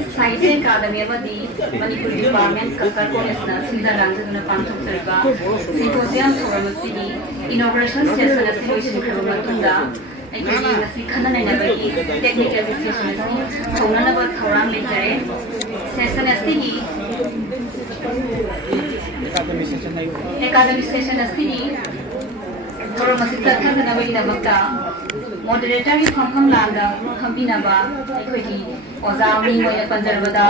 Sahitya Akademi Manipuri Department Cachar College na Silchar pangthokhre Symposium thouram inauguration session asi loisinkhaba matungda aikoi ngasi khananainabagi technical discussion asi thonanaba thouram leijare session asigi academy session asigi thouram asi tathajanabagi damakta moderator famkhi langa khambinaba aikoi oza mi moina panjarabada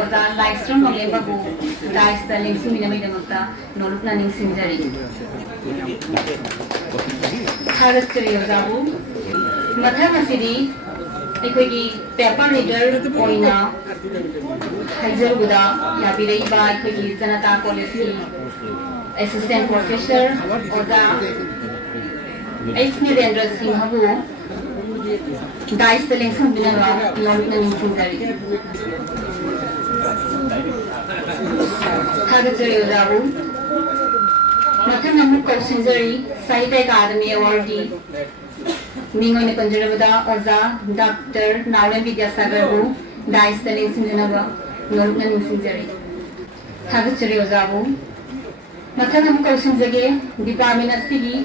oza Clasroom lembabu daista lengsinginamai damakta nolukna ningsingjari Harastri ozabu mathang asidi aikoi paper reader oina haijaruda yabireiba aikoi janata college assistant professor oza Devendra Kumar Devesh daista lengsinginaba nolukna ningsingjari Harastri ozabu Mathang namu kausinjari Sahitya Akademi Awardee Mingoina Panjarabada Oza Dr. Naulam Vidyasagarbu daista lengsinginaba nolukna ningsingjari Harastri ozabu Mathang namu kausinjage department asigi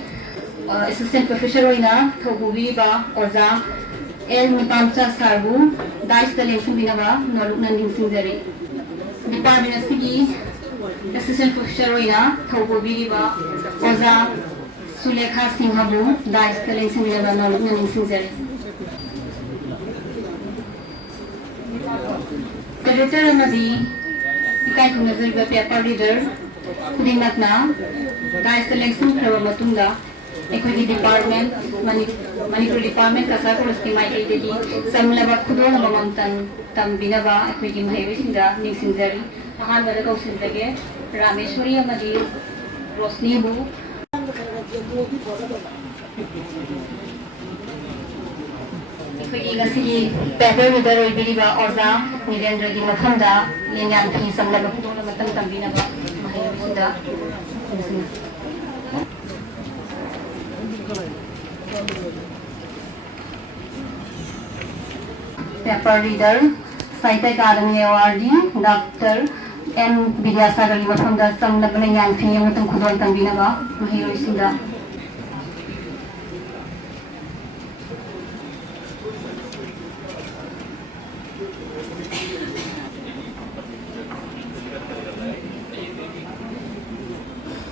assistant professor oina thogubiriba oza L mifam sarbu daista lengsinginaba nolukna ningsingjari department asigi assistant professor oina thogubiriba oza Sulekha Singhabu daista lengsinginaba nolukna ningsingjari editor amadi ekaikhumnaba paper reader khudimmakna daista lengsinginaba matungda ekoi department Manipur department Cachar College ki maikei samlaba khudong amamam tambinaba ekoi mahaisinda ningsingjari ahanbada kausinjage Rameshwari amadi Rosni bu ekoi ngasigi paper reader oibiriba oza Devendra gi mafamda yenyan phi samlaba khudong amatam tambinaba mahaisinda paper reader Sahitya Akademi Awardee Dr. N. Vidyasagar mafamda samlabana yanfi amatam khudong tambinaba mahaisinda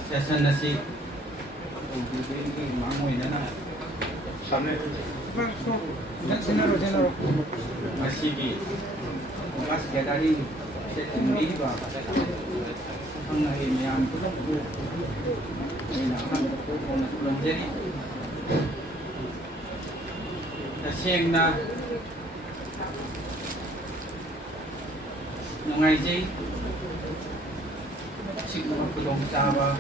session nasi masigi mas gathering setting ba ang nahimiyam ko inahan ko na kulunjeri kasing na nungaijay siguro kulong sawa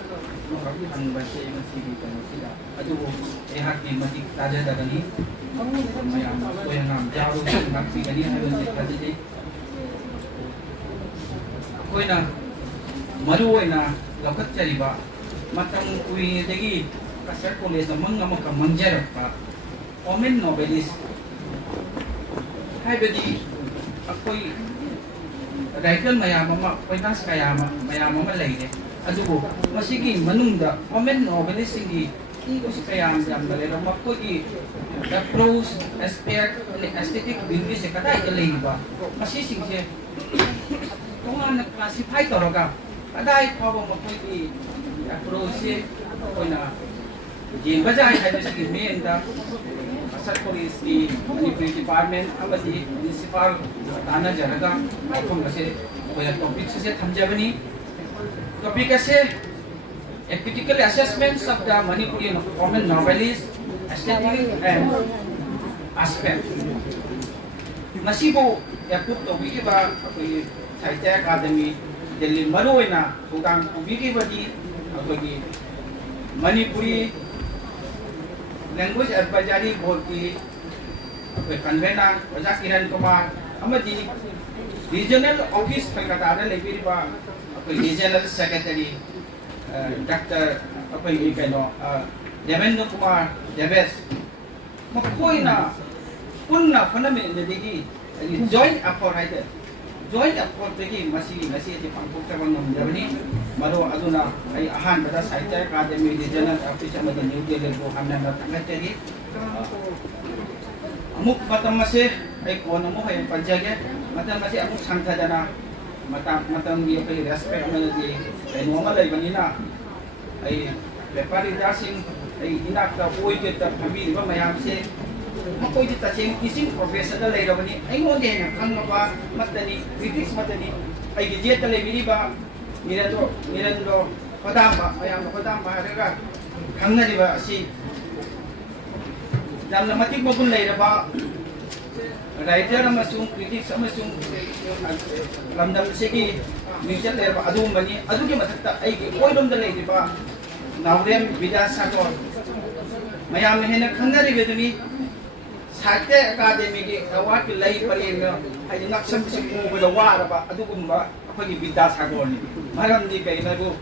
ang basi masigi kamo sila adubo ehak ni matik taja dagani mayam ko yang nam jaro naksi gani hayo se kaje koina maru oina lakat chariba matang kui degi Cachar College amang amaka mangjarappa omen novelist haibadi akoi writer mayam ama pointas kaya mayam ama leide adubo masigi manungda omen novelist singi ko si kaya ang dalera makoi the prose aspect aesthetic beauty se kadai leiba masising se kung na-classify toroga kadai phawa makoi approach se koina jemba jai haide sigi main da Cachar College ki Manipuri department amadi municipal tana jaraga akom se koina topic se thamjabani topic ase a critical assessments of the Manipuri common novelist aesthetic and aspect masibo yaput to bigiba akoi Sahitya Akademi Delhi maruina tugang bigibadi akoi Manipuri language advisory board ki akoi convener N.Kirankumar amadi regional office Kolkata na lebiriba akoi regional secretary Dr. Devendra Kumar Devesh makoy na punna phanamin digi joint effort haide joint effort dagi masi ti pangthokchaba ngamjabani maro aduna ai ahan bada Sahitya Akademi regional office amadi New Delhi ko hamna tangateri amuk matam mase ai kono mo hay panjage matam mase amuk sangthadana matam gi kai respect amadi ai normal ai banina ai pepari dasing ai inakta oide ta phambi ba mayam se makoy di tasing ising professional ay rabani ay mo din ang mapa matani critics matani ay gidjet tale bini ba mirando padamba ay ang padamba raga kangna di ba si dam na matik mo kun lay ba writer amasung critics amasung lamdam sige minsan lay ba adu mani adu gi matakta ay koy dom dale di ba nawrem bidasa ko mayam hena kangna ri beduni Sahitya Akademi ki award ki lay paling ay naksam sa mo ba wara ba adugumba ako'y bidda sa ko ni maram di kay na ko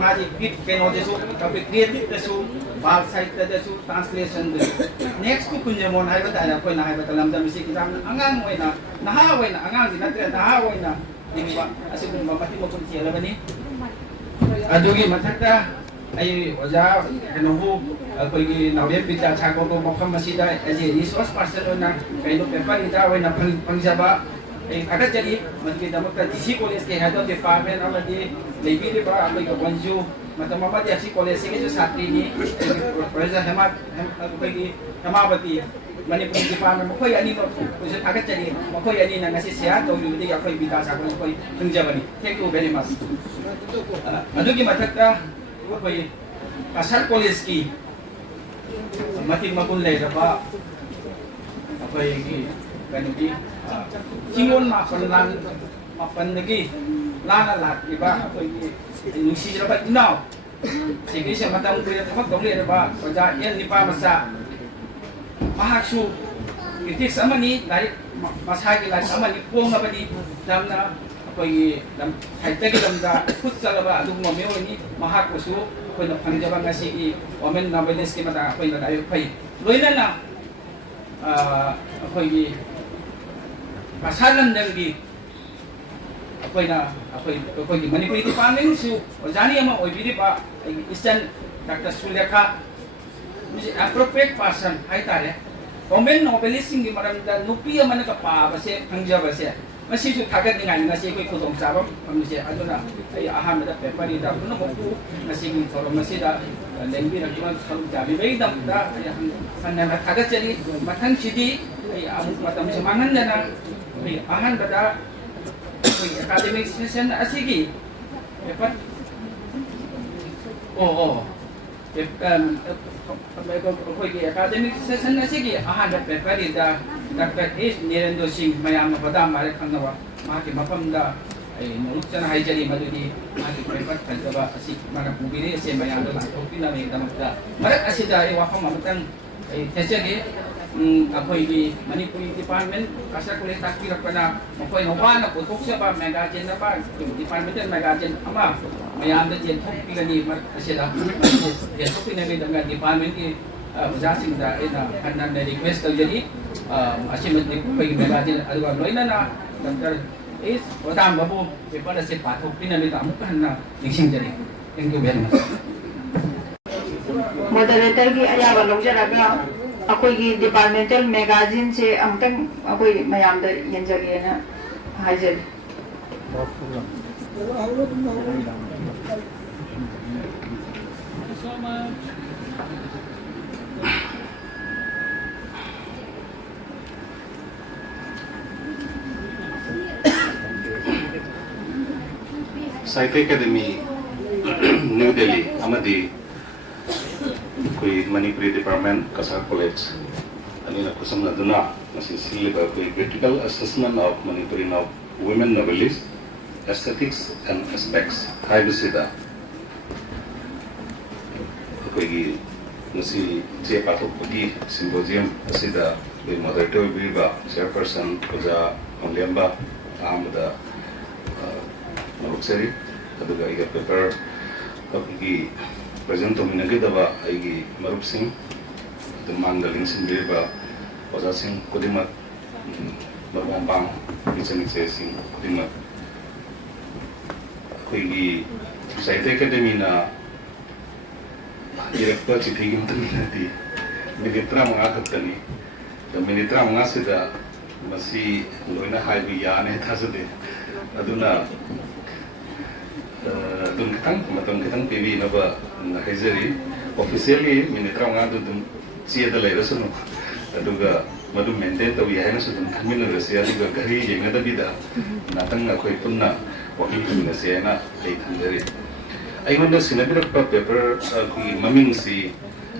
maji bit keno desu kape creative desu bal sahitya desu translation desu next ko kunja mon hay ba ta ko na hay ba talam da misik exam angang way na nahaway na angang di natre nahaway na di ba asin mo mati mo kun siya ba ni adugi matakta ay oja kanu ako'y nawrem bidda sa ko mokam masida as a resource person na kayo paper ita way na pangjaba ay agad jadi mati dapat DC college ke head of department amadi library ba ako'y kabanju matamama di asi college ke satri ni professor hemat ako'y hamabati Manipuri department makoy ani mo kasi agad jadi makoy ani na ngasi siya to yudi ako'y bidda sa ko ako'y pangjaba ni thank you very much adugi matakta ako'y Cachar college ki matik magunlay ba ako'y kanugi kingon mapan lagi lana iba ako'y nungsi sila ba inaw sige siya matang kuya tapag dong ba kaya yan ni pa masa mahaksu kritik sama ni dari masahagi lagi sama ni puong nga ba ni dam na ako'y Sahitya ki dam da kutsala ba adung mo mew ni mahaksu ako'y napangjaba nga si omen Novelist ki mata ako'y nadayo pay loina na ako'y masalan dangi ako'y Manipuri Department si ojani ama oibiri pa isyan Dr. Sulekha appropriate person ay tare omen Novelist singi maramda nupi ama nakapa ba siya pangjaba siya masih tagat dengan nasi koi kudong sabam masih aduna ay aham da pepari da puno moku nasi koi thouram masih da lengbi ra kiman thouram jabi bai dam da sanna tagat jadi mathang sidi ay amuk matam semangan dana ay ahan bada academic session asigi pepat koi academic session asigi ahan da pepari da Dr. N.Kirankumar Singh mayam na padam mare khangnawa maki mapamda ay nurutchana haijari madudi maki prepat khajaba asi mana pubire se mayam da lakopin na me damda marak asida ay wafam amatang ay tesage ako'y di Manipuri Department Cachar college takira pa na ako'y nawa na putok siya ba magazine na ba department ng magazine ama mayam da jen thok pilani marak asida jen thok pinami da department ki jasing da ina hanan na request jadi asyik mesti pergi magazine aduh loina na Dr. Wadam babu daripada si patok pina ni tamu kan na ningsing jadi thank you very much moderator ki aya walong jaraga akoi ki departmental magazine se amtang akoi mayam da yenjage na hajer Sahitya Akademi New Delhi amadi koi Manipuri Department Cachar College ani na khutsamnaraga nasi silga koi critical assessment of Manipuri women novelists aesthetics and aspects haibisida koi nasi che pathok pagi symposium asida koi moderator biba chairperson koja onlyamba amada Marukseri aduga iga paper kapigi present tominagi daba aigi Maruksing the mangaling sindirba oja sing kodimat Mabumbang Biswanath Singh khudimak akhoi Sahitya Akademi na irakpa chithi gi matang di minute 35 khaktani the minute 35 sida masi loina haibu yane thasade aduna dun kitang matam kitang pibi naba haizari officially minute 35 dun chieda leirasunu aduga madu maintain tawi haina su dun thamina rasiya aduga gari yenga dabida natang akhoi punna walking na siya na ay thanjari aigunda sinabirakpa paper ki maming si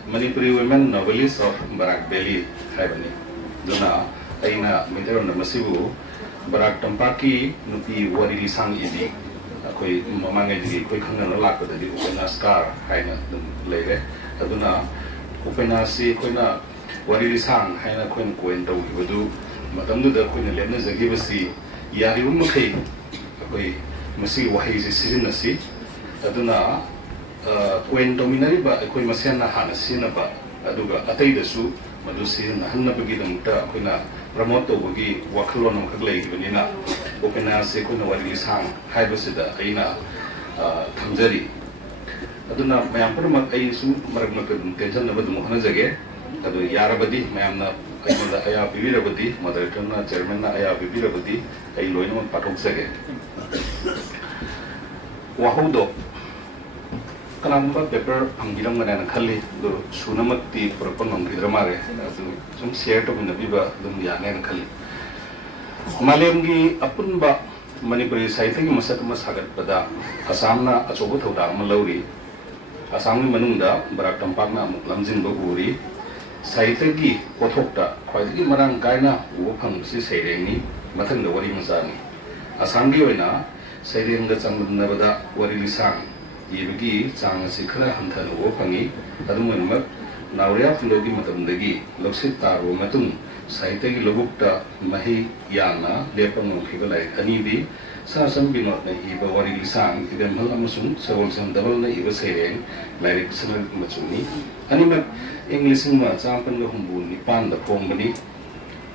Manipuri women novelist of Barak Valley haibani duna aina mitero na masibu Barak Tampaki nupi warili sang idi akhoi mamangai di koi khangna na lakda di upena scar haina dum leire aduna upena si koina warili sang haina koin koin tawi wadu matamdu da koina lemna jagi basi yari umkai akhoi masi wahi si sizin nasi aduna koin dominari ba akhoi masian na hana sina ba aduga atai dasu madu sin hanna bagi damta koina promote bagi wakhlon khaglai banina opena se koina warili sang haibasida aina thamjari aduna mayam purmak ai su maragmak tension na badu hana jage adu yarabadi mayamna aimada aya bibirabadi moderator na chairman na aya bibirabadi ai loina patok jage wahoudok kanamba paper anggiram ngana khali do sunamakti propon ngidramare adu sum share to nabiba dum yane khali malemgi apunba manipuri sahitya gi masak masagat pada asamna achobu thoda malauri asamni manungda barak tampakna amuk lamjin boguri sahitya gi pothokta khwaidagi marang kaina uphang si seirengni mathangda wari masani asamgi oina seirengga changnabada wari lisang yibagi chang si khara hanthana uphangi adumwenmak nauriya phundogi matamdagi loksit taro matung sahitya gi lobukta mahi yana lepang khiba lai anidi sasam binot na iba wari lisang idemhal amasung sarol sam dabal na iba seireng lairik sanag machuni animak English ma champan ga humbun ni pan da phongbani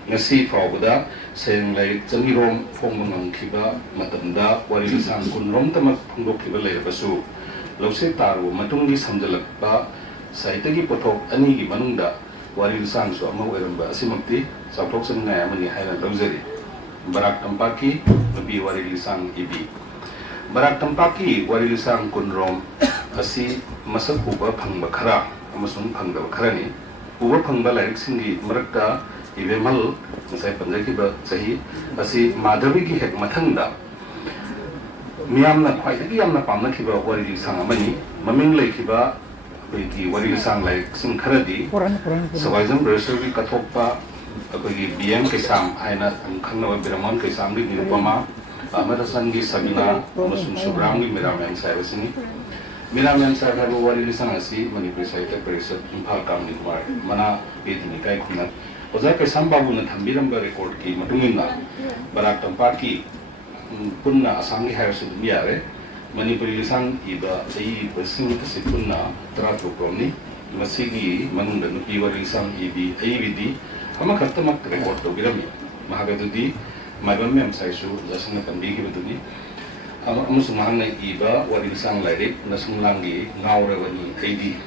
ngasi phawbada seng lai chamirom phongbang khiba matamda wari lisang kunrom tamak phungdok khiba laibasu lose taru matungi samjalakpa sahitya gi pothok ani gi manungda wari lisang su ama oiramba asimakti chawthok sangai amani haina lawjari barak tampaki nubi wari lisang ibi barak tampaki wari lisang kunrom asi masak uba phangba khara amasung phangdaba kharani uba phangba lairik singi marakta ibemal ngasai panjaki ba chahi asi madhavi gi hek mathangda miyamna khwaidagi yamna pamna khiba wari lisang amani maming laikhiba ki wari lisang laik sing kharadi sawaijam brasuri kathokpa akogi BM kesam aina khangna biramon kesam gi nirupama amarasan gi sabina amasung subram gi miramen saibasini miramen saibha wari lisang asi manipuri sahitya parishad imphal kamni kumar mana bedini kai khuna oja kesam babu na thambiram ga record ki matungina barak tampaki punna asamgi hairsu yare manipuri lisang iba ai basing punna trato kroni masigi manungda nupi wari lisang ibi ai vidi ama kartamak record to birami mahagadudi maibam mem saisu jasana pandigi beduni amusung mahangna iba wari lisang lairik nasung langi ngaurawani aidi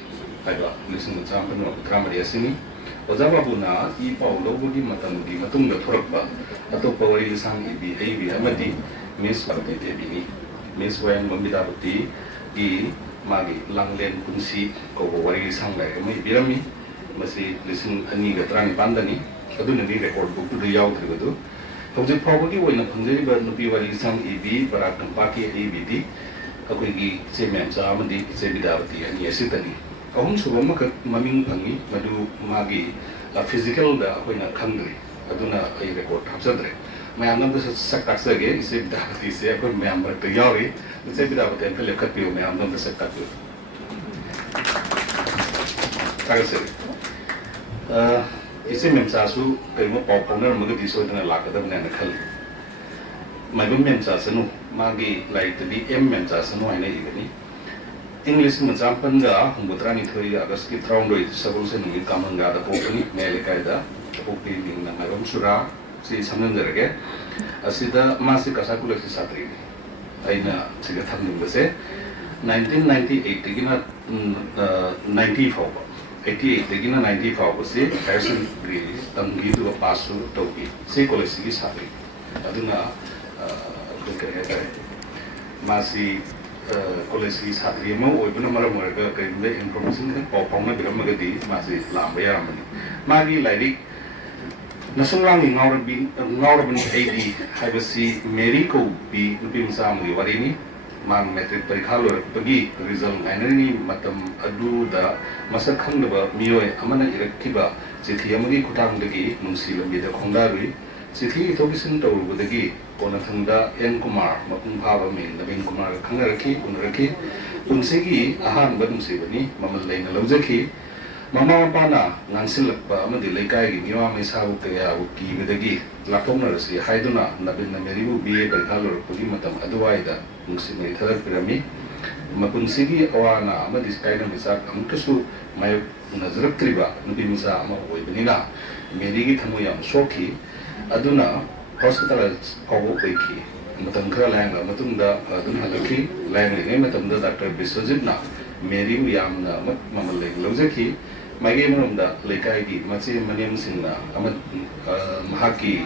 aiba lisang champan kramari asini ojababuna I paulogudi matamgi matungda thorakba atopa wari lisang ibi aibi amadi Miss Parti Debini, Miss Wen Mamidabati, I Magi Langlen Kunsi, Kowari Sanglai, Birami, Masi listen Ani Gatrani Pandani, Adunani record book to the Yaw Tribadu. Of the property when a Punjari but Nupi Wari Sang EB, Barak Tampaki ABD, Akwigi, Semen Samadi, Sebidavati, and Yesitani. Ahum Subamaka Maming Pangi, Madu Magi, a physical da when a country, Aduna a record Habsadre. Mayam the sectors again, is it that he said, I remember the Yori, the same without the Empire Capu, Mayam the sector. Isi Memsasu, Pelmo Popona, Mugati so than a lack of them and a color. My women Sasano, Magi like the M Memsasano and Eveni. English Mazapanga, Mutrani Three, Agaski Thround with Savos and Kamanga, the Popani, Melekaida, Popi in Marum Sura. si samnanjarage asida masi kasa kulasi satri aina siga thamning base 1998 tegina 90 faw 88 tegina 90 faw base person gri tamgi du pasu togi si kulasi gi satri aduna kare masih kolesi satri mau oiduna mereka kerja informasi kan popongnya bilang magadi masih lama ya ramai magi lagi nasungangi ngawrabin AD habisi Mary ko bi nupi masam di wari ini mang metrik perikhalor bagi result ini matam aduda masa khang daba mioi amana irakkiba sithi amagi kutang dagi nungsi lambi da khongdarui sithi itobisin tawur budagi kona thangda N.Kumar mapung phaba min Devendra Kumar khangaraki unraki unsegi ahan badumsi bani mamal laina lawjaki mama mapana ngansilakpa amadi laikai gi niwa mai sabu kaya uki bedagi lapongna rasi haiduna nabinna meribu BA perikhalor pagi matam aduwaida nungsi mai thadak pirami mapunsigi awana amadi kaina misak amkasu mai nazrak triba nubi misa ama oibenina merigi thamu yam soki aduna hospital kawo peki matam kra lainga matunda adun halaki lainga ne matamda Dr. Biswanath na meri yamna mamal lek lawjaki magi manumda lekai gi machi mingthungsing amat mahaki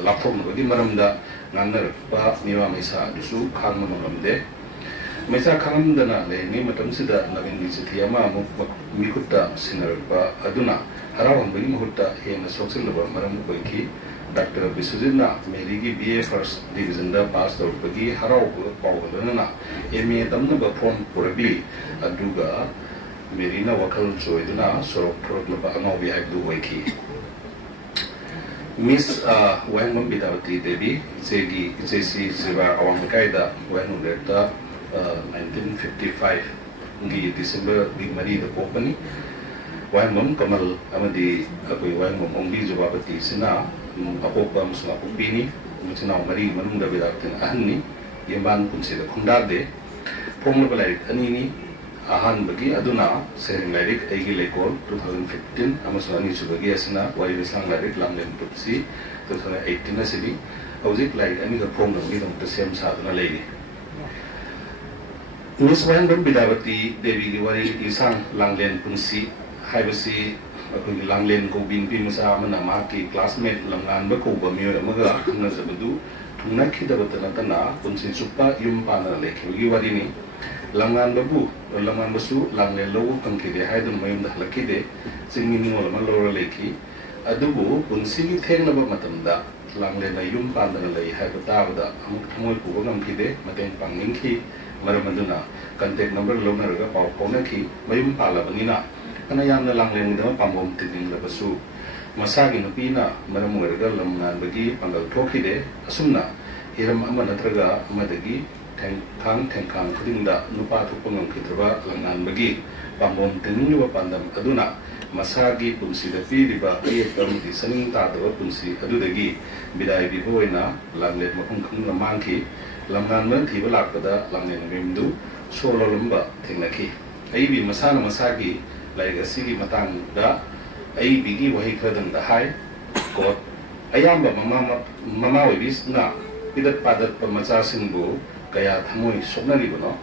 lapthom bagi maramda ngannar pa niwa maisa dusu khang manamde maisa khangamdana le ni matam sida navin gi chithiyama mikutta sinarpa aduna harawan bagi mahutta hena soksilba maram koiki Dr. Biswanath Merigi BA First Division da pass out bagi harau pawalana MA tamna ba form puragli aduga Merina wakal joiduna sorok proglaba angobi haibdu waiki Miss Wahenmam Bidawati Devi Secy Secy awang kaida Wahenunda 1955 ngi December di mari da company Wahenmam kamal amadi akoi Wahenmam ongbi jawabati sina apopa musma kupini musina mari manung da bidatin ahni yemban punsi da khundade pomna balai anini ahan bagi aduna sering lirik aigi lekol 2015 amaso ani subagi asina wari bisang lirik lamlen putsi 2018 na sidi hauzik lirik ani da pomna bagi dong tasem sadana leiri Miss Wahenmam Bidawati Devi wari isang langlen punsi haibasi akoi langlen ko binpi musa amana maki classmate langan ba ko ba miyo amaga khna zabadu thungna khida batana tana punsi suppa yumpa na lekhi wari ni langan babu langan basu langlen logo kangkide haidun mayum da halakide singini wala malora lekhi adubu punsi thengna ba matamda langlen na yumpa na lei haibata bada amuk thamoi ko ba kangkide mateng pangingki maramaduna contact number lona raga paw pawna ki mayum pala banina kana yamna langlen da pambom tiding labasu masagi nupina maram werga lamnan bagi pangal thokhide asumna hiram ama natraga amadagi thengkang khudingda nupa thupangam khitraba langan bagi pambom tiding wa pandam aduna masagi punsi da piriba ayekam di saning ta da punsi adudagi bidai bi hoina langlet mapung khung lamangki lamnan man thiba lakpada langlen memdu solo lamba thengnaki aibi masana masagi like asigi matang da ai bigi wahi khadang da hai ko ayamba mama webis na pidat padat pamacha singbu kaya thamoi soknari bono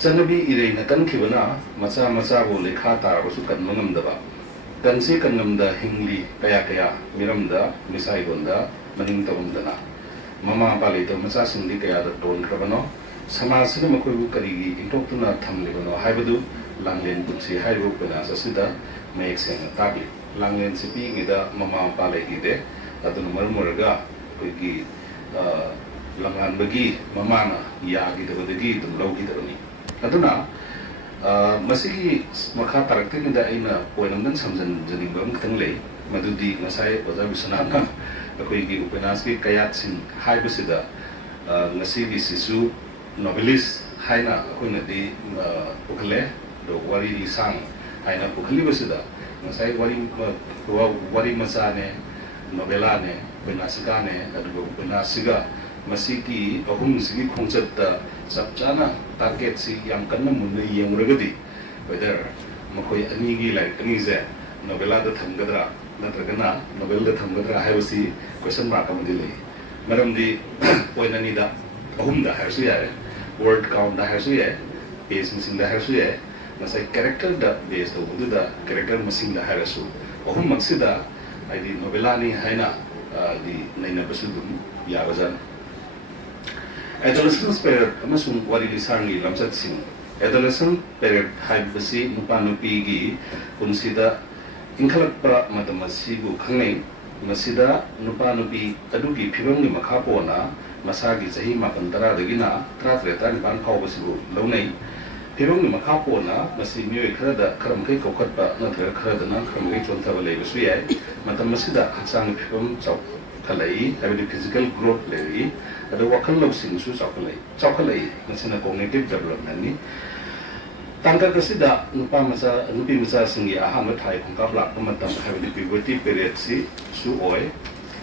chanabi irei na kan khibana macha bo lekha tar su kan mangam da ba tansi kan ngam da hingli kaya miramda misai gonda maning tawum dana mama pale to macha singli kaya da ton khrabano samaj ni makoi bu karigi intok tuna thamle bono haibadu langlen punsi haibu pena sasida mayek seng tagli langlen sipi ngida mama pale ide adun marmurga koigi langan bagi mama na ya gitu badagi tum lau gitu ni aduna masigi makha tarakti ngida ina poinam dan samjan jani bam ktangle madudi ngasai oza bisanana koigi upenas ki kayat sing haibu sida ngasigi sisu Novelist haina ko na di pukale do wari lisang haina pukhali basida ngasai wari masane novela ne benasika ne adu benasiga masiki ahum sigi khongchat sabchana target si yang kanna munne yang ragadi whether makoi ani gi like ani ze novela da thangadra natragana novel da thamgadra haibasi question mark amadi lei maramdi oinani da ahum da haisu ya word count da haisu ya page missing da haisu ya nasai character da base da udu da character missing da haisu ahum maksida aidi novelani haina di naina basudum ya bazan adolescence period amasung wari lisangi lamsat sing adolescent period haibasi nupa nupi gi punsida ingkhalakpa matamasibu khangai masida nupa nupi adugi phibamni makhapona masagi jahi mapantara dagina tratreta nipan phawbasibu launai phibamni makhapona masi mioi kharada kharamkai kokhatpa nathra kharadana kharamkai chontaba leibasu yai matamasida haksang phibam chau khalai habidi physical growth lei ado wakal lobsing su chaukalai nasina cognitive development ni tangka kasida nupa masa nupi masa singi aham thai khongkap lak matam habidi puberty period si su oi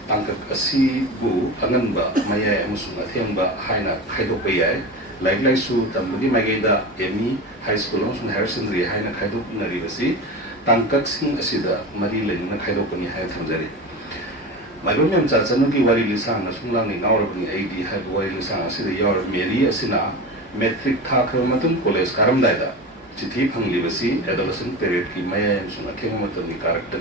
tangka asi bu anganba maya amusung athengba haina khaidok payai like su tambudi mageda emi high school amusung higher secondary haina khaidok nari basi tangka sing asida mari lengna khaidok ni hai thamjari Maibam Chachanuki Wari Lisang, Sunglang in our AD had Wari Lisang, Sida Yor Mary Asina, Metric Takramatum, College Karam Dida, Chiti Pang Livasi, adolescent period, Maya and Sunakimatum character.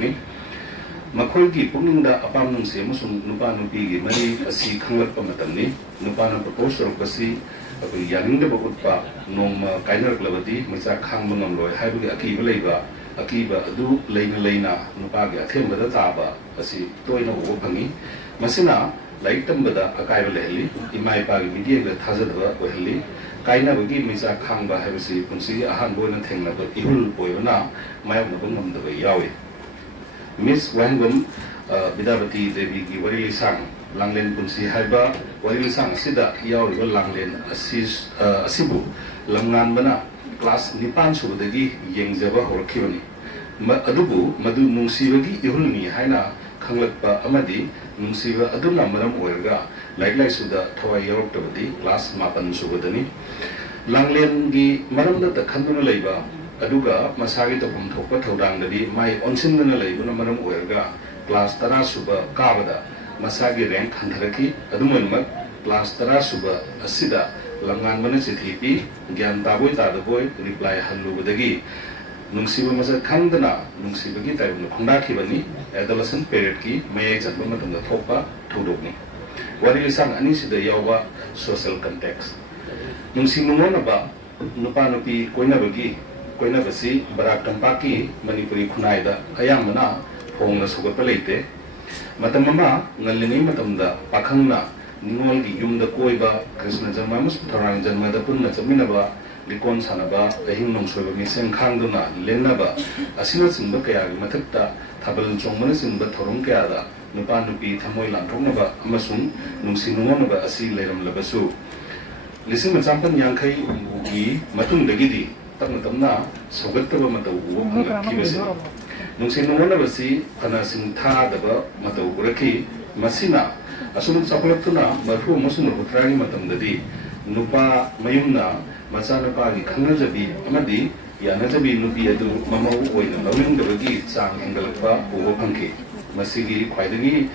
Makogi Puninda Apamum Semusum, Nupanu Pigi, Mari, Asi Kangar Pamatani, Nupana proposal of Kasi, Yaninda Bakutpa, Noma Kainer Glavati, Misa Kangmanam Loy, Habi Akiba Leva. Akiba adu leina nupagi athembada taba asi toina ubo phangi masina like tambada akaiba lehli imai pagi media ga thajadwa ohli kaina bagi misa khangba habisi punsi ahan boina thengna ba ihul boina mayam nabung namda ba yawi Miss Wangum Bidavati Devi gi wari lisang langlen punsi haiba wari lisang sida yawi ba langlen asibu lamngan bana class nipan subudagi yengjaba horkhibani adubu madu nungsibagi ihulni haina khanglakpa amadi nungsiba aduna maram oirga like suda thawai yoroktabadi class mapan subudani langlen gi maramda ta khanduna leiba aduga masagi to pangthokpa thodangdadi mai onsindana leibuna maram oirga class 10 suba kabada masagi rank khandharaki adumanmak class 10 suba asida langan mana chithi gyan taboi tadaboi reply hallubadagi nungsiba masa khandana nungsibagi taibna khondakibani adolescent period ki mayai chatba matanda thokpa thodokni wari lisang ani sida yawa social context nungsinungona ba nupa nupi koinabasi barak tampaki manipuri khunaida ayamana phongna sugatpa leite matamama ngalini matamda pakhangna Ningol gi yumda koiba Krishna janma mas tharang janma da punna chaminaba likon sanaba ahing nong soiba mi seng khangduna lenaba asina singba kaya gi mathakta thabal chongmana singba thorum kaya da nupa nupi thamoi lanthoknaba amasung nungsinungonaba asi leiram labasu lising machampan yangkhai gi matungdagi di tamna tamna sogattaba matau kibasi nungsinungonaba si kana sing tha daba matau uraki masina asum sakulatuna marfu musun rutrani matamdadi nupa mayumna machanupa gi khangnajabi amadi yanajabi nupi adu mamau oina lawingdabagi chang hengalakpa ubo phangki masigi khwaidagi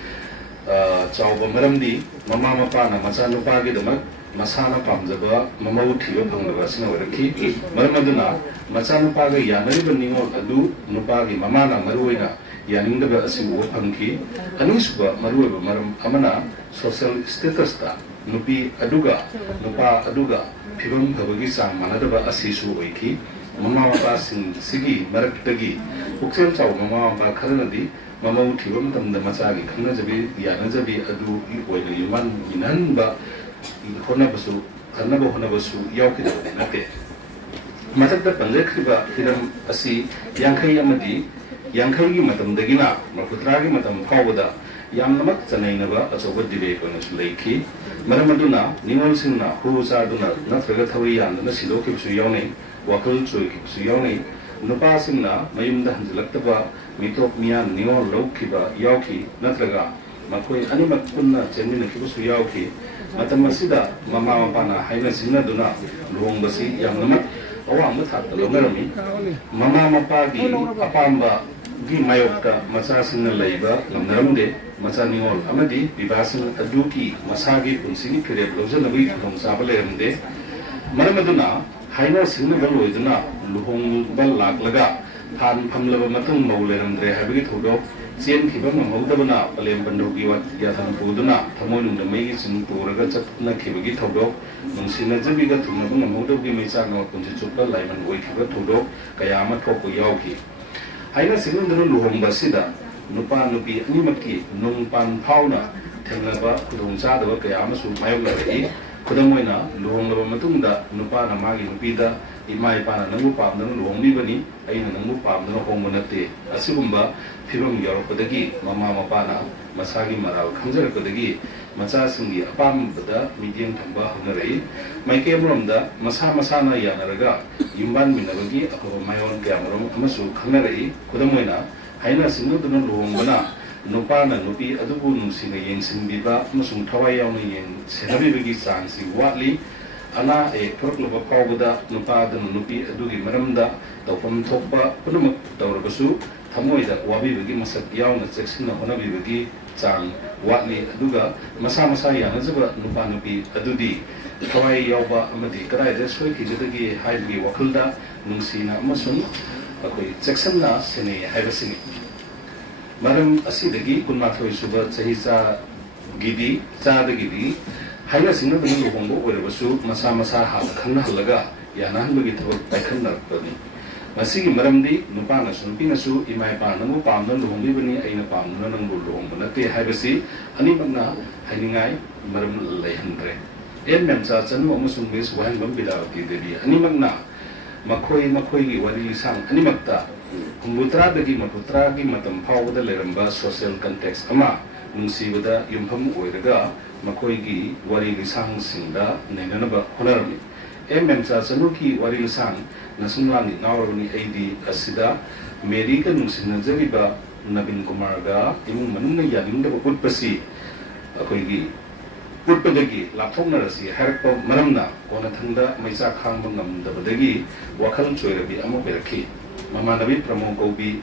chawba maramdi mama mapana machanupa gi damak masana pamjaba mamau thiyo phangdaba sina waraki maramaduna machanupa gi yanariba ningol adu nupa gi mamana maruina yaningdaba asibu phangki anisuba maruba maram amana social status ta nupi aduga nupa aduga phibam bhabagi sang manadaba asisu oiki mama mapa sing sigi maraktagi puksel chaw mama mapa kharanadi mamau thibam tamda machagi khangnajabi yanajabi adu oina yuman inanba honabasu honabasu yaukidabane nate matakda panjakriba hiram asi yangkhai amadi Yangkhai matamdagina maputragi matam phawada yamnamak chanainaba achoba debate ona sulaiki maramaduna ningol singna hu chaduna nathraga thawi yandana siloki su yawnei wakal choiki su yawnei nupa singna mayumda hanjalaktaba mitok miyan ningol laukiba yauki nathraga makoi animak punna chemina kibu su yauki matam asida mama mapana haina singna duna luongbasi yamnamak awang thak ta longarami mama mapa gi apamba gi mayokta macha singna leiba lamnaramde macha ningol amadi bibasan aduki masagi punsini kireb lojanabi thong sabaleramde maramaduna haina singna baloiduna luhong bal laklaga than phamlaba matung mauleramdre habigi thodo chen khiba mamodabana palem bandogi wat yathan puduna thamonung mai sin puraga chapna khibagi thodo nungsina jabiga thumna mamodogi mecha no punji chupla laiman oi khiba thodo kayama thoku yauki haina singna luhong basida nupa nupi animaki nungpan phauna thenglaba khudong chadaba kayama su mayok lai kudamoina luhong laba matungda nupa na magi nupida ima ipana nangu pamdana luhongbibani aina nangu pamdana hongba natte asigumba phibam yaropodagi mama mapana masagi maral khamjarakodagi machasingi apambada midiam thamba honarai maike amromda masa masana yanaraga yumban minabagi akoba mayon kyamrom amasu khangnarai kudamoina haina sinuduna luhongbana nupa na nupi adubu nungsina yengsinbiba amasung thawai yauna yeng senabibagi changsi watli ana purukluba pawbada nupa da nupi adugi maramda tawpam thokpa punamak tawrabasu thamoida wabibagi masak yauna cheksina honabibagi chang watli aduga masa masa yanajaba nupa nupi adudi thawai yawba amadi karaida soikijadagi haibagi wakhalda nungsina amasung akoi cheksana sene haibasini maram asidagi kunmathoi suba chahicha gidi chadagidi haina singna bani luhongbo oirabasu masa masa hala khangna halaga yanahanbagi thawak paikhannarakpani masigi maramdi nupana sunpina su imai pa nangu pamna luhongbibani aina pamna nangu luhongba natte haibasi animakna hainingai maram leihanre memcha chanu amasung mes wahanbam bidawati devi animakna makhoi wari sang animakta Kumbutra dagi maputra gi matam phawda leramba social context ama nungsibada yumpham oiraga makoi gi wari lisang singda nainanaba honarami memcha chanuki wari lisang nasumlani nawrani aidi asida america nungsina jariba nabin kumar ga imung manungna yaningda utpasi akoi gi utpadagi lapthoknarasi harpa maramna kona thangda maisa khangba ngamdabadagi wakhal choirabi amo berakhi mama nabi pramo kobi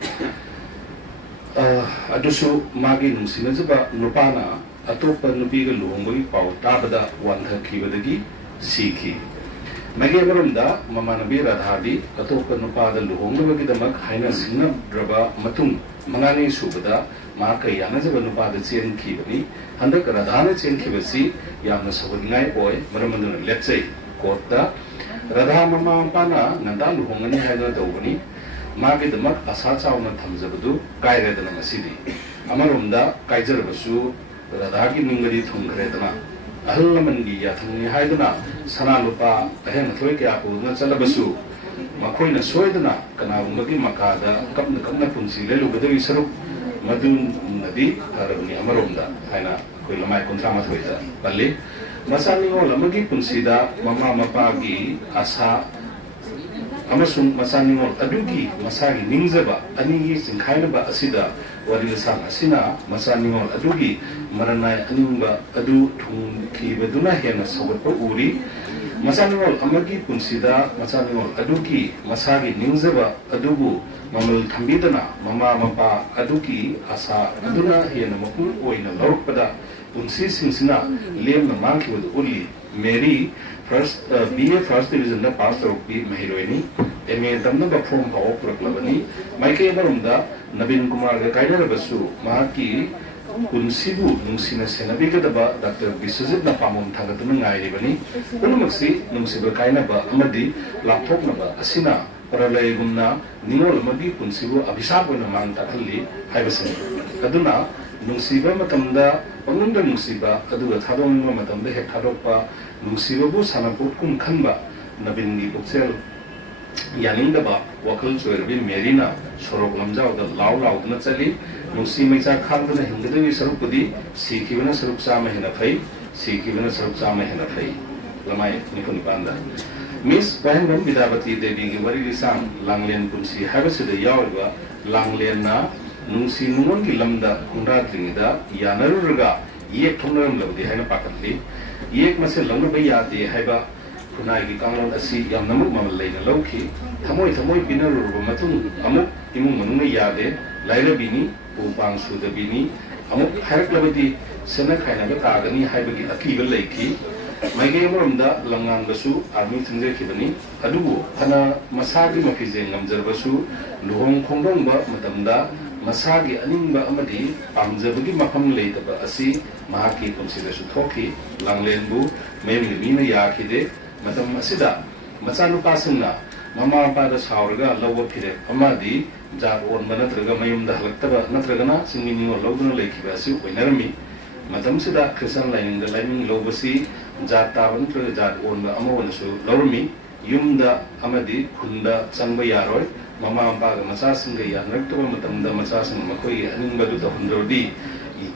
adusu magi nungsinajaba nupana atopa nupiga luhongbagi pau tabada wanthakhibadagi sikhi magi amaromda mama nabi radhadi atopa nupada luhongbagi damak haina singnadraba matung mangani subada ma kayanajaba nupada chenkhibani handak radhana chenkhibasi yamna sawadngai oi maramaduna letsai korta radha mama pana nanda luhongani haina dawani magi damak asa chauna thamjabadu kairedana masidi amaromda kaijarabasu radhagi nungari thungkhredana ahallamangi yathangni haidana sana lupa ahen thoi kya pudna chalabasu makoina soidana kanagumagi makada kapna punsi lelubadawi saruk madun nadi harabni amaromda haina koi lamai kontra mathoida balli masani olamagi punsida mama mapagi asa amasung masaningol adugi masagi ningzaba anigi singkhainaba asida warilasang asina masaningol adugi maranai aningba adu thungkhibaduna hena sawatpa uri masaningol amagi punsida masaningol adugi masagi ningzaba adubu mamal thambidana mama mapa adugi asa aduna hena mapul oina lawrpada punsi singsina lemna mangkhibadu uli Mary first BA first division na pass tawpi mahiroini MA tamna ba form paw praklabani maike barumda Nabin Kumar ga kaidar basu mahaki kunsibu nungsina senabiga daba Dr. Biswanath na pamum thagatuna ngairibani unumaksi nungsiba kaina ba amadi lapthok na ba asina paralay gumna ningol amadi kunsibu abhisap na man takhalli haibasani aduna nungsiba matamda pangunda nungsiba aduga thadong matamda hek thadokpa nungsibabu sanaput kum khanba nabingi buksel yaningdaba wakhal choirbi merina sorok lamjawda law dana chali nungsi maicha khangdana hingdawi sarukpudi sikhibana saruk chama hena phai sikhibana saruk chama hena phai lamai nikoni panda Miss Wahenbam Bidavati Devi gi wari lisang langlen punsi habasida yawba langlen na nungsi nungon ki lamda kundratringida yanarurga yek thongnaram labdi haina pakatli yek mase langna bai yade haiba khunai gi kanglon asi yam namuk mamal leina lauki thamoi pinaruba matung amuk imung manungna yade laira bini upang suda bini amuk harak labadi sena khaina ga tagani haibagi akiba leiki maige amromda langan basu army thingje kibani adubu thana masagi mapije ngamjarbasu luhong khongdong ba matamda masagi aningba amadi pamjabagi mafam leitaba asi mahaki pumsidasu thoki langlenbu mayamni mina yakide matam asida macanu pasungna mama pada saurga lawa phire amadi jar on manatraga mayumda halaktaba natragana singmini lawduna lekiba asi oinarmi matam sida krisan lainingda laiming lobasi jar taban tra jar on amawanasu lawrmi yumda amadi khunda changba yaroi mama pa ga macha singa ya naktoba matamda macha sing makoi aningbadu da hundrodi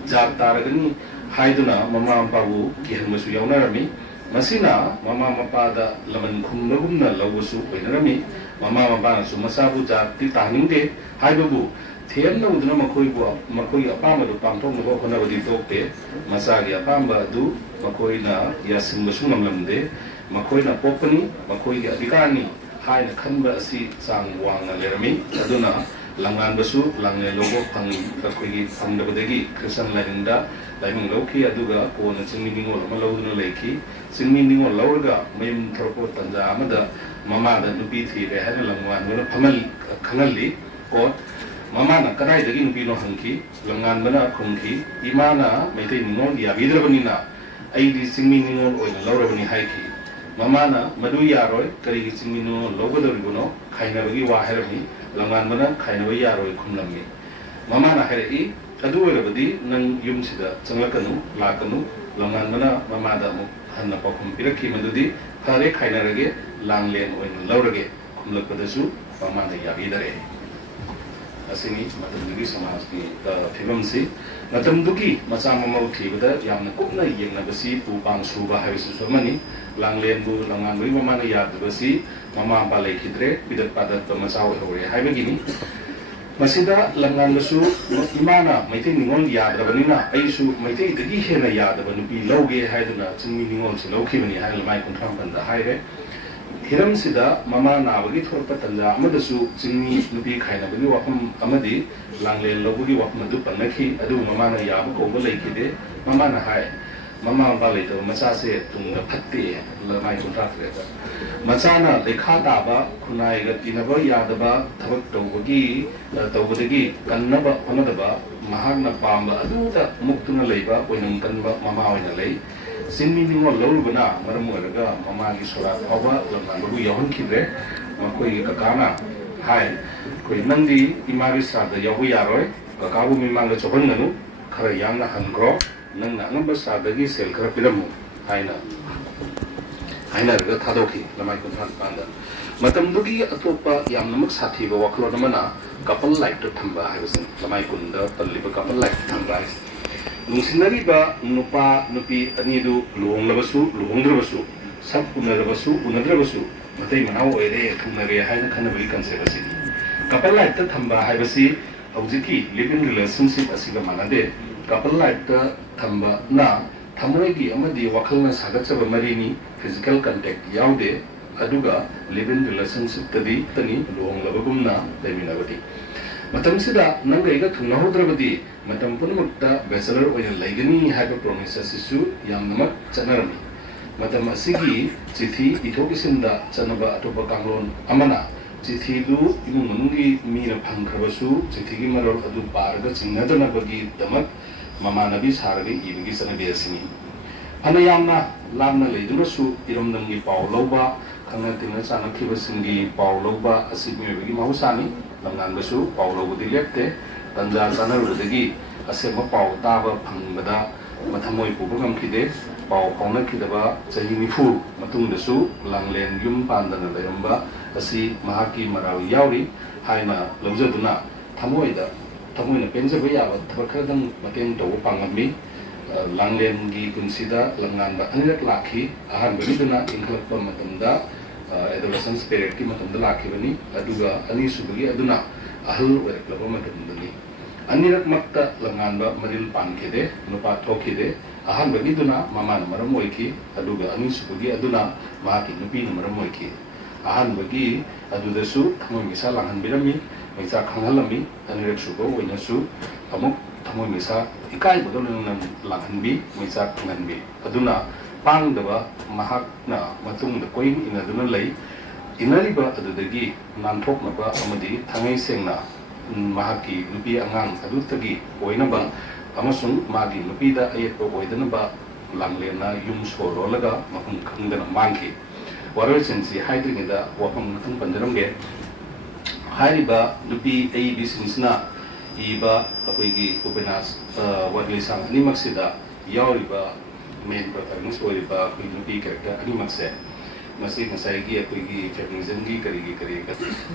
jar taragani haiduna mama pa bu kihanmasu yaunarami masina mama mapa da laman khumnagumna lawsu oinarami mama mapa su masabu jati tahningde haibabu themna udna makoi apamadu pangthoknaba honabadi tokte masagi apamba du makoina yasinbasu ngamlamde makoina popani makoi gi adikani haina khanba asi sang wangna lerami aduna langan basu langne logo phang khoi gi phamdabadagi krisan lainda laiming lauki aduga kona chingmi ningol malawduna leiki chingmi ningol lawrga mayum thorpo tanja amada mama da nupi thire haina langwan gona phamal khangalli ko mama na kanai dagi nupi no hangki langan bana khungki imana meitei ningol yabidrabanina aidi chingmi ningol oina lawrabani haiki mama na madu yaroi kari chingmi ningol lawgadoribuno khainabagi wa herami langan bana khainawa yaroi khumlammi mama na herei adu oirabadi nang yumsida changlakanu lakanu langan bana mama da mu hanna pakhum pirakhi madudi khare khainarage langlen oina lawrage khumlakpadasu mama da yabidare asini matamdugi samajki phibamsi matamdugi macha mamau thibada yamna kupna yengnabasi pupang suba haisu somani langlenbu langanbui mama na yadbasi mama pa lekhidre bidat padat macha hore haibagini masida langanbasu imana maitei ningol yadrabanina aisu maitei dagi hena yadaba nupi lauge haiduna chingmi ningol si laukhibani hail mai kuntham panda haire hiram sida mama nabagi thorpa tanja amadasu chingmi nupi khainabagi wafam amadi langle lobagi wafam adu pannakhi adu mama na yaba koba leikide mama na hai mama ba leito macha se tungda phatte lamai kunthra freda macha na lekha taba khunai ga tinaba yadaba thabak tawbadagi kannaba honadaba mahakna pamba aduta muktuna leiba oinam kanba mama oina lei sinmi ningol lawrubana maram oraga mama gi sora awa lamnabu yahon khidre makoi kakana hai koi nandi imari sa da yabu yaroi kakabu mimanga chobon nanu khara yamna hangro nangna ngamba sa da gi sel khara piramu haina raga thadokhi lamai kunthan panda matam dugi atopa yamnamak sathi ba waklo namana couple light to thamba haibasin lamai kunda palliba couple light thamba nungsinari ba nupa nupi anidu luhonglabasu luhongdrabasu sab unadrabasu matai manau oire thunare haina khanabali concept asi couple life ta thamba haibasi aujiki living relationship asiga manade couple life ta thamba na thamoigi amadi wakhalna sagatchaba marini physical contact yaude aduga living relationship tadi tani luhonglabagumna leminabadi matamsida nangaiga thunahudravadi matam punmukta bachelor oil laigani haiba promise asisu yamnamak chanarami matam asigi chithi ithokisinda chanaba atopa kanglon amana chithi du imung manungi mina phangkhrabasu chithi gi marol adu parga chingnadana bagi damak mamanabi saragi ibigi sanabi asini ana yamna lamna leidunasu iromnamgi paw lawba khangna tingna chanakhiba singi paw lawba asimi bagi mahusani lamnanbasu paw lawbudi lepte tanja chanarudagi asema paw taba phangbada mathamoi puba ngamkhide paw pawnakidaba chahi nifu matungdasu langlen yum pandana leramba asi mahaki marawi yauri haina lawjaduna thamoida thamoina penjaba yaba thabakadang mateng tawu pangami langlen gi kunsida langanba anirak lakhi ahan beduna inglakpa matamda adolescent spirit ki matamda lakhibani aduga ani subagi aduna ahal weraklaba matamdani anirak makta langanba maril pankhide nupa thokhide ahanbagi duna mama na maram moiki aduga ani subugi aduna mahaki nupi na maram moiki ahanbagi adudasu thamoi misa langhan birami maisa khanghalami anirek subo oinasu amuk thamoi misa ikai bodol nan langhanbi maisa khanghanbi aduna pangdaba mahakna matung da koin inaduna lei inariba adudagi nanthoknaba amadi thangai sengna mahaki nupi angang adutagi oinaba amasung magi nupi da ayetpa oidanaba langlena yum sorolaga mahum khangdana mangki waroi sensi haidringida wapam nathang panjaramge hairiba nupi ai bisinsna iba akoigi upenas wadlisang animaksida yauriba main protagonist oiriba akoi nupi character animakse masih ngasaygi akoigi feminism gi kari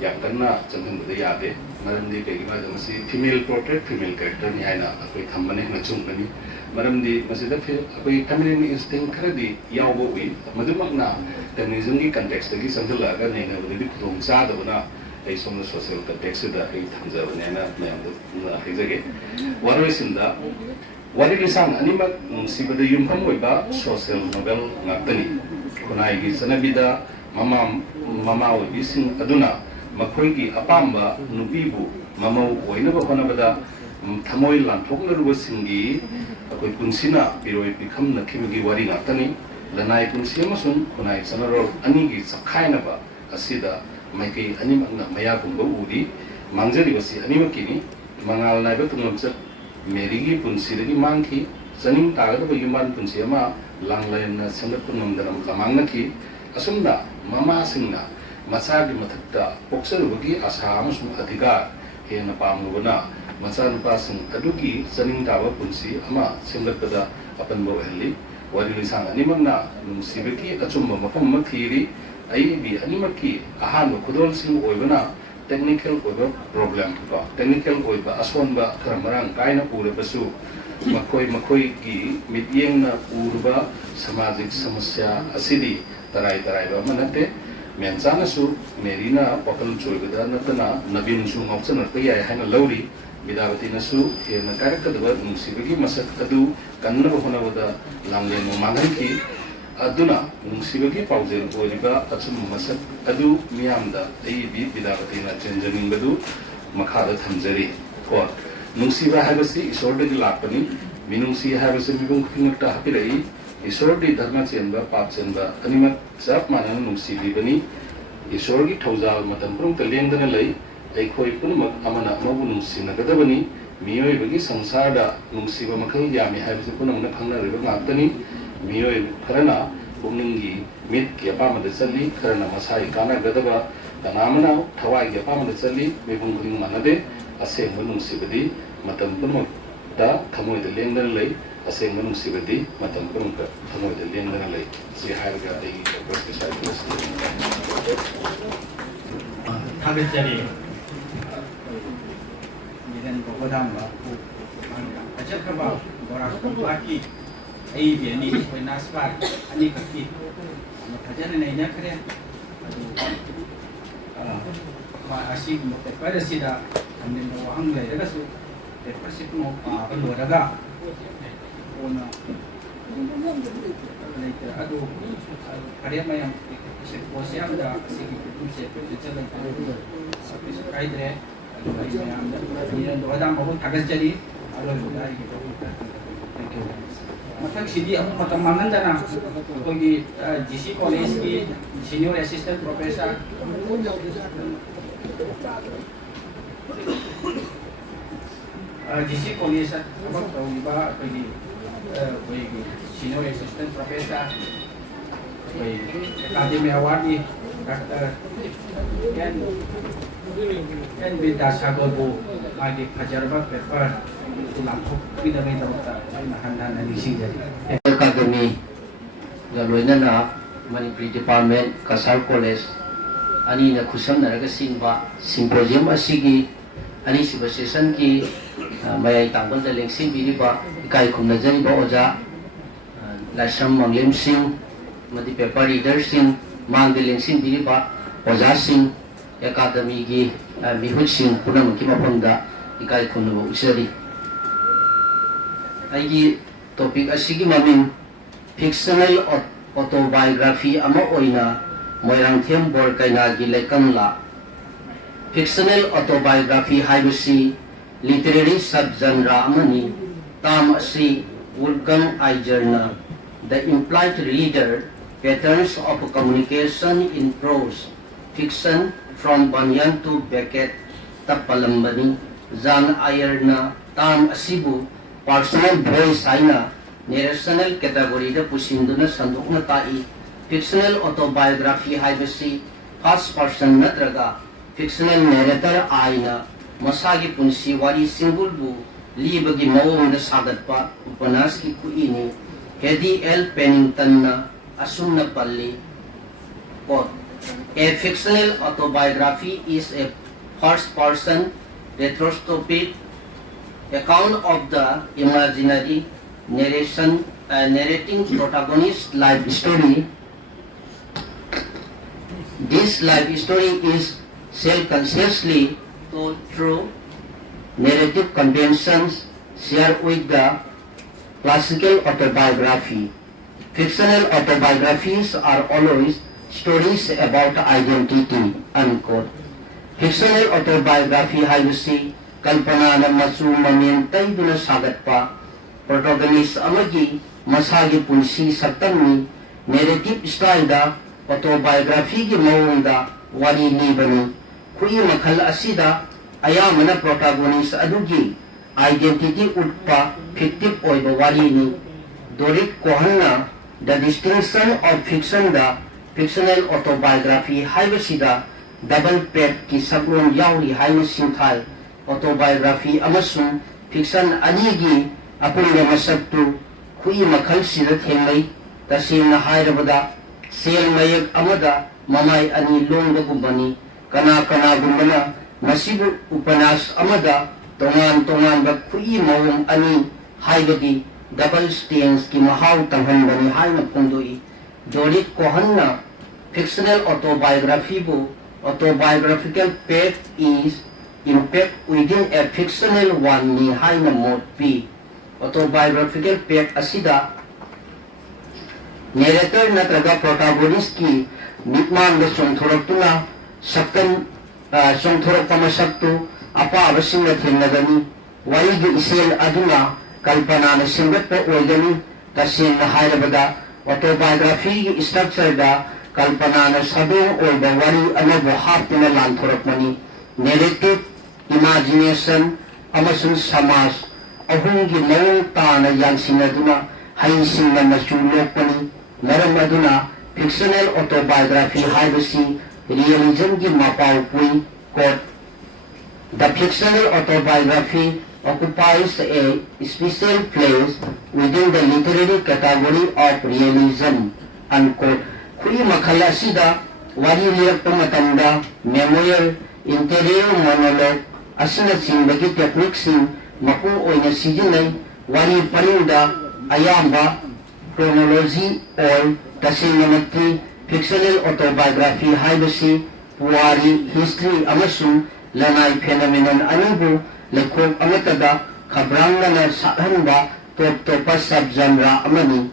yang kanna changhanbada yade maramdi kegima masih female portrait female character ni haina akoi thambane na chungani maramdi masida akoi feminine instinct kharadi yawbo wi madumakna feminism gi context gi sanghala ga neina budi khudong cha da bana ai somna social context da ai thamja bane na mayam da haijage warwesinda warilisang animak sibada yumpham oiba social novel ngakani kunai gi sanabida mama oibising aduna makhoigi apamba nubibu mamau oinaba honabada thamoi lanthoknaruba singi akoi punsina biroi bikham nakhimagi wari ngakani lanai punsi amasung kunai sanarol anigi sakhainaba asida maikei animakna mayagumba uri mangjari wasi animakini mangal naiba tunglamchat merigi punsidagi mangki zaning tagadaba yuman punsi ama langlayan sangat penungdaram kamangna ki asumna mama singna masagi mathakta poksarugi asa amasung adhikar hena pamubana macha nupa sing adugi zaning tawa punsi ama singlatpada apanbo helli warilisang animakna nungsibaki achumba mafam mathiri aibi animaki ahanba khudol sing oibana technical oiba problem ko technical oiba asonba karamarang kaina urabasu makoi ki mityeng na urba samajik samasya asidi tarai ba manate menchana su merina wakal choigada natana nabin su ngopchana payai haina lauri bidawati na su hena karakadwa nungsibagi masak adu kanna honawada langlen manganki aduna nungsibagi paujel oiba achum masak adu miyamda aibi bidawati na chenjaning badu makhada thamjari ko nungsiba habasi isordagi lakpani minungsi habasi mibung khingakta hapirai isordi dharma chenba pap chenba animak chap manana nungsibi bani isorgi thaujal matam prung talendana lai aikhoi punumak amana amabu nungsinnagadabani miyoi bagi sangsarda nungsiba makhal yami habasi punamna khangnariba ngaktani miyoi kharana pumningi mit ki apamada challi kharana masai kana gadaba tanamana thawai ki apamada challi mibung khing manade asengba nungsibadi matam punmakta thamoida lengdana lei asengba nungsibadi matam punmakta thamoida lengdana lei si hairga ai prospect cycles thagajari milen bogodamba ajakaba borak paki ai biani koinasbar ani kaki thajana nei nakre asig mo pada sida amin mo ang lay daga su deposit mo palo daga ona later ado karya mayang Symposium da sige kunse jalan sampai kaidre ado ay mayam da niran do adam mo tagasjari alo dai gitu thank you matak sidi aku matamanan da na kogi GC college ki senior assistant professor GC college apa tahu iba kogi senior assistant professor Akademi award ni Dr. Ken Bidasa Gobo lagi Cachar paper tulang tidak main tahu tak nahan analising jadi. Akademi galoina na Manipuri Department Cachar College ani na khutsamnaraga singba Symposium asigi ani suba session ki mayai tanggal da lengsing biriba ekaikhumnaba oja Clasroom manglem sing madi paper reader sing mangde lengsing biriba oja sing Akademi gi mihut sing punam ki mapangda ekaikhumnaba usari aigi topic asigi maming fictional autobiography ama oina moirangthem borkaina gi lekamla. Fictional autobiography haibasi literary subgenre amani tam asi Wolfgang Eiserna, the implied reader patterns of communication in prose fiction from Bunyan to Beckett tapalambani Jan Ayerna tam asibu personal voice haina narrational category da pusinduna sandukna tai. Fictional autobiography haibasi first person natraga fictional narrator aina masagi punsi wari singgulbu libagi mawong da sagatpa upanas ki kuini Hedy L. Pennington na asum na palli. Quote, a fictional autobiography is a first person retrospective account of the imaginary narrating protagonist's life story. This life story is self-consciously told through narrative conventions shared with the classical autobiography. Fictional autobiographies are always stories about identity, unquote. Fictional autobiography haibasi kalpana na masu mamintay duna sagatpa protagonist amagi masagi punsi saktamni narrative style da autobiography gi mawongda wari libani kui makhal asida ayamana protagonist adugi identity utpa fictive oiba wari ni Dorit Kohanna the distinction of fiction da fictional autobiography haibasida double pet ki saklon yauri haina sinthai autobiography amasung fiction anigi apunga masaktu kui makhal sida thengai tasingna hairabada sel mayak amada mamai ani longda gumbani kana gumbana masibu upanas amada tongan ba kui mawong ani haibadi double stance ki mahaw tanghanbani haina pungdoi Dorit Kohanna fictional autobiography bu autobiographical path is impact within a fictional one ni haina mode p autobiographical path asida narrator natraga protagonist ki mitman da songthoraktuna saktan songthorakpa masaktu apa abasing na thenagani wari gi isel aduna kalpana na singatpa oigani tasin na hairabada autobiography structure da kalpana na sabing oiba wari anabu haptina lanthorakmani narrative imagination amasung samas ahungi mawong tana yansinaduna haisingna masulokpani maram aduna fictional autobiography haibasi realism gi mapaw pui. Quote, the fictional autobiography occupies a special place within the literary category of realism, unquote. Kui makhala sida wari lirak pamatanda memorial interior monologue asina singbagi techniques mapu oina sijinay wari parinda ayamba chronology or tasingamati fictional autobiography haibasi puwari history amasung lanai phenomenon anibu lekhok amatada khabrang na sahanba top subgenre amani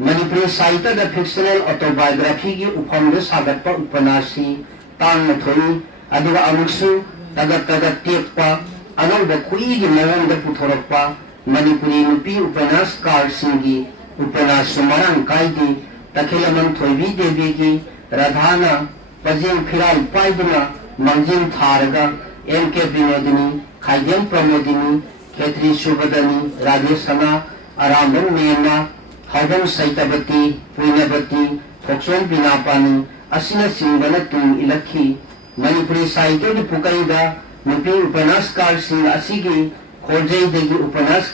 Manipuri Sahitya da fictional autobiography gi upamda sagatpa upanasi tang mathoi aduga amuksu tagat tekpa anauda kui gi mawangda puthorakpa Manipuri nupi upanaskar singhi upanas sumarang kaidi takhilaman thoibi devi gi radhana pajeng phiral paiduna mangjing tharaga N.K. Vinodini Khaidem Pramodini Khetri Subadani Rajeshana Aramban Mena Haudam Saitabati Puinabati Thokson Pinapani Asina Singbana Tung Ilakhi Manipuri Sahitya di Pukaida nupi upanaskar sing asigi khojai degi upanas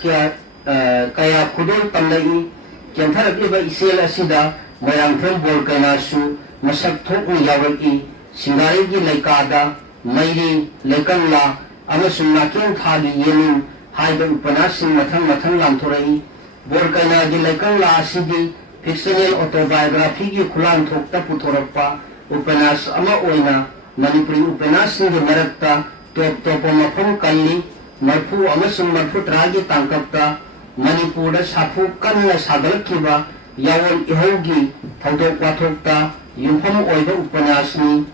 kaya khudol tamlai kentharakliba isel asida mayangtham bolkainasu masak thokni yawaki singari gi laikada mairi laikangla amasung naking thagi yenin haiba upanas sing mathang lamthorai bolkaina gi laikangla asigi fictional autobiography gi khulang thokta puthorakpa upanas ama oina Manipuri upanas sing marakta top mafam kalli marfu amasung marfu tragi tangkapta Manipur sapu kanna sagalakkiba yawon ihaugi thawdok wathokta yumpham oiba upanasni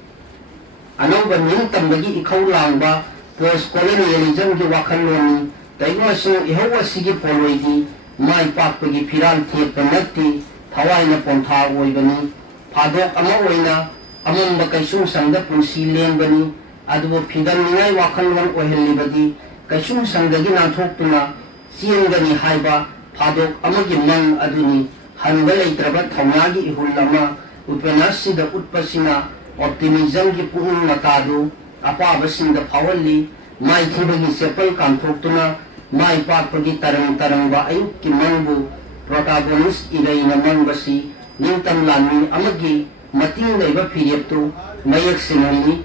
anauba ningtambagi ikhau langba post colonialism gi wakhaloni taimasu ihau asigi poloidi mai pakpagi phiran theppa natti thawaina pontha oibani phadok ama oina amamba kaisung sangda punsi lembani adubo phidam ningai wakhalon ohelibadi kaisung sangdagi nanthoktuna siengani haiba phadok amagi mang aduni hanba leitraba thawnagi ihulama upenasida utpasina optimism gi puung matadu apabasinda phawali mai thibagi sepal kanthoktuna mai pakpagi tarang ba ayuk ki mangbu protagonist ilaina mangbasi ningtam lani amagi mating leiba phireptu mayak sinani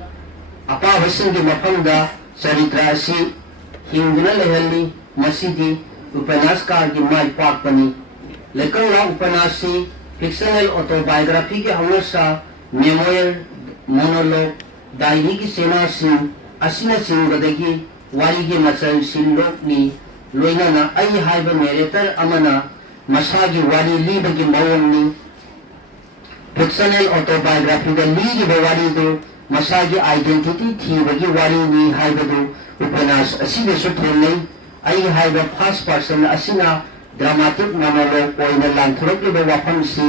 apabasingi mafamda charitra asi hingduna lehalli masidi उपन्यासकार की माई पाकपनी लेकिन ला उपन्यासी fictional autobiography के हमेशा memoir monologue diary की सेना सिंह असिना सिंह बदगी वाली के मचल सिलोक नी लोइना आई हाइब नरेटर अमना मसा की वाली लीब की मौनी फिक्शनल ऑटोबायोग्राफी का ली की वाली दो मसा की आइडेंटिटी थी बगी वाली नी हाइब दो उपन्यास असिने सुथेल नहीं आई हाइब फर्स्ट पर्सन असिना ड्रामाटिक मोनोलॉग ओइना लांथरकलिबा वाफमसी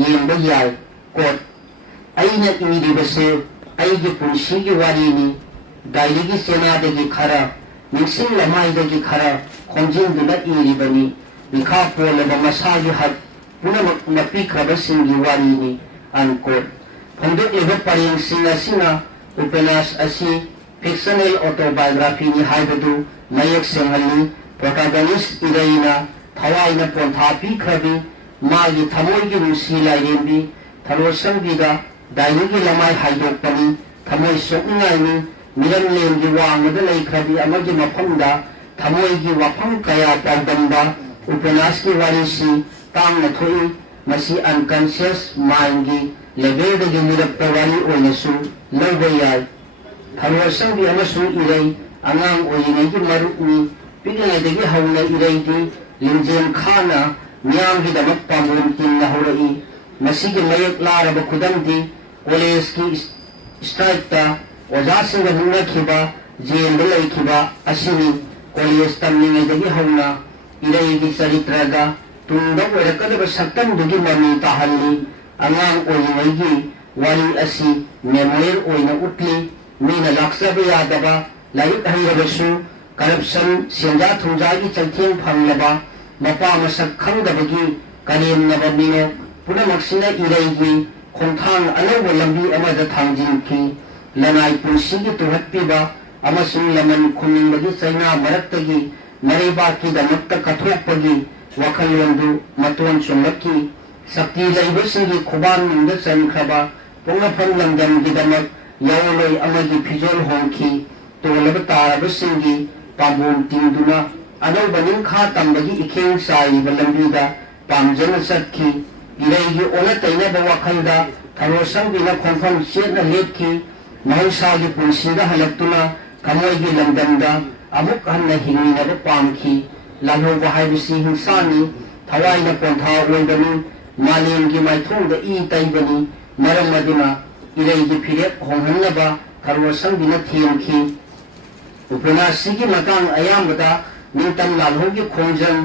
येंबा याय कोट अइना इरिबसे अइगे पुंसीगी वारीनी डायरीगी सेनादगी खरा मिक्सिंग लमाइदगी खरा खोंजिंदुना इरिबनी बिखा पोलबा मसागी हक पुनमक नपीख्रबसिंगी वारीनी अनकोट फंदोक्लिबा परेंगसिंग असिना उपन्यास असि फिक्शनल ऑटोबायोग्राफी नि हाइबदु mayak senghali protagonist iraina thawaina pontha pikhrabi magi thamoi gi nusi lairembi thalosang biga dainogi lamai haidokpani thamoi sokngai ni miram lem gi wangda laikhrabi amagi maphamda thamoi gi wafam kaya pagdamba upanas ki warisi tamna thoi masi unconscious mind gi level de gi mirapta wari oinasu lawbayai thalosang bi amasu irai angang oinagi marukni pignadagi hauna iraidi linjen khana nyamgi damak pamum tinna horai masigi mayak laraba khudamdi college ki strike ta ojasinga hunna khiba jail da laikhiba asini college tamningadagi hauna iraidi charitraga tunda orakadaba saktam dugi mani tahalli angang oinagi wari asi memoir oina utli mina laksaba yadaba लाइक हंगबसु corruption सेंजा थुंजागी चलथें फंगलबा मपा मसक खंगदबगी कनेमनब मिनो पुनमक्सिना इरैगी खोंथांग अनौब लंबी अमद थांजिंखी लनाई पुंसीगी तुहत्पीबा अमसुं लमन खुमिंबगी चैना मरक्तगी मरेबाकी दमक्ता कथोकपगी वखलवंदु मतोन चुमक्की शक्ति लैबसिंगी खुबान मुंद चनखबा पुंगफम लंगमगी दमक यवलोय अमगी फिजोल होंखी तोलब तारबसिंगी पाबोम तिंदुना अनौब निंखा तंबगी इखें साइब लंबीदा पामजन सत्खी इरैगी ओना तैनबा वखलदा थरोसंगिना खोंफम सेना लेपखी महौसागी पुंसीदा हलक्तुना कमोयगी लंदमदा अमुक हन्ना हिंगिनबा पामखी लालोबा हाइबसी हिंसानी थवाइना पोंथा ओइबनी मालेमगी माइथोंदा ई तैबनी मरम मदुना इरैगी फिरेप होंहन्नबा थरोसंगिना थेमखी उपन्यासी मतंग अयामदा निंतम लालहोगी खोंजन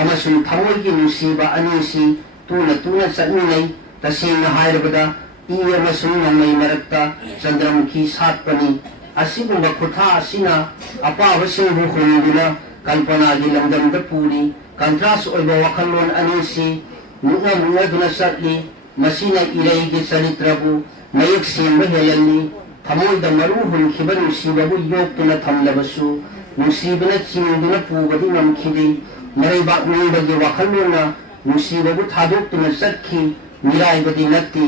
अमसुं थमोगी नुसीबा अनीसी तूना तूना चटनिनै तसेंना हायरबदा ई अमसुं नंगै मरक्ता चंद्रमुखी सातपनी असिगुंबा खुथा असिना अपाबसिंबु हुंदुना कल्पनागी लंदमदा पूरी कंट्रास्ट ओइबा वखलोन अनीसी मुना मुनादुना चटली मसीना इरैगी चरित्रबु मयक सेंबा हेलल्ली थमोइदा मरु हुनखिबा नुसीबाबु योक्तुना थमलबसु नुसीबना चिंदुना पुबदि नमखिदि मरैबाक नुबगी वखलोना नुसीबाबु थादोक्तुना चटखि मिराइबदि नत्ति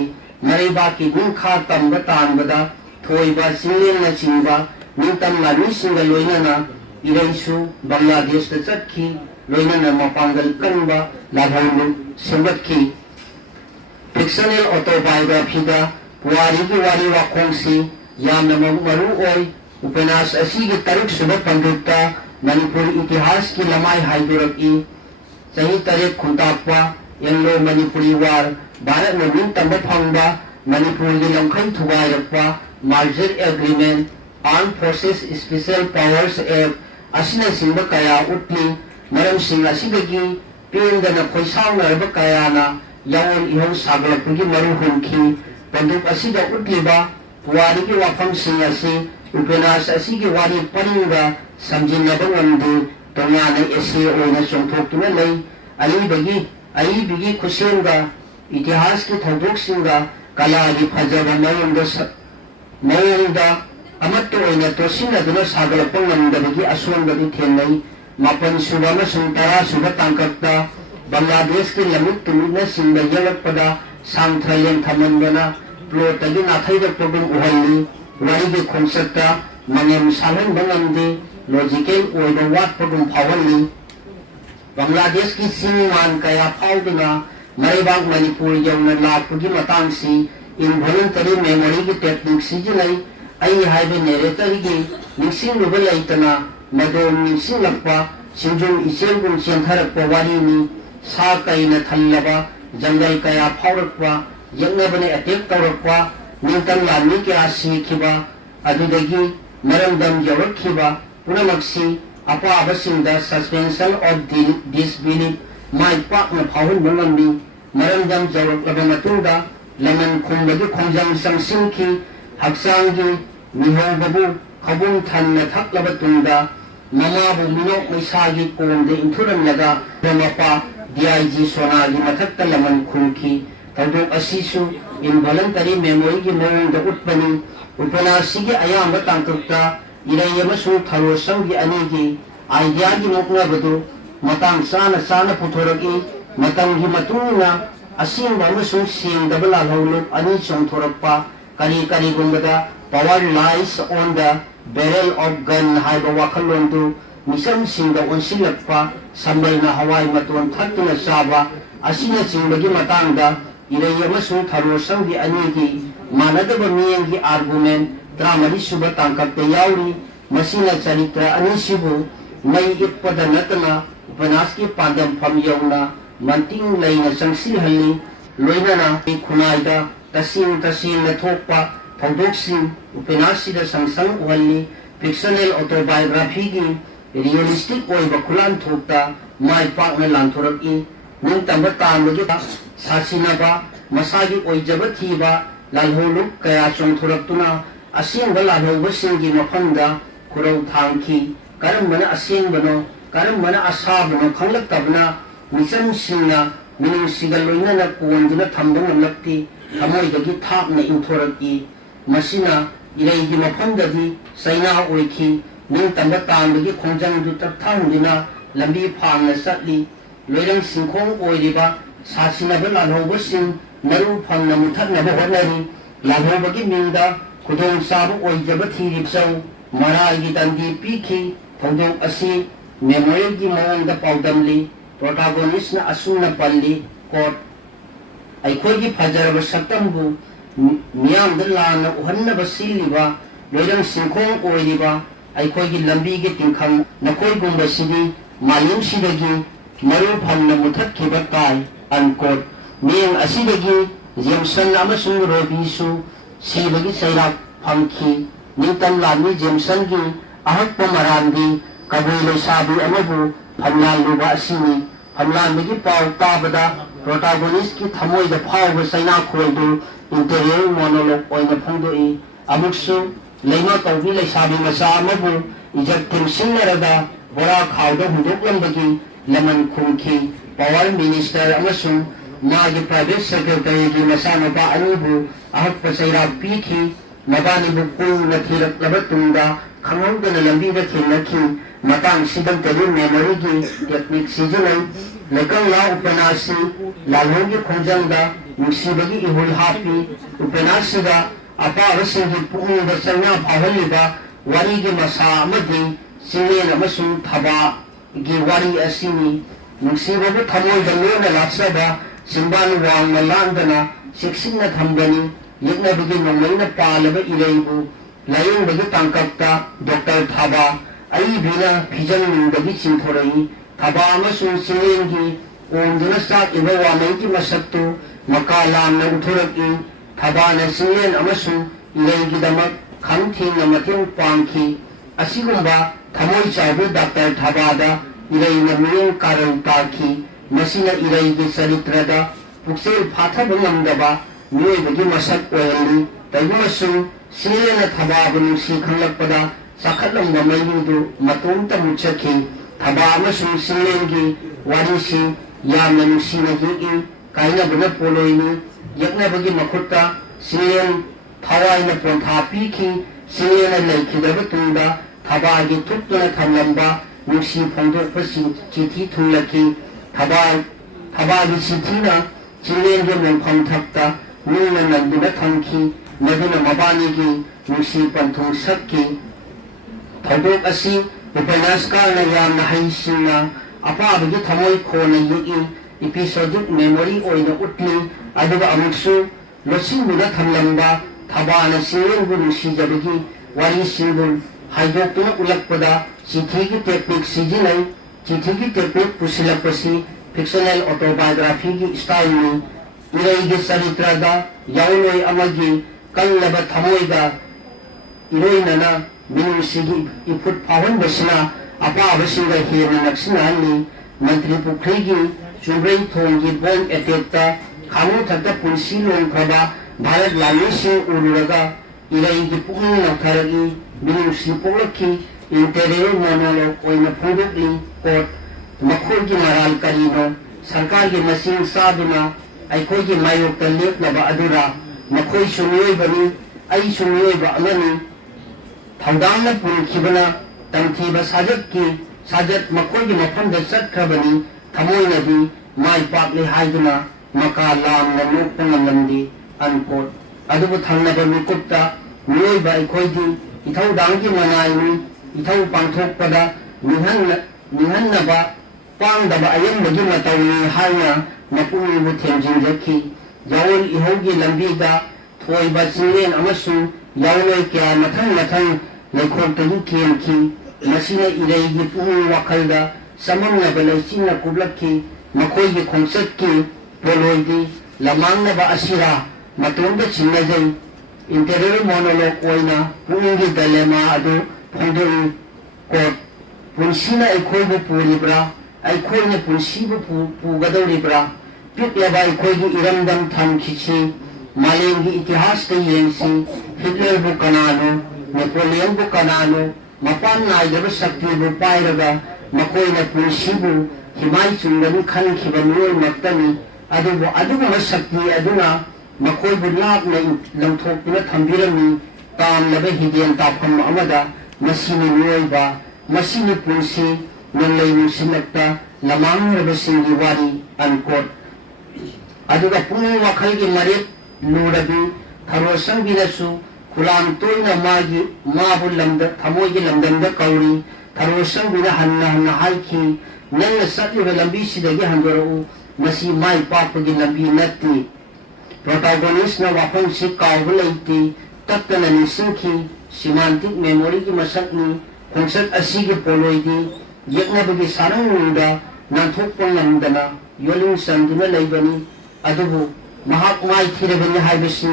मरैबाकी निंखा तंबा तानबदा थोइबा चिंलेंना चिंबा निंतम लामिसिंगा लोइनाना इरैसु बांग्लादेश दा चटखि लोइनाना मपांगल कनबा लाभौलु सेंबतखि फिक्शनल ऑटोबायोग्राफी दा वारी वारी वाखोंसी यामना मरु ओय उपन्यास असी के तरुक सुबह पंडिता मणिपुर इतिहास की लमाई हाइदुरकी Sahi Tarik Kuntakwa, Yellow Manipuri War, Barat Nabin Tamba Pangba, Manipuri Lamkai Tuwayakwa, Marger Agreement, Armed Forces Special Powers Act, Asina Simba Kaya Utli, Maram Singh Asidagi, Pindana Koisang Narba Kayana, Yawan Ihon Saglapugi Maru Hunki, Panduk Asida Utliba, Wariki Wafam Singh Asi, Upenas Asigi Wari Paninga, Samjin Nabangandu, Tongana Ese Oina Songtok Tumalay, Ali Bigi Kusenga, Itihas Ki Thodok Singa, Kalagi Pajaba Mayanda, Amato Oina Tosina Duna Sagalapang Nandabagi Aswan Bagi Tenay, Mapan Subama Suntara Subatangkata, Bangladesh Ki Lamut Tumina Singa Yalakpada, Santrayan Tamandana, Plotagi Nathayda Problem Uhali, Warigi Konsata, Mangam Salan Bangamdi, Logical Oida Wat Problem Pawali, Bangladesh Ki Singman Kaya Paudina, Maribang Manipur Yamna Lapugi Matangsi, Involuntary Memory Technique Sijilay, Ai Hive Narrator Gi, Mixing Rubalaitana, Madon Mixing Lakwa, Sinjum Iselgun Siantarakwa Warini, Sakaina Talaba, Jangal Kaya Paurakwa, Yangnabane Attack Taurakwa, Nintan Lani Kiasi Kiba, Adudagi, Marandam Yarakiba, Punamaksi, Apa Abasinda, Suspension of Disbelief, My Partner Pahun Bungambi, Marandam Jarak Labamatunda, Laman Kumbagi Konjam Samsinki, Haksangi, Mihong Babu, Kabun Tan Natak Labatunda, Mamabu Minok Misagi Konde Inturam Laga, Ramapa, DIG Sonagi Matakta Laman Kunki, Tadok Asisu, Involuntary Memory Gimong the Utpani, Upana Sigi Ayam Batangkukta, Irayamasu Taro Sangi Anigi, Ayagi Mokna Badu, Matang Sana Putoraki, Matangi Matuna, Asim Bamusung Sing Double Holo, Anisong Torapa, Kari Gumbada, power lies on the barrel of gun Haibawakalondu, Misam Sing the Onsilapa, Sambal na Hawaii Matun Tatuna Saba, Asina Sing the Gimatanga, Irayamasu Taro Sangi Anigi, Manadaba Miyangi argument, Dramadi Subatangkap Yauri, Masina Charitra Anisibu, May Ipada Natana, Panaski Padam Pamyauna, Manting Laina Sangsi Hali, Loinana, Kunaida, Tasin Natokpa, Houdok, Upenasida Sangsang Wali, fictional autobiography, realistic Oiba Kulan Tokta, My Partner Lanturaki, Nintambata Mugita, Sasinaba, Masagi Oijabatiba, Lalholuk, Kayachong Turatuna, Asim Balano Wasingi Mapanda, Kurau Tangki, Karamana Asim Bano, Karamana Asabano, Konglak Tabna, Misam Singna, Mining Sigaloina, Kuanduna Tambang Lakti, Tamoidagi Tapna Intoraki, Masina, Ilay Mapandadi, Saina Oiki, Nintambata Magi Konjang Dutak Tangdina, Lambi Pang Satli, Loyang Singkong Oidiba, Sasina Balano Wasing, Naru Panga Mutan Nabonari, Lanobagi Minda, Kudong Sabu Oijabati Ripso, Maragi Dandi Piki, Tondong Asi, Memorial Gimon the Paudamli, protagonist na Asuna Pali, Court, Aikogi Pajaraba Satambu, Miam the Lana, Uhana Basiliba, Loyang Singkong Oidiba, Aikogi Lambi getting come, Nakoi Gumba City, Malim Sidagi, Maru Pamna Mutakhiba Tai, unquote. Ming Asidagi, Jameson Amasung Robisu, Sibagi Sayrak, famkhi, Nintam Lami Jameson Gi, Ahak Pomarandi, Kabilo Sabi Amabu, Hamlan Luba Asini, Hamlan Migi Pau Tabada, protagonist ki Thamoi the Power Saina Kuedu, interior monologue Oina Pondoi, Amuksu, Lema Tavila Sabi Masa Amabu, Ijak Tim Sinaraga, Bora Kauda Hudokambagi, Lemon Kunki, Power Minister Amasung, Magi Private Secretary ki Masano Ba Anubu, Ahak Pasayra Piki, Mabani Bukul Nathirak Labatunda, Kamanga Nalambida Kinaki, Matang Sidang Telu Memory Gi, Technique Sijilay, Lekang La Upanasi, Lalhogi Konjanga, Musibagi Ihul Happy, Upanasida, Apa Rasingi Pung the Sanya Pahaliba, Wari Gi Masa Amadi, Singin Amasung Taba, Gi Wari Asini, Musibabu Tamoy the Luna Latsada, Simban Wang Malandana, 16 na Thambani, Yigna Bigi Nomaina Palaba Ilaybu, Laying Bagi Tangkapta, Dr. Thaba, Aibina, Pijan Bagi Chintorai, thaba amasung singengi onduna sak iba wamai masaktu maka lamna uthuraki thaba na singen amasung ilai damak khamthi na mating pangki asigumba thamoi chabu Dr. Thabada ilai na miyeng karal taki masina ilai gi saritrada puksel phathaba ngamdaba miyoi bagi masak oili taimasung singena thaba bunu si khanglakpada sakhatlamba mayidu matumta muchaki thaba amasung singengi warisi yamna nusina gi kaina bana poloini yakna bagi makhutta singen thawai pontha piki singena laikhidaba tunda thaba gi thutna thamlamba nusi phongdokpa chithi thulaki thaba gi chithina singen ge mongpham thakta nuna nanduna thamki maduna mabani gi nusi panthung sakki thadok asi upanaska na yamna haisina apa bagi thamoi khona yi episodic memory oina utli aduga amuksu losinguda thamlamba thabana singen gu nusi jabagi wari singul haidokuna ulakpada chithi ki technique sijinai chithi ki technique pusilapasi fictional autobiography ki style ni irai gi charitrada yauloi amagi kallaba thamoiga iroinana minusigi iput pawan basina apa basinga hena naksina ni mantri pukrigi chubrei thongi bon etekta khamu thakta punsi long khaba bharat lalisi ururaga irai gi pung nakharagi minusi polaki interior monologue oina phudukli kot makhoi gi maral karino sarkar gi masing saduna aikoi gi mayok talek laba adura makhoi sumioi bani ai sumioi ba amani thangdamna punkhibana tamthiba sajat makhoi gi mafamda chatkhabani thamoina di mai pakle haiduna maka lam na nokpanga lamdi ankot adubu thangnaba mikupta miyoi ba aikoi di ithau dangi manai ithau pangthokpada nihanna pangdaba ayambagi matawi haina napunibu thenjinjaki yawol ihogi lambida thoiba singen amasung yawloi kya mathang laikhoktagi kiemki masina iraigi pung wakhalda samamnaba laisina kublakki makhoigi khongsatki poloidi lamangnaba asira matonda chinnajai interior monologue oina pungi dilemma adu phondoi kot punsina aikhoibu puribra aikhoina punsibu pugadoribra piklaba aikhoigi iramdam thamkhichi malengi itihas ka yengsi Hitler bu kanano Napoleon bu kanano mapan naidaba shakti bu pairaga makoina punsibu himai chungani khankhiba miyoi maktani adubu shakti aduna makoi bu lapna lamthokna thambirami tamlaba hidian tafam amada masini mioiba masini punsi nalai nusinakta lamangraba singi wari ankot aduga pung wakhalgi marit lurabi tharosang binasu kulam toina mabu lamda thamoigi lamdanda kauri tharosang bina hanna haiki nanna satliba lambi sidagi handorau masi mai papagi lambi natti protagonist na wapang si kaubulaiti tattana nisingki semantic memory ki masakni khongsat asigi poloidi yekna bagi sarang nunda nanthokpang lamdana yoling sanduna laibani adubu mahak mai thirabani haibasi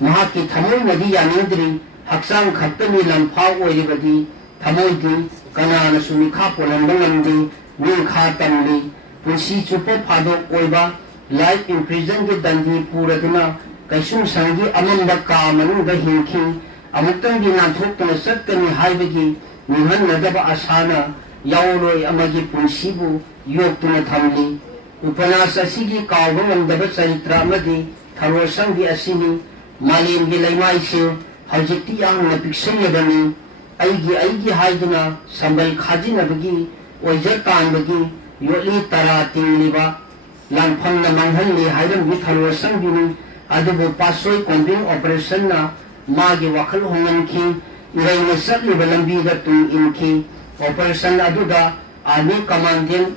mahaki thamoi nadi yanindri haksang khattani lamphau oiribadi thamoidi kanana sumi kha polambangamdi ning kha tamli punsi chupa phadok oiba life in prison ke dandi puraduna kaisum sangi amanda ka manungda hinki amuktang di nanthokna sattani haibagi nihan nadaba asana yawloi amagi punsibu yoktuna thamli upanas asigi kawbangamdaba charitra amadi tharosanggi asini malemgi laimaise haujikti yamna pikselabani aigi haiduna sambal khajinabagi oija tanbagi yoli tara tingliba langphamna manghalli hairamgi tharosanggi adubu pasoi combing operation na magi wakhal honganki iraina satliba lambida tung inki operation aduda army commandant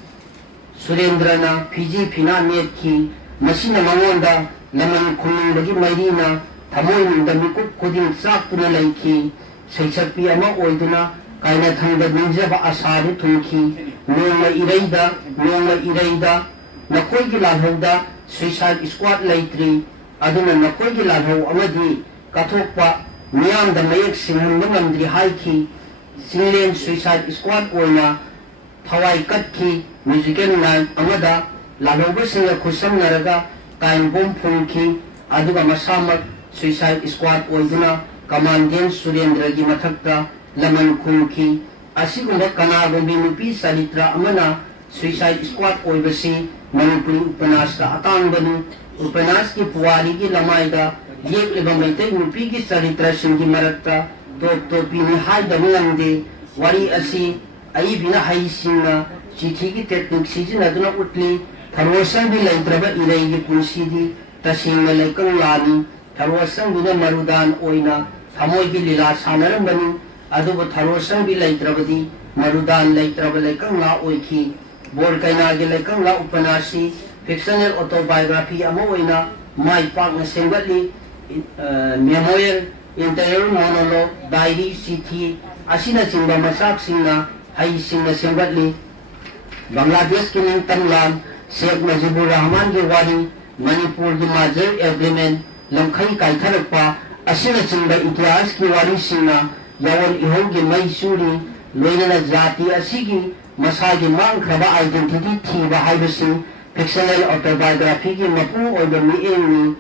Surendrana Fiji Phina Netki Masina Mangonda Laman Khunungbagi Mairina Thamoinda Mikup Kuding Sakpuna Laiki Seysakpi ama oiduna kaina thangda ninjaba asari thungki noma ireida nakoi gi lalhauda suicide squad laitri aduna nakoi gi lalhau amadi kathokpa miyam da mayek sinhan ngamdri haiki singlen suicide squad oina thawai katki musical night amada lalhauba singa khutsamnaraga kain bom phungki aduga masamak suicide squad oiduna commandant surendra gi mathakta laman khungki asigumba kanagumbi nupi salitra amana suicide squad oibasi manipuri upanas da atangbani upanas ki puwari ki lamaida yek leba maitai nupi ki salitra singi marakta to pini haida ngamde wari asi ai bina hai singa chithi ki technique sijinaduna utli tharwasan bi laitraba ilai gi punsidi tasinga laikang lani tharwasan bina marudan oina thamoi gi lila sanarambani aduba tharwasan bi laitrabadi marudan laitraba laikang la oiki bor kaina gi laikang la upanasi fictional autobiography ama oina mai pak na senggali memoir interior monologue diary chithi asina chingba masak singna hai singna senggali Bangladesh ki ning tamlan Sheikh Mujibur Rahman ki wari Manipur ki major agreement lamkhai kaitharakpa asina chingba itihas ki wari singna yawan ihong ki mai suri loinana jati asigi masagi mangkraba identity thiba haibasi fictional autobiography ki mapu oiba mi'engni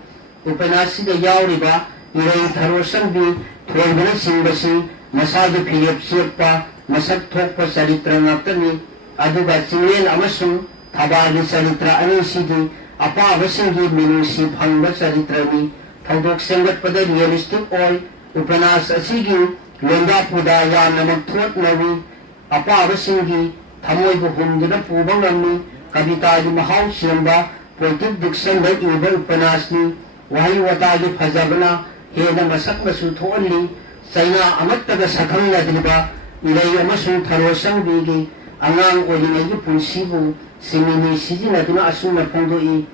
upanasida yauriba irei tharosanbi thoibana singbasi masagi phirep siekpa masak thokpa charitra ngakani aduga chinglen amasung thabagi charitra anisidi apabasingi minusi phangba charitrani thodok sengatpada realistic oi upanas asigi londa puda yanamak thot nawi apabasingi thamoibu humduna puba ngamni kavita gi mahau semba poetic diction da iba upanasni wahi wata gi phajabna hena masak masu tholi saina amattaga sakhangna dilba ilai amasung tharosang bigi angang olingai gi punsibu simini sijina duna asuna phongdoi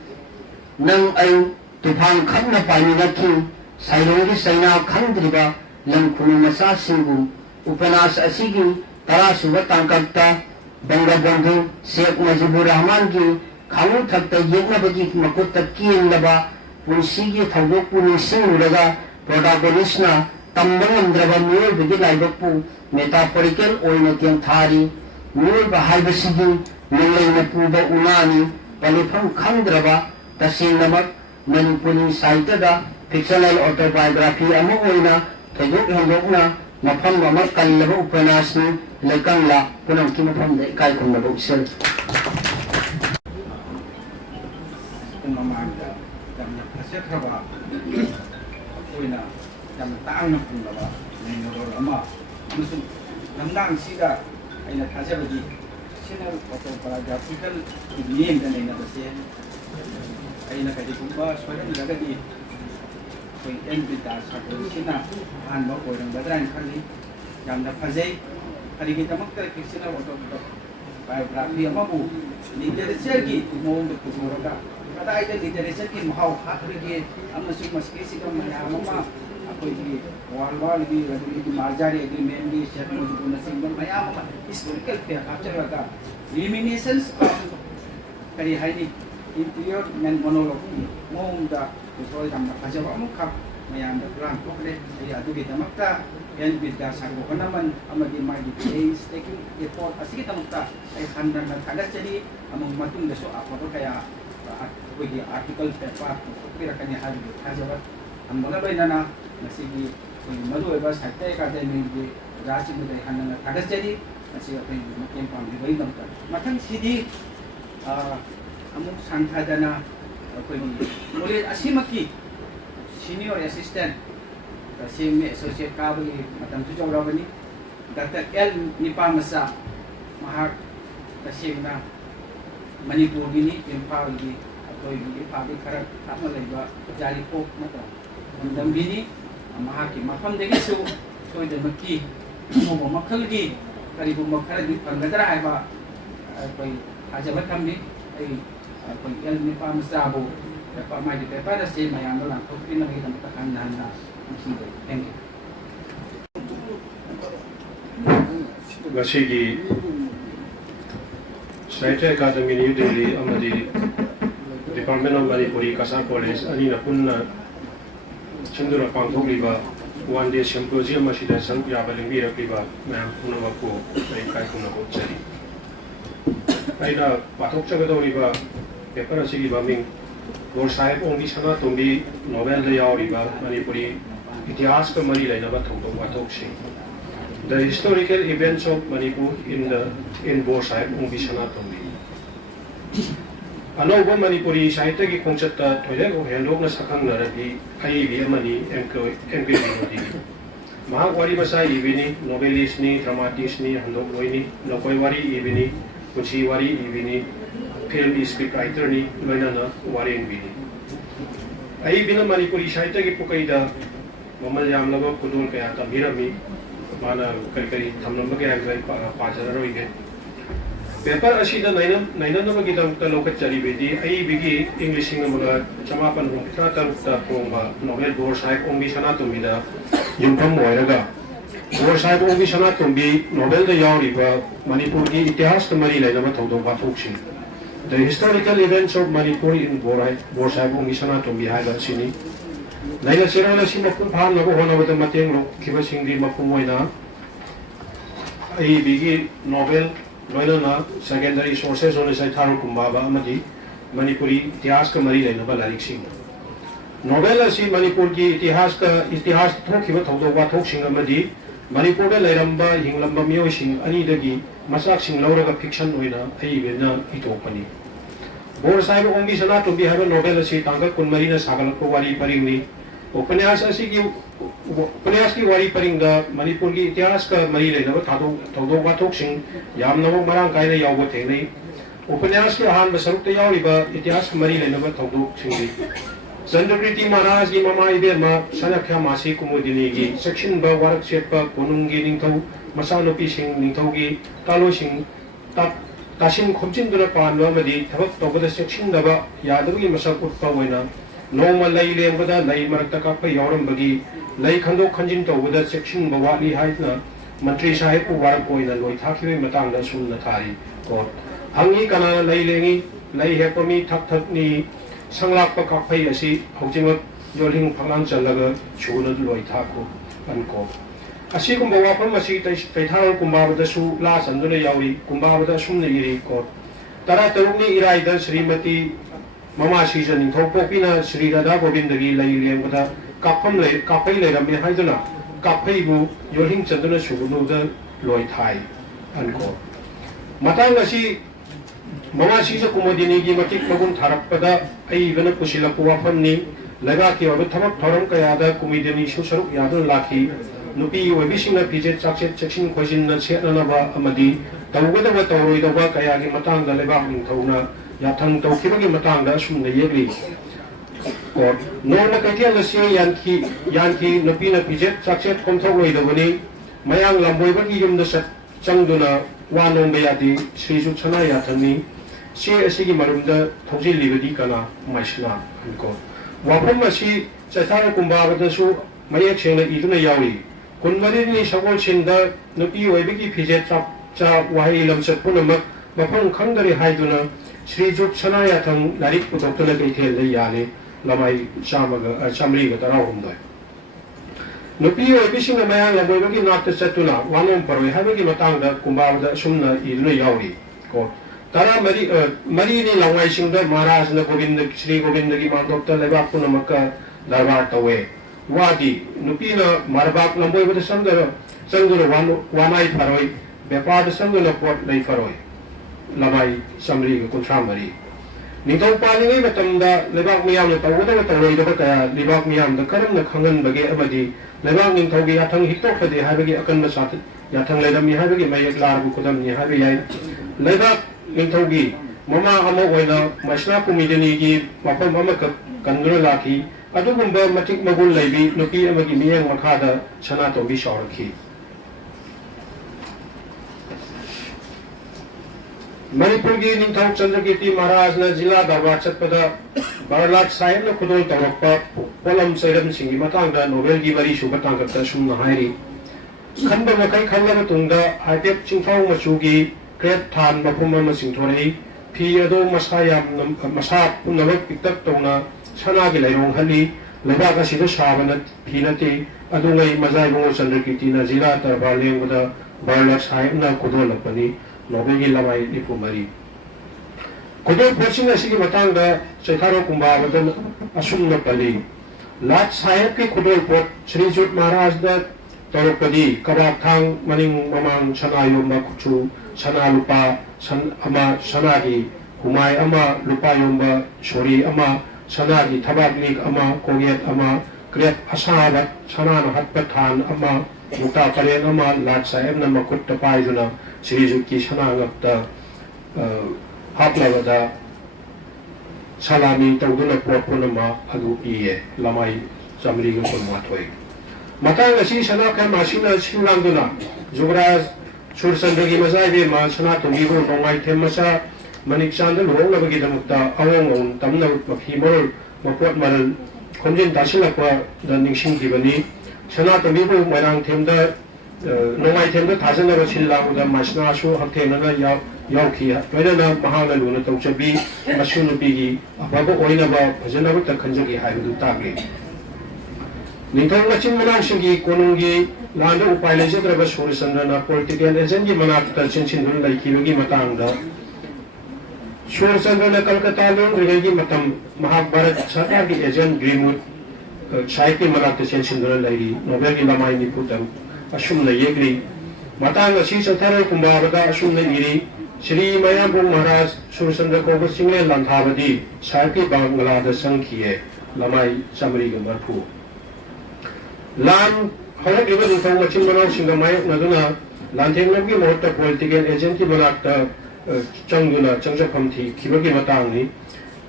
nang ai tufang khamna painaki sairong saina khandriba lamkhunu masa singu upanas asigi tarasuba tangkapta bangabandhu Sheikh Mujibur Rahman ki khamu thakta yengnabagi makutta kiyenlaba punsigi thodok punisinguraga protagonistna tambangandraba mioibagi laibakpu metaphorical oina tiang thari mioiba haibasigi nanglaina puba unani palifam khandraba tasengnamak manipuri sahitya fictional autobiography ama oina thodok hendokna mafam ama kallaba upanasni laikang la punang ki mafam da ekaikhumnaba uksel mamanda jamna asekhaba oina jamna taangna punglaba nenoro ama musu namdang sida aina thajabadi sina autobiographical name da nena base aina kadigumba swaran lagadi koi enbita sakol sina anba koirang badran khali jamna phajai karigi tamakta fictional autobiography amabu literature ki mong da puroga kada aida literature ki mahau hakrigi amasu maskisi kam mayamama akoi ki walwal gi ragi marjari agreement gi Sheikh Mujibur Singh mayamama historical fair acharaga reminiscence of kari haini interior men monologue mong da usoi tamna phajaba amukha mayam da plan kokle ai adugi tamakta yan bidda sarbo kanaman amadi magi is taking effort asigi tamakta ai khandan na thagachari among matung da so apato kaya kogi article paper kokira kanya hajaba ambaga bainana nasigi koi madu eba Sahitya Akademi gi rasi mudai hanna thagachari asigi koi makem pambi bai namta mathang sidi amuk santhadana koi mole asimaki senior assistant Semi associate kabali matam tu jawabani Dr. L Nipamasa mahak kasingna Manipur gini Impal gi atau ini pabrik karat apa lagi jari pop mata mandam gini mahaki mafam degi so ida maki mo makal gi karibu makal di pangadara ai ba koi hajabat kami ai koi L Nipamasa bo dapat mai di pada se mayang dalam kopi nak kita makan nana. Thank you. Gashigi Sahitya Akademi New Delhi Amadi Department of Manipuri Cachar College Anina Punna Chandura pangthokhre 1 day symposium Ashida Sank Yabalingi Rakiba Mam Punavaku ekaikhumnaba Chari Aina Pathok Chagadoriba Paper Asigiba Ming Lord Sahib only Sana Tumbi Novel Yauriba Manipuri Itihas ka Mari Lainaba Wahoudok Singh. The historical events of Manipur in Lord Sahib only Sana Tumbi. Anova Manipuri Sahitya ki Kongchatta Toilet o Handok na Sakang Naradi Aibi Amani MKD Mahawari Masai Ibini, Novelist ni, Dramatist ni, Handok Loini, Nokoiwari Ibini, Kuchiwari Ibini, film scriptwriter ni, Loinana Wari Ibini. Aibina Manipuri Sahitya ki Pukaida Mamal Yamlaba Kudul Kaya Tamirami Mana Kari Tamnamba Kaya Pajararoige. Paper Ashida Nainanova Gidam Taloka Charibedi, Aibigi, English Singamura, Chamapan Rumkata Poma, Novel Lord Sahib Ongi Sanatumida, Yumpam Moiraga. Lord Sahib Ongi Sanatumbi, Novel the Yauriba, Manipuri, Itihas the Mari Lainama Todo Wahoudok. The historical events of Manipur in Lord Sahib Ongi Sanatumbi Haga Sini. Laila Sirana Simapun Pan Nagona with the Mateng, Kibasing Mapumoina, Aibigi, Novel. Loina secondary sources on the Thouram Amadi Manipuri Itihas ka Mari Lainaba Larik Singh. Novel si Manipur ki Itihas thokhiba wahoudok Singh Amadi Manipur da Lairamba Hinglamba mioising anidagi masak sing lauraga fiction oina aibena itopani. Bor Sahib ongi sana tumbi haba novel si tangka kunmari na sagalakko wari paringni. Upanyas ki wari paringda Manipur ki Itihas ka Mari Lainaba wahoudok wahoudok Singh Yamnaba Marang Kaina Yawba Tenai. Upanyas ki Ahanba Sarukta Yauriba Itihas ka Mari Lainaba wahoudok Singh. Sandakriti Maharaj ki Mama Ibema Sanakya Masi Kumudini ki Section Ba Warak Setpa Konungi Ningthau Masanopi Singh Ningthau ki Talo Singh Tashin Khomchindura Panwa Madi Thabak Tobada Section Daba Yadavi Masak Utpa Waina Noma Lai Lembada Lai Marataka Yoram Bagi Lai Khando Khanjin Tobada Section Bawali Haitna Mantri Sahib Warak Waina Loi Thaki Matanga Sun Natari God Hangi Kana Lai Lengi Lai Hepami Thak Thak Ni Sanglakpa Kapai Asi Hojima Yoling Palang Chalaga Chuna Loi Thaku Unco. Asi Kumbawa Masi Taitaro Kumbaba Su Las and Duna Yauri Kumbaba Sumna Iri God Tara Taruni Iraida Srimati Mama season in Topopina Sri Radha Govindagi Lai Lemada Kapai Lerami Haidana Kapaibu Yoling Chandana Sugunu Loi Thai Unco. Matangasi Mama Sisa Kumodini Matik Magun Tarapada, Aivana Kusila Puafani, Lagaki or Tamak Toram Kayada, Kumidini Shusaruk Yadu Laki, Nupi, Wabishina Pijet Sakset Section Question Setanaba Amadi, Tawada Taurida Kayagi Matanga Lebang Tona, Yatang Tokibagi Matanga Sum the Yegli. Or no Nakatia Lasio Yanki, Nupina Pijet Sakset Control Wani, Mayang Lamboybaki Yum the Changduna, One Bayadi, Sri Suchana Yatani. Si asigi marumda thoji libedi kana maisna ko wapam asi chathara kumbaba da su mayak sengna iduna yauri kunmari ni sagol chinda nupi oibigi phije cha wahi lamsat punamak mafang khangdari haiduna Sri Jut Sanaya thang larik pudoktana kai thel le yale lamai chamaga chamri ga tarawumda nupi oibising mayang lamoibagi nakta chatuna wanom paroi habagi matangda kumbaba da sumna iduna yauri ko Tara Mari ni Langai Singda Maharaj na Govinda Sri Govinda ki Mandokta Lebak Punamaka Darbar Tawe Wadi Nupina Marbak Lamboy with the Sandra Wanai Paroi Bepard Sandra Port Lay Faroi Lamai Samri Contramari Nito Paling Matamda Lebak Miam the Tawada Taway the Baka Lebak Miam the Karam the Kangan Bagi Abadi Lebak in Togi Atang Hitok the Habagi Akan Masat Yatang Ledam Yahabagi Mayak Larbu Kudam Yahabi Lebak Mintogi, Mama Amo Oina, Masna Kumidini, Mapa Mama Kandura Laki, Adubumba Matik Magul Levi, Nuki Amagimian Makada, Sanato Bishoraki. Manipurgi Nintau Chandrakiti Maharaj Nazila Darwachatpada, Baralat Sayan Kudol Tawapa, Polam Sayan Singi Matanga, Novel Givari Subatanga Sum Nahiri, खंब मखै खंगला तुंगदा हाइपेप चिंथाव मचुगी क्रेप थान मफुम अमा सिंथोरई फी अदो मसा याम मसा पुनमक पिकतक तौना सना की लैरोंग हली लेबाक असिदा साबना फी नते अदुंगै मजाय बंगो चंद्रकीर्तिना जिला दरबार लेंगदा बारला साहेबना कुदोलपनी नोबेगी लमाई निपुमरी कुदोल पोचिंग असिगी मतंगदा चैथारो कुंबाबदन असुमना पली लाट साहेब के कुदोल पोट श्री जुट महाराज दा तौरपदी कबाब थांग मनिंग ममांग सनायो मकुचु सना लुपा सन अमा सनागी हुमाय अमा लुपा योंबा शोरी अमा सनागी थबागलिक अमा कोगेत अमा क्रेप असाबत सनान हत्पथान अमा मुक्ता परेन अमा लाट साहेब न मकुट पाइजुना श्रीजुकी सनागप्ता हापलावदा सलामी तौदुना पोपुनमा अदु पिए लमाई चमरीग कोमाथोय मतंग असी सना का मासिना सिंलांगुना जुगराज सुरचंद्रगी मजाइबे मा सना तुंगीबो नोंगाई थेमसा मनिक चांद लोंगलबगी दमुक्ता अवोंग तमना मफी मोर मपोट मरल खोंजिन तासिलकवा द निंगसिंगीबनी सना तुंगीबो मैरांग थेमदा नोंगाई थेमदा थाजनबा सिल्लाउदा मासनासु हक्थेनना यावखी लोइनना महांगना लुना तौचबी मसुनुपीगी अफाबो ओइनबा फजनबा तखंजगी हाइबदु तागले निंथोंग मचिन मनांगसिंगी कोनुंगी लांड उपाय लेजद्रब सूर्यचंद्रना पॉलिटिकल एजेंट की मनाक्ता चिंचिन लैखीबगी मतंगदा सूर्यचंद्रना कलकत्ता लोंग्रिगी मतम महाभारत सरकार की एजेंट ग्रीनवुड साहित्य मनाक्ता चिंचिन लैरी नोबेल की लमाई निपुतम असुमना येगरी मतंग असि चथारो कुंबाबदा असुमना इरी श्री मयाबु महाराज सूर्यचंद्र को सिंगले लंथाबदी साहित्य बांग्लादेश संखिए लमाई चमरी के मरफू लान हरक इबन निथोंग मचिन मनाव सिंगा मायक नदुना लांथेंगलबगी महत्ता पॉलिटिकल एजेंट की मनाक्ता चंगदुना चंगजफम थी खिबगी मतांगनी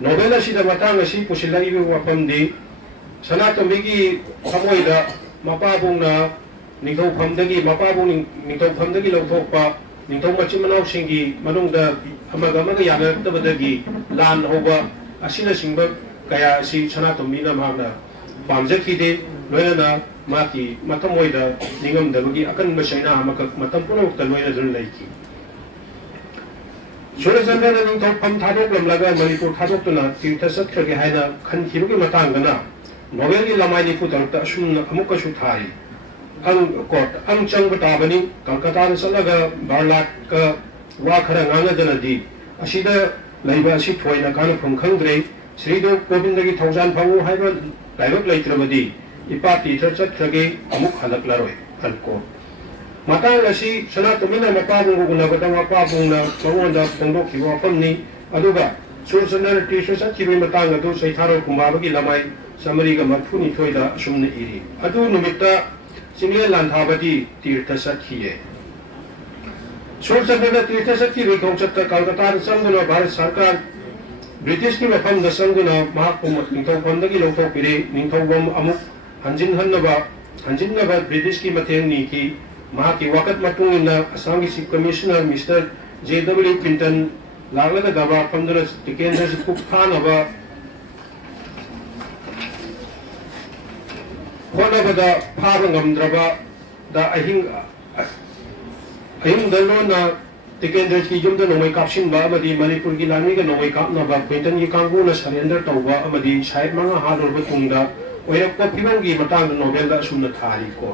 नोबेल असिदा मतांग असि पुसिलाइबे वफमदी सनातमीगी थमोइदा मपाबुंगना निंथौफमदगी मपाबुंग निंथौफमदगी लौथोकपा निंथोंग मचिन मनाव सिंगी मनुंगदा अमगा अमगा यानरक्तबदगी लान होबा असिना सिंबा कया असि सनातमीना मागना पामजखिदे लोइनना माकी मतमोइदा निंगमदबगी अकनबा सैना अमकक मतम पुनौक्ता लोइना दुन लैकी सूर्यचंद्रना निंथौफम थादोकलमलगा मणिपुर थादोक्तुना तीर्थ चतख्रगे हाइना खनखिबगी मतांगना नोबेल की लमाई निफु तरुक्ता असुमना अमुकसु थारी अंग चंग ताबनी कलकत्ता चलगा बारलाट का वा खरा ngangadanaदी असिदा लैबा असि थोइना कानफम खंग्रे श्रीदो गोविंदगी थौजान फावो हाइबा लाइबक लैत्रबदी इपा तीर्थ चतख्रगे अमुक हलकलारोय अनको मतंग असि सनातमीना मपाबुंगु गुनगदा मपाबुंगना मवोंदा फोंदोखिबो वफमनी अदुगा सूर्यचंद्रना तीर्थ चतखिबे मतंग अदु सैथारो कुंबाबगी लमाई समरीगा मरफुनी थोइदा असुमना इरी अदु नुमित्ता सिंगले लांथाबदी तीर्थ चतखिए सूर्यचंद्रना तीर्थ चतखिबे खोंचत्ता कलकत्ता चंगुना भारत सरकार ब्रिटिश की मफम दसंगुना महाकु निंथौफमदगी लौथोकपिरे निंथौबम अमुक हंजिनबा ब्रिटिश की मथेंग नीकी महाकी वकत मतुंगिना असम की चीफ कमिश्नर मिस्टर जे.डब्ल्यू. क्लिंटन लागलगा दबा फमदुना टिकेंद्र से कुफानबा होनबदा फाब ngamद्रबा दा अहिंग दलोना टिकेंद्र की युमद नोंगै कापसिनबा अमदी मणिपुर की लामीगा नोंगै कापनबा क्लिंटन की कांगुना सरेंडर तौबा अमदी साइड मंगा हालोरबा तुंगदा ओइरक्पा फिबंगी मतांग नोबेल दा सुमना थारी को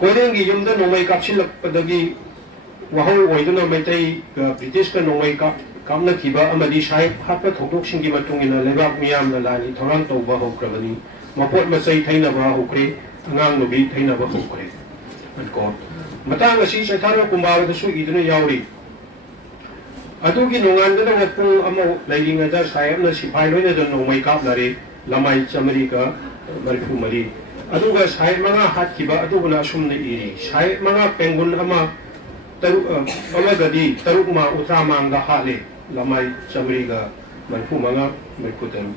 कोइरेंगी युमद नोंगै कापसिलकपदगी वहौ ओइदुना मैतै ब्रिटिश का नोंगै कापनखिबा अमदी साइड हापा थौदोकसिंगी मतुंगिना लेबाक मियामना लानी थौरान तौबा होक्रबनी मपोट मचै थैनबा होख्रे अंगांग नुबी थैनबा होख्रे अनको मतंग असि चैथारो कुंबाबदसु इदुना यावरी अदुगी नोंगानदना पुंग अमो लैरिंगदा सायबना सिपाइ लोइनदा नोंगै कापलारे लमाई चमरी का मरफु मरी अदुगा साइ मंगा हातखिबा अदुगुना सुमना इरी साइ मंगा पेंगुन अमा तरु अमगदी तरुकमा उत्रामांगा हाले लमाई चमरीगा मरफु मंगा मरफु तरु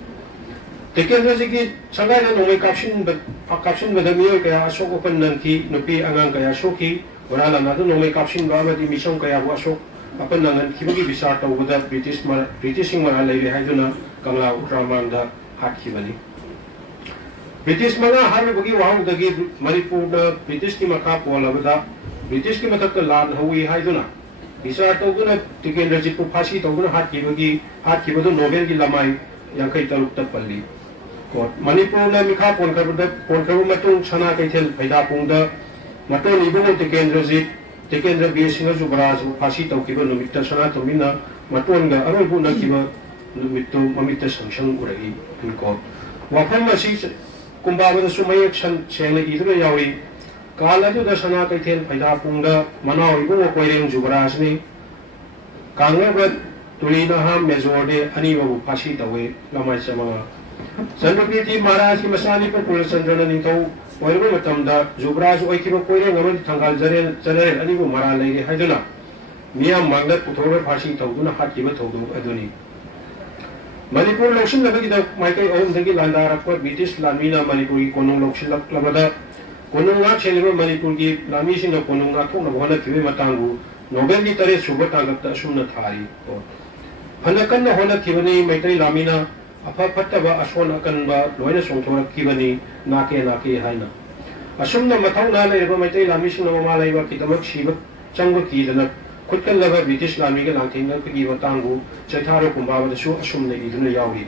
टिकेंद्र की संगाइना नोंगै कापसिनबदा मियोय कया अशोक ओपन नंकी नुपी अंगांग कया सोखी वरालाना नोंगै कापसिनबा अमदी मिसों कया अशोक अपन नंगन खिबगी विचार तौबदा ब्रिटिश मरा लैरे हाइदुना कंगला उत्रामांगा हातखिबनी British Manga Harvey Wahoudok Manipur British Kimaka Polavada British Kimaka Land Hawi Haiduna. Bisa Toguna Tikendra Jipu Pasi Toguna Hakibagi Hakibu Nobel Lamai Yankai Taluk Tapali. Manipur Mika Ponkaru Matung Chana Kaitel Paida Punda Maton Ibu Tikendra Zip Tikendra Biasina Zubras Pasi Tokiba Numita Sana Tomina Matonga Arabuna Kiba Numitu Mamita Sanction Uragi Pinko. Wapama Secy Kumbaba Sumay Chang Idra Yawi Kala to the Sana Kaitel Paida Punda Manao Ibu Koyang Zubrasni Kanga Tulina Ham Mezorde Aniva Pasi Tawe Lamai Samanga Sandopiti Marashi Masani Popul Sandana Nito Whatever Matamda Zubras Oikiba Koyang Tangal Zare Anivu Mara Lady Haiduna Mia Magda Putover Pasi Toguna Hakiba Todu Aduni Manipur Lokshin Labida Michael Om Dagi Landara British Lamina Manipuri Konung Lokshin Labada Konunga Cheneva Manipuri Lamishin of Konunga Tona Wana Kiwi Matangu Nobel Tare Subatagata Suna Thari Hanakana Hona Kivani Maitai Lamina Apapatava Ashwana Kanba Loina Sontora Kivani Nake Haina Asumna Matana Eva Maitai Lamishin of Malaya Kitamak Shiva Changuki the Kutan Lava British Lamiga Lantina Pigiva Tangu Chataro Kumbaba the Show Asumna Iduna Yawi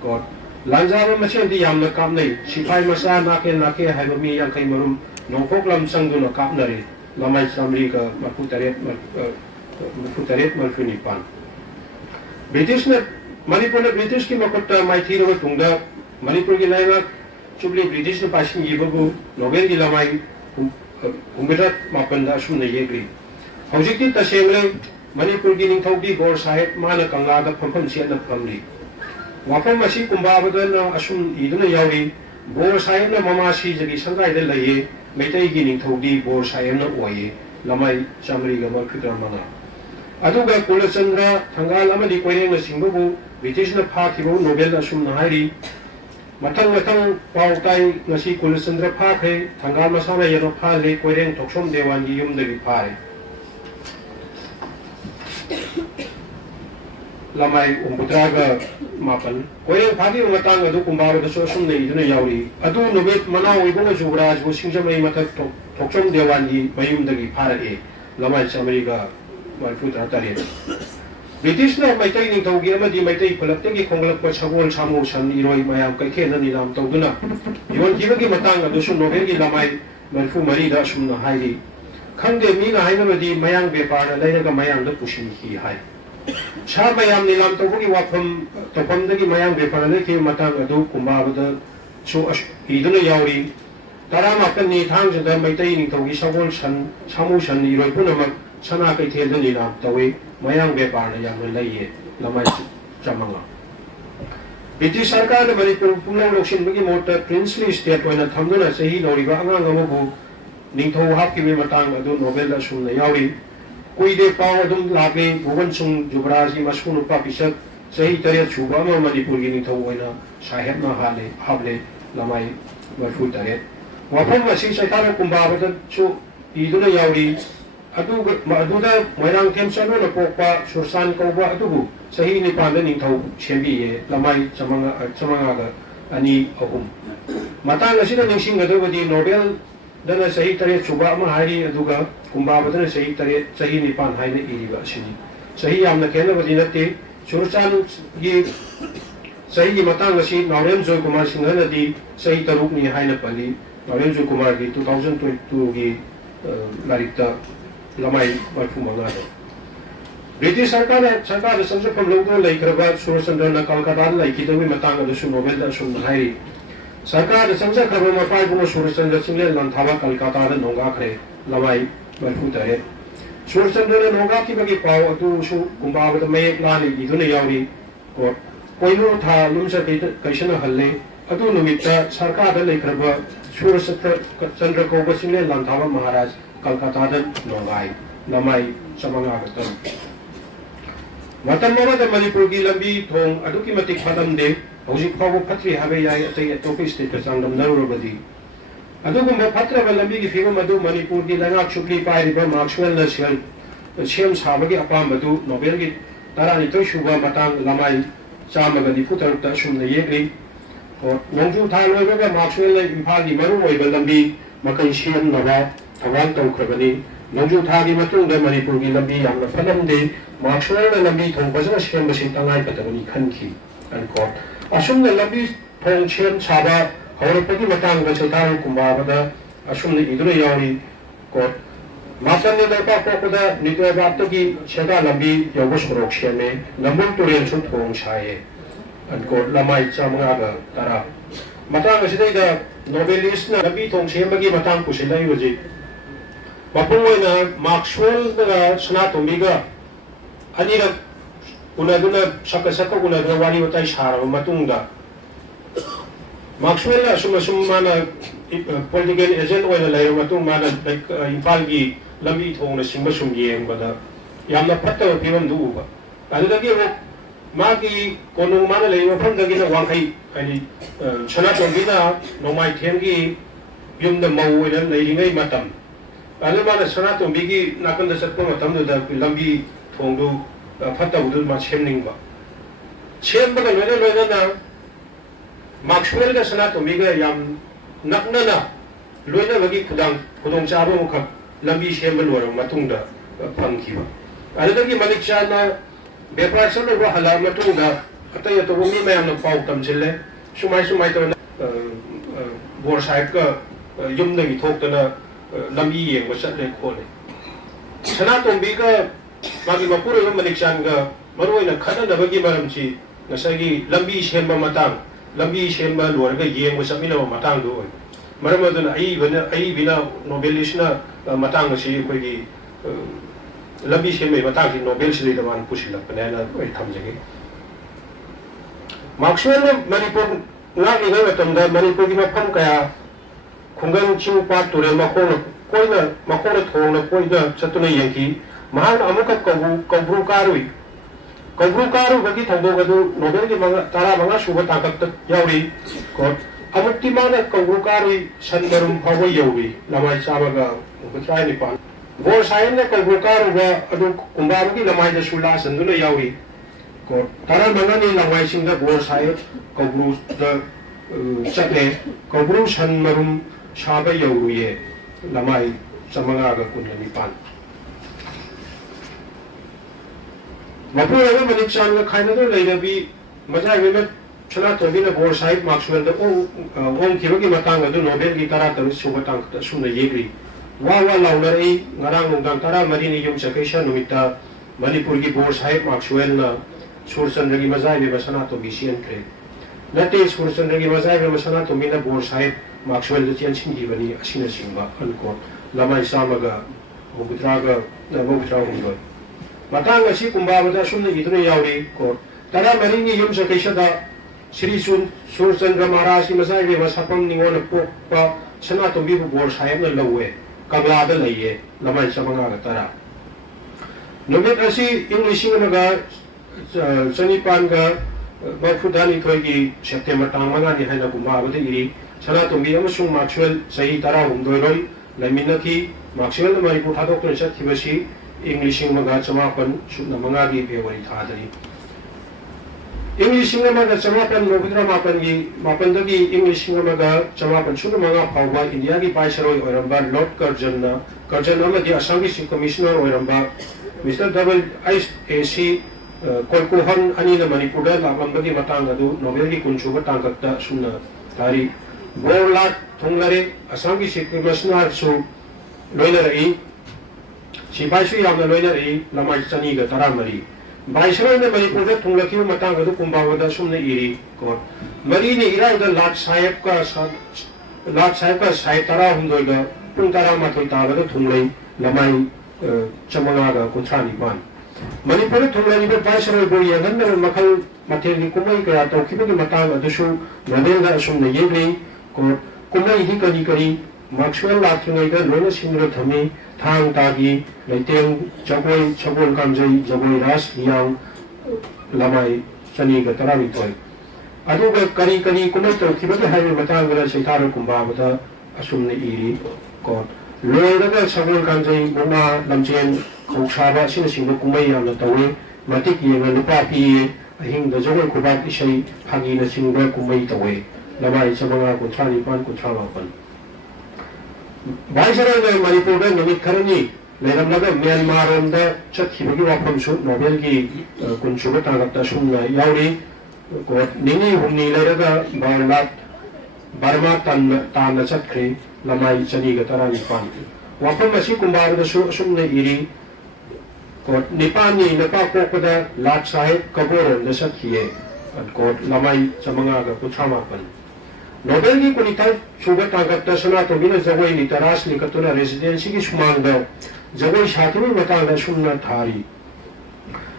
God Lanzava Machin the Yamna Kamne Shipai Masa Nake Havami Yankaimarum No Poklam Sanguna Kapnari Lamai Samrika Maputaret Malfunipan British Manipur British ki Makota Maitiro Tunda Manipur Gilana Chubli British Pashin Yibabu Nobel Gilamai Umbirat Mapanda Suna Yegri Hojiki Tashengle Manipur Gining Togi Bor Sahib Mana Kangada Pampam Siana Pamli Wapam Masi Kumbabadan Asum Iduna Yawi Bor Sahib na Mamashi Jagi Sangai de Laye Metai Gining Togi Bor Sahib na Oye Lamai Samri Gamal Kidramana Aduga Kulasandra Tangal Amadi Koyang Singbu British na Pakibo Nobel Asum Nahari Matang Pautai Nasi Kulasandra Pakhe Tangal Masana Yano Pale Koyang Toksom Dewan Yum de Pare Lamai Umputraga Mapan Koyang Paki Matang Adu Kumbara the Sosum de Iduna Yauri Adu Nobet Manao Ibuna Zubraj was Sinjamay Matak Toksom Dewan Mayum de Pare Lamai Samariga British na Maitai ning Togi Amadi Maitai Palaptagi Konglak Pachawol Samu San Iroi Mayam Kaikena Nilam Toguna Yon Givagi Matanga Dusun Novegi Lamai Malfu Marida Sumna Hairi Kande Mina Hainamadi Mayang Bepara Lainaga Mayang the Pushing Hi Hai Char Mayam Nilam Togi Wapam Topamdagi Mayang Bepara Leki Matanga Du Kumbabada So Iduna Yauri Taramapani Tangs and the Maitai ning Togi Sawol San Samu San Iroi Punamak Sana Kaitel the Nilam Tawe Mayang Bepara Yang Laye Lamai Chamanga British Sarkar the Manipur Pula Lokshin Bagi Mota Princely State when a Tamduna Sahi Noriba Angamu Ningto Haki Matang Adu Nobel Asum Yawi Kuide Power Dum Labi Bugansung Jubrazi Masunu Papisat Sahi Taria Chubama Manipur Ginito Oina Sahebna Hable Lamai Mafu Taret Wapam Masi Satara Kumbaba Chu Iduna Yawi Aduda Moirang Temsano na Popa Sursan Kauba Adubu Sahi ni Panda Ningto Chebi Lamai Samanga Ani Ahum Matanga Sina Ningsing Adubadi Nobel Dana Sahi Tare Chuba Mahari Aduga Kumbaba Dana Sahi Tare Sahi Nipan Haina Iriba Sini Sahi Amna Kena Vadinate Sursan Gi Sahi Matanga Si Devendra Kumar Singh Di Sahi Taruk Ni Haina Pali Devendra Kumar Di 2022 Gi Larikta Lamai Malfumanga British Sarkar Sansa from Logo like Rabat Surasandana Kolkata like Kitawi Matanga the Nobel Asum Hari Sarkar the Sansa Karoma 5 Surasandra Single Lantava Kolkata the Nogakre Lamai Malfutare Surasandra Nogaki Bagi Pau to Su Kumbaba the May Lani Iduna Yauri or Poino Tha Lumsa Kaishana Halle Adu Numita Sarkar the Lake Rabat Surasandra Koba Single Lantava Maharaj Kolkata Nongai Lamai Samanga Matamama the Manipur Gilambi Tong Aduki Matik Padam De Hosi Power Patri Havaya at Topi State Sangam Narobadi Adugum Patra Lambi Figumadu Manipur Gilanga Chubli Pai River Maxwell Nashel Shams Havagi Apamadu Nobelgi Tarani Toshuba Matang Lamai Samagadi Putar Tashum the Yegri Nongju Thai Loga Maxwell Impagi Maru Lambi Makansian Nava Tawanto Krabani Nongju Thagi Matung the Manipuri Lambi and the Falam de Maxwell and Lambi Tongaza Shembashi Tangai Patani Kanki and court. Assume the Lambi Pong Chen Saba, Horapati Matang Vasataru Kumbada, assume the Idri court. Masan de Papa Nitwataki Chega Lambi Yogosro Sheme, Lambun Turian Sutong Chaye. And court Lamai Chamaga Tara. Matang is the Novelist, Nabi Tong Shemagi Matang Pusila Yuji. Mapuina, Maxwell, the Sanatomiga, Anida Unaduna Sakasaka Unaduna Wari Shara, Matunda. Maxwell, Sumasumana, political agent or the layer Matumana, like Infalgi, Lambi Tong, the Simbasum Yam, but Yamna Pata of Pivan Duba. And the give Magi Konumana from the Gina Wankai, and Sanatomina, no my Tengi, Yum the Mo and Lady Matam. Alamana Sanatum Bigi, Nakan the Sapomatam, the Lambi Tongu, Pata would do much hemming. Chamber and Lena Maxwell the Sanatomiga Yam Naknana, Luena Lagi Kudang, Kudong Sabo, Lambi Shembel or Matunda, Pangthokhre. Another Malik Chana. Beparson of Wahala Matunda, Ataya to Wumi Man of Pautam Chile, Sumai to Borsaka, Yum the Tokana, Lambi, and was at the Kone. Sanatum Bika, Magi Mapura Manikshanga, Maruina Kanada Bagi Maramchi, Nasagi, Lambi Shemba Matang, Lambi Shemba, Lorga Yem was a Mina Matang doing. Maramadan Aivina Novelishna Matanga Shi. Lambi Shemay Mataki Novelist the one pushing up banana or Tamjagi. Maxwell Manipur Nagi Navatam, the Manipurima Pankaya, Kungan Chiu Part to the Makona, Koina, Makona Tona, Koina, Satuna Yankee, Mahan Amuka Kabru Karui. Kabru Karu, Vaki Tambogadu, Nobel Taramanga Subataka Yauri, God, Amutimana Kabru Karui, Sandarum Power Yogi, Lamai Sabaga, Utrainipan. War Sayana Kalbukar, Adu Kumbaki, the Maida Sulas and Dula Yawi. Taramangani, the Wishing the War Sayat, Kabru, the Chate, Kabru Sanmarum, Shaba Yawi, Lamai, Samanaga Kundanipan. Mapura Maniksan, the kind of later be Mazai women, Chanata Vina War Sayat, Maxwell, the own Kiraki Matanga, the Nobel Gitarata, Subatang, the Suna Yegri. Wawa Launari, Narang Gantara, Marini Yum Sakesha, Numita, Manipurgi Bors, Hype Maxwell, Sursan Regimazai, Vasanato, Bisian Craig. That is Sursan Regimazai, Vasanato, Mina Bors, Hype Maxwell, the Tiansin Divani, Asina Simba, unquote, Lamai Samaga, Mobutraga, Mobutraga. Matanga Sikumba, Suna Idri Yauri, court. Tara Marini Yum Sakesha, Sri Sursan Ramarasi Mazai was happening on a popa, Sanato Vivo Bors, Hype, the low way. Kaglada Laye, Lamai Samanga Tara. Nobel Asi, English Naga, Sanipanga, Bafudani Togi, September Tamanga, the Hanakuma, the Iri, Sanatum Biamusum Maxwell, Sahitya Akademi, Laminaki, Maxwell, Mariputado, Secy, English Naga Samapan, Shunamangagi, Bevari Tadri. English Naga Samapan, Novitra Mapangi, Mapandagi, English Naga Samapan, Shunamanga, Pawa, Indiagi Paisaro, Oramba, Lord Karjana, the Assam Commissioner, Oramba, Mr. WIAC, Kolkohan, Anina Manipuda, Lamambagi Matangadu, Noveli Kunchuba Tangata, Suna, Tari, Borlat, Tunglare, Assam Commissioner, so Loinari, Sipashi of the Loinari, Lamai Saniga, Taramari. Baisra the Manipur, Tungaki Matanga, Kumbawa, Sumna Iri, God. Marini Ira, the Lat Sayaka, Saitara, Hundoga, Puntara Matota, the Tunglay, Lamai, Chamanaga, Kutrani Ban. Manipur Tunglani, Baisra, Boyan, and Makal, Materi Kumaka, Tokipa Matanga, the show, Nadella, Sumna Yegli, Kumai Hikari, Maxwell Latunga, Lona Sindra Tami, Tang Tagi, Laiteng, Jaboi, Chabon Kanjay, Jaboi Ras, Yang, Lamai, Saniga, Taramitoy. Aduga Kari Kumato, Kibaka Hari Matanga, Seitara Kumbavata, Asumni Iri, God. Lord Chabon Kanjay, Boma, Lamjen, Kochava, Sinasimo Kumay on the Tawe, Matiki and the Papi, I think the Jabon Kubat Ishay, Hagi, the Singa Kumay Tawe. lamai chamanga kuthani pan kuthama pan Baisara ne Manipur da namit kharani leram laga Myanmar ronda chakhibagi wafam su Nobel ki kunchuba tagatta sumna yauri ko nini humni leraga barlat Burma tan chakhri lamai chani ga tarani pan wafam asi kumbar da sumna iri ko nipani napa ko da lat sahib kabor da sakhiye ko lamai chamanga ga kuthama pan Nobel ki kunita suga tagatta sana to bina jagoi ni taras ni katuna residency ki sumanga jagoi shatimi matanga sumna thari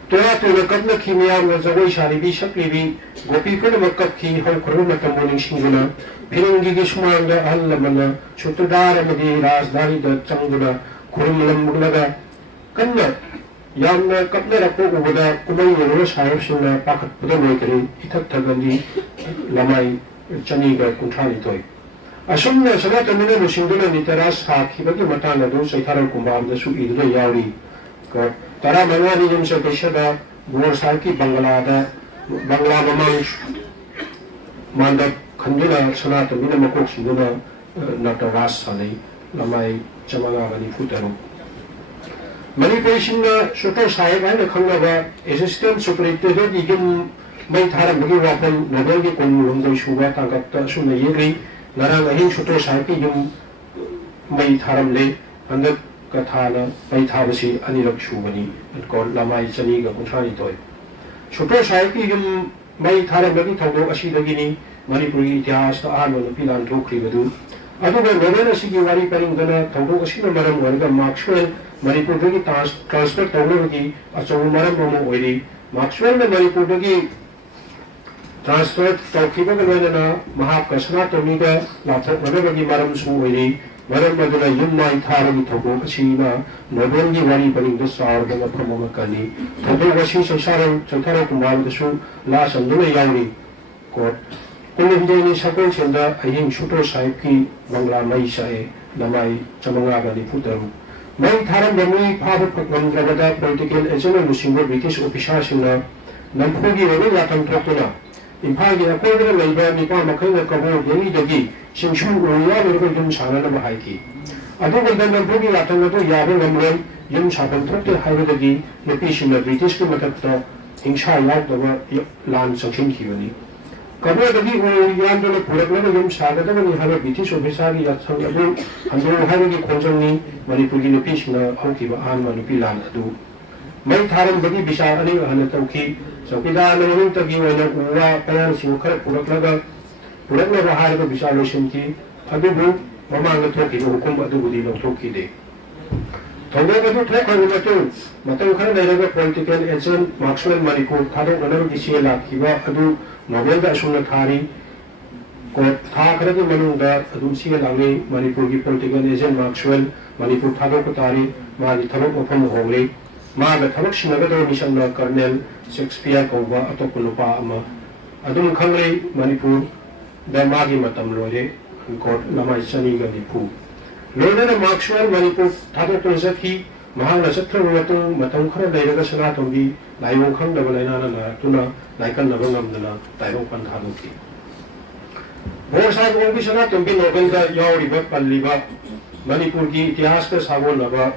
toya to na kapna kimia na jagoi shari bi shakli bi gopi ko makap ki hol khuru na tamboning singuna birangi ki sumanga allamana chutudar amadi rajdhani da changuna khurumlam muglaga kanna yamna kapna rakko ubada kumai yoro sahib suna pakat puda loikari ithak thagandi lamai chani ga kunthani toy asumna sana tamina musingduna nitaras hakibagi matanga do saithara kumbam da su idra yauri ko tara mangani jum se keshada bor saki bangla mamang manda khandula sana tamina makok singduna nataras sani lamai chamanga gani futaro Manipur singna shoto sahib aina khangaba assistant superintendent igum mai thara bagi wafan Nobel ki kon longdai shuba tagatta suna yegri narang ahin shoto sahib ki yum mai tharam le andak kathala mai thabasi anirak shubani ko lamai chani ga kunthani toy shoto sahib ki yum mai tharam bagi thawdo asi dagini Manipuri itihas ta ahno pilan thokri badu aduga Nobel asi ki wari paring gana thawdo asi na maram warga Maxwell Manipur ki transfer thawdo ki achaw maram mo oiri Maxwell na Manipur ki transfer tokhiba ga loina mahak kasna tomiga lathak nabagi maram su oiri maram madula yumnai tharagi thobo asina Nobel gi wari paring da sar da promoga kani thobo wasi sasaran chathara kumar da su la sandula yauri ko kulinde ni sakol chenda ayin shuto sahib ki bangla mai sae namai chamanga ga ni futaru mai tharam da mi phabu pakmandra da political agent musingo british official sina nampogi rene yatam thokuna Impagi na kong na labor ni pa makai na kabo yari dagi singshu uya ni ko yum sana na bahai ki ado ganda na bogi latan na to yabe ngamren yum saban thokte haibe dagi na pisin na British ki matak to hingsha yak da lan sangshin ki bani kabo dagi uya na purak na yum sana da ni haibe British officer ki yatsang ado hando haibe ki khonjang ni Manipur ki na pisin na hauki ba an manupi lan ado mai tharam bagi bisar ani hana tauki Sopida namun tagi wala uwa payan singkar purak naga hari ko bisalosin ki adubu mamanga thoki hukum adubu di lo thoki de thoga ga to thok matang khara naga political agent Maxwell Manipur thado nanar ki sela kiba adu Nobel da sunna thari ko tha khara de manunda adu sela ngi Manipur ki political agent Maxwell Manipur thado ko tari ma di thalo opam hogre ma ga thabak sinaga do mission na Colonel Shakespeare kauba atop lupa ama adum khangrei Manipur da magi matam lore ko lamai chani ga nipu lore na Maxwell Manipur thado to sakhi mahang na sakthra watu matam khara leiraga sana tombi laiyong khang da balaina na tuna laikan na bangam na tairo pan thado ki bor sa ko bi sana tombi Nobel da yauri ba palliba Manipur ki itihas ka sabon laba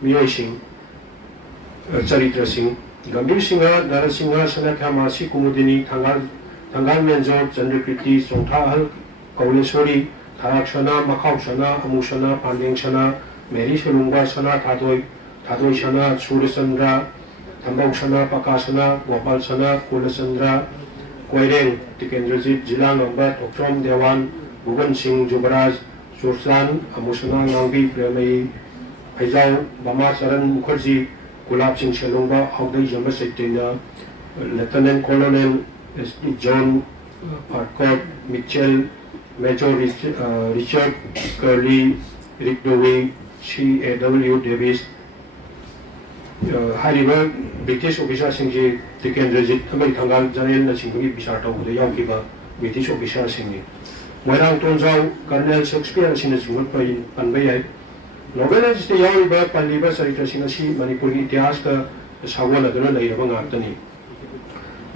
mioising Charitra Singh Gambir Singha, Dara Singha, Sanakha Masi Kumudini, Tangal Menjo, Chandrakriti, Songthahal, Kauleswari, Tharak Shana, Makau Shana, Amu Shana, Pandeng Shana, Mary Shalunga Shana, Thadoi Shana, Surasandra, Tambau Shana, Pakasana, Gopal Shana, Kulasandra, Koireng, Tikendrajit, Jilang Amba, Tokrom Dewan, Bugan Singh, Jubaraj, Sursan, Amu Shana, Nangbi, Premai, Aizau, Bama Saran Mukherjee, Gulab Singh Shalomba, Howdai Jamba Setina, Lieutenant Colonel John Parkot, Mitchell, Major Richard Curley, Rick Dewey, C.A.W. Davis, Hariba, British officer Singh, Tikendrajit, Tangal Janel Nachingba, Bisata, the Yakiba, British officer Singh. Moirang Tonzau, Colonel Shakespeare, Sinasumut, Panbay. Novelist the young bird Paliba Sarita Sinasi, Manipuri Tiaska, the Sawana, the Layer of Anthony.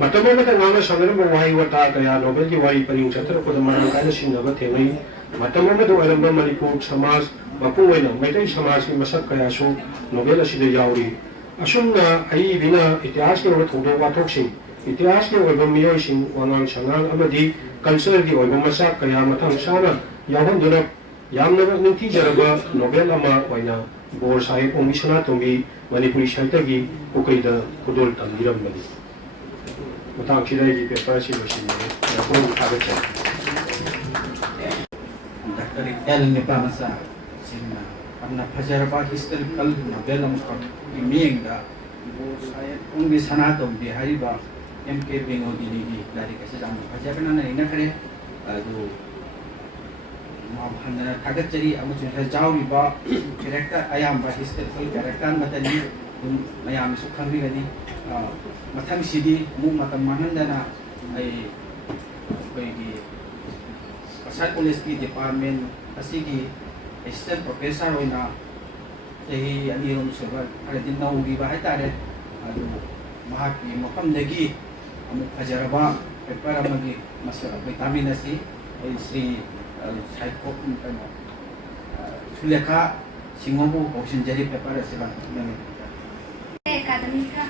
मतम अमदा ngana sangaramba wahi wata kaya Nobel ki wari paring chatra ko marang kaina singnaba thengai मतम अमदा ओइरamba Manipur samaj mapung oina maitai samaj ki masak kaya su Nobel asida yauri asumna ai bina itihas ke thongdo wathok इतिहास के मियोइसिंग वांगांग संगांग अमदी culture की मसाक कया मथंग साना यावंदुना यामनब निंथिजरब Nobel अमा ओइना bore Sahib ओं विश्वनाथ तोंबी मणिपुरी साहित्य की कुकैदा खुदोल तंबिरमबनी Mathang सिदाई paper सि लोसिने रकों थागत doctor L नेपामसा सिंना अपना फजरबा हिस्टोरिकल नोबेल अमा की मियंगदा उंगी सना तोंबी हारिबा M.K. Bingodini dari kasih jamu. Aja kan anak ini kare, aduh, mau hanya kaget jadi, amu cuma jauh riba, karakter ayam bahis terkait karakter mata ni, ayam sukhang ni lagi, matang sidi, mu mata mahan dana, bagi Cachar College ki department, asih ki assistant professor oina, jadi anirum sebab ada di nau riba itu ada, aduh, mahak ni makam lagi. अमुक हजारबा paper अमगी मसला vitamin असी श्री साइको सुलेखा सिंगोबु ओशनजरी paper असेबा academy का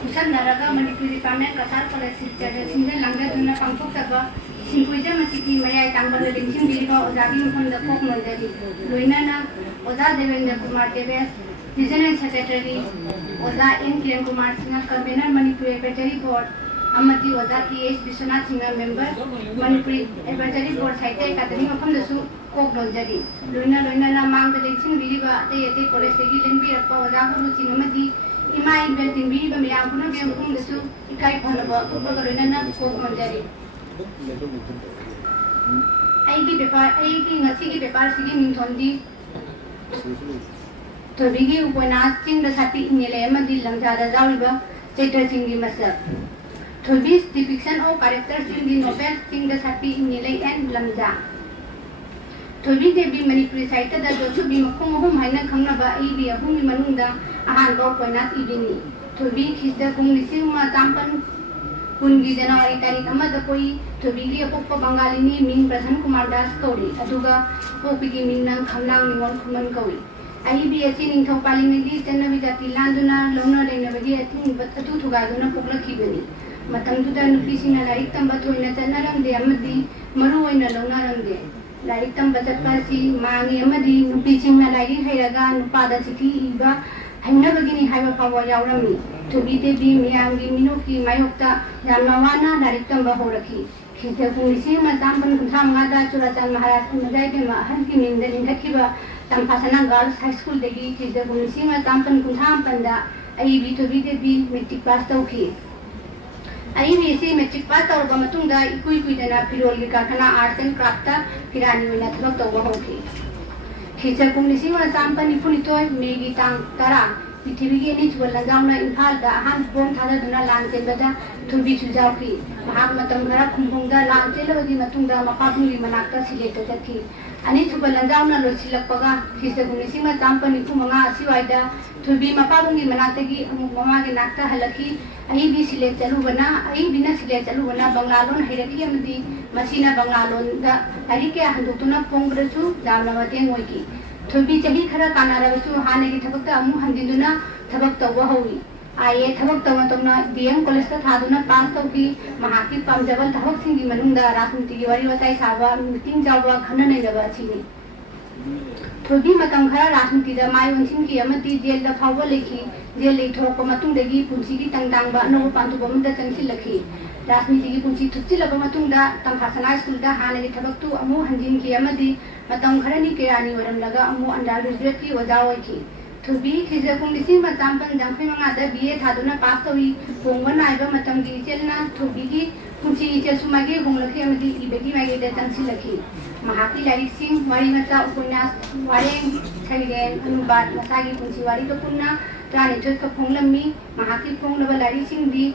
khutsamnaraga Manipuri Department Cachar College Silchar Sinja Langga Duna pangthokhre Symposium Secy Mayai Tangbal Linching Diriba Ozadi Mithungsing Kok Monjari Loina na Oza Devendra Kumar Devesh Regional Secretary Oza N.Kirankumar Singh Convener Manipuri Advisory Board Amati Oza P.H. Biswanath Singh Member Manipuri Advisory Board Sahitya Akademi Mafam Dasu Kok Monjari Loina na Mang the Linching Diriba Ate College Segi Lenbi Rakpa Oza Guru Chinamati Ima Ibel Timbi Bamiyakuna Bemkum Dasu ekaikhumnaba Upagaroina na Kok Monjari Aigi ngasi paper sigi mingthonba Tobigi uponas ching the sati inile amadi lamjada jauriba chaitra chinggi masak Tobi's depiction of characters in the novel ching the sati inile and lamja Tobi debi Manipuri Sahitya da dochu bi makhung hum haina khamnaba ibi ahumi manungda ahanba uponas ibini Tobi khizda kung lisima tampan Kungi January tarik amada koi Tobigi apokpa Bangalini Ming Devendra Kumar Devesh kauri aduga pokpigi minang khamlang ningon khuman kauri aibi asi ningthau palingi channabi jati landuna lona lenabagi athing atu thugaduna poklakhibani matamduda nupisina larik tamba thoina channaramde amadi maru oina launaramde larik tamba chatpasi mangi amadi nupisina larik hairaga nupada chithi iba hainabagini haiba pawa yaurami Tobi debi miyamgi minuki mayokta yamnawana larik tamba horaki khizda kunisi ma jamban kuntham ngada churachan maharaj madai de ma hanki minda indakhiba tampasana girls high school degi khizda kunisi ma jamban kuntham panda aibi Tobi debi metric pass tawki aibi se metric pass tawba matungda ikui dana pirol ka kana arts and craft ta kirani oina thabak tawba hoki khizda kunisi ma jamban ipunitoi megi tang tara पृथ्वी नि जुवला जाउना इम्फाल दा हान बोम थादा दुना लांचे बदा थुबी सुजाउकी महाग मतम खरा खुंबुंगा लांचे लबगी मतुंगा मपापुंगी मनाक्ता select जथि अनि जुवला जाउना लोसिलपगा खिसगुनि सिमा चांपनि कुमंगा सिवाइदा थुबी मपापुंगी मनाक्तगी अमुक ममागे नाक्ता हलकी अहि बि सिलेक्ट चलुबना अहि बिना सिलेक्ट चलुबना बंगलालोन हैरकी अमदि मसिना बंगलालोन दा अरिके हंदुतुना पोंग्रसु दामना मते मोइकी Tobi chahi khara kanarabasu hanagi thabakta amu handinduna thabak tawba howi aye thabak tawma tawna DM college ta thaduna pass tawki mahaki pamjabal thabak singi manungda rajniti gi wari watai sawa meeting jawba khana nai jaba chini Tobi matam khara rajniti da mai onsin ki amati jail da phawba lekhi jail lei thorpa matung dagi punsi gi tangdangba no pantu bomda changsi lakhi rajniti gi punsi thutsi laba matungda tamphasana school da hanagi thabak tu amu hanjin ki amadi matam kharani kirani waram laga amu andal graduate ki wajawai ki thubi khizda kung lising ma champan jangkhoi manga da BA thaduna pass tawi pongwa naiba matam gi chelna thubi gi kunchi chel sumage honglakhi amadi ibegi mage da changsi lakhi mahaki larik sing wari macha uponas wareng thaiden anubat masagi kunchi wari to punna trani chot ka phonglammi mahaki phonglaba larik sing di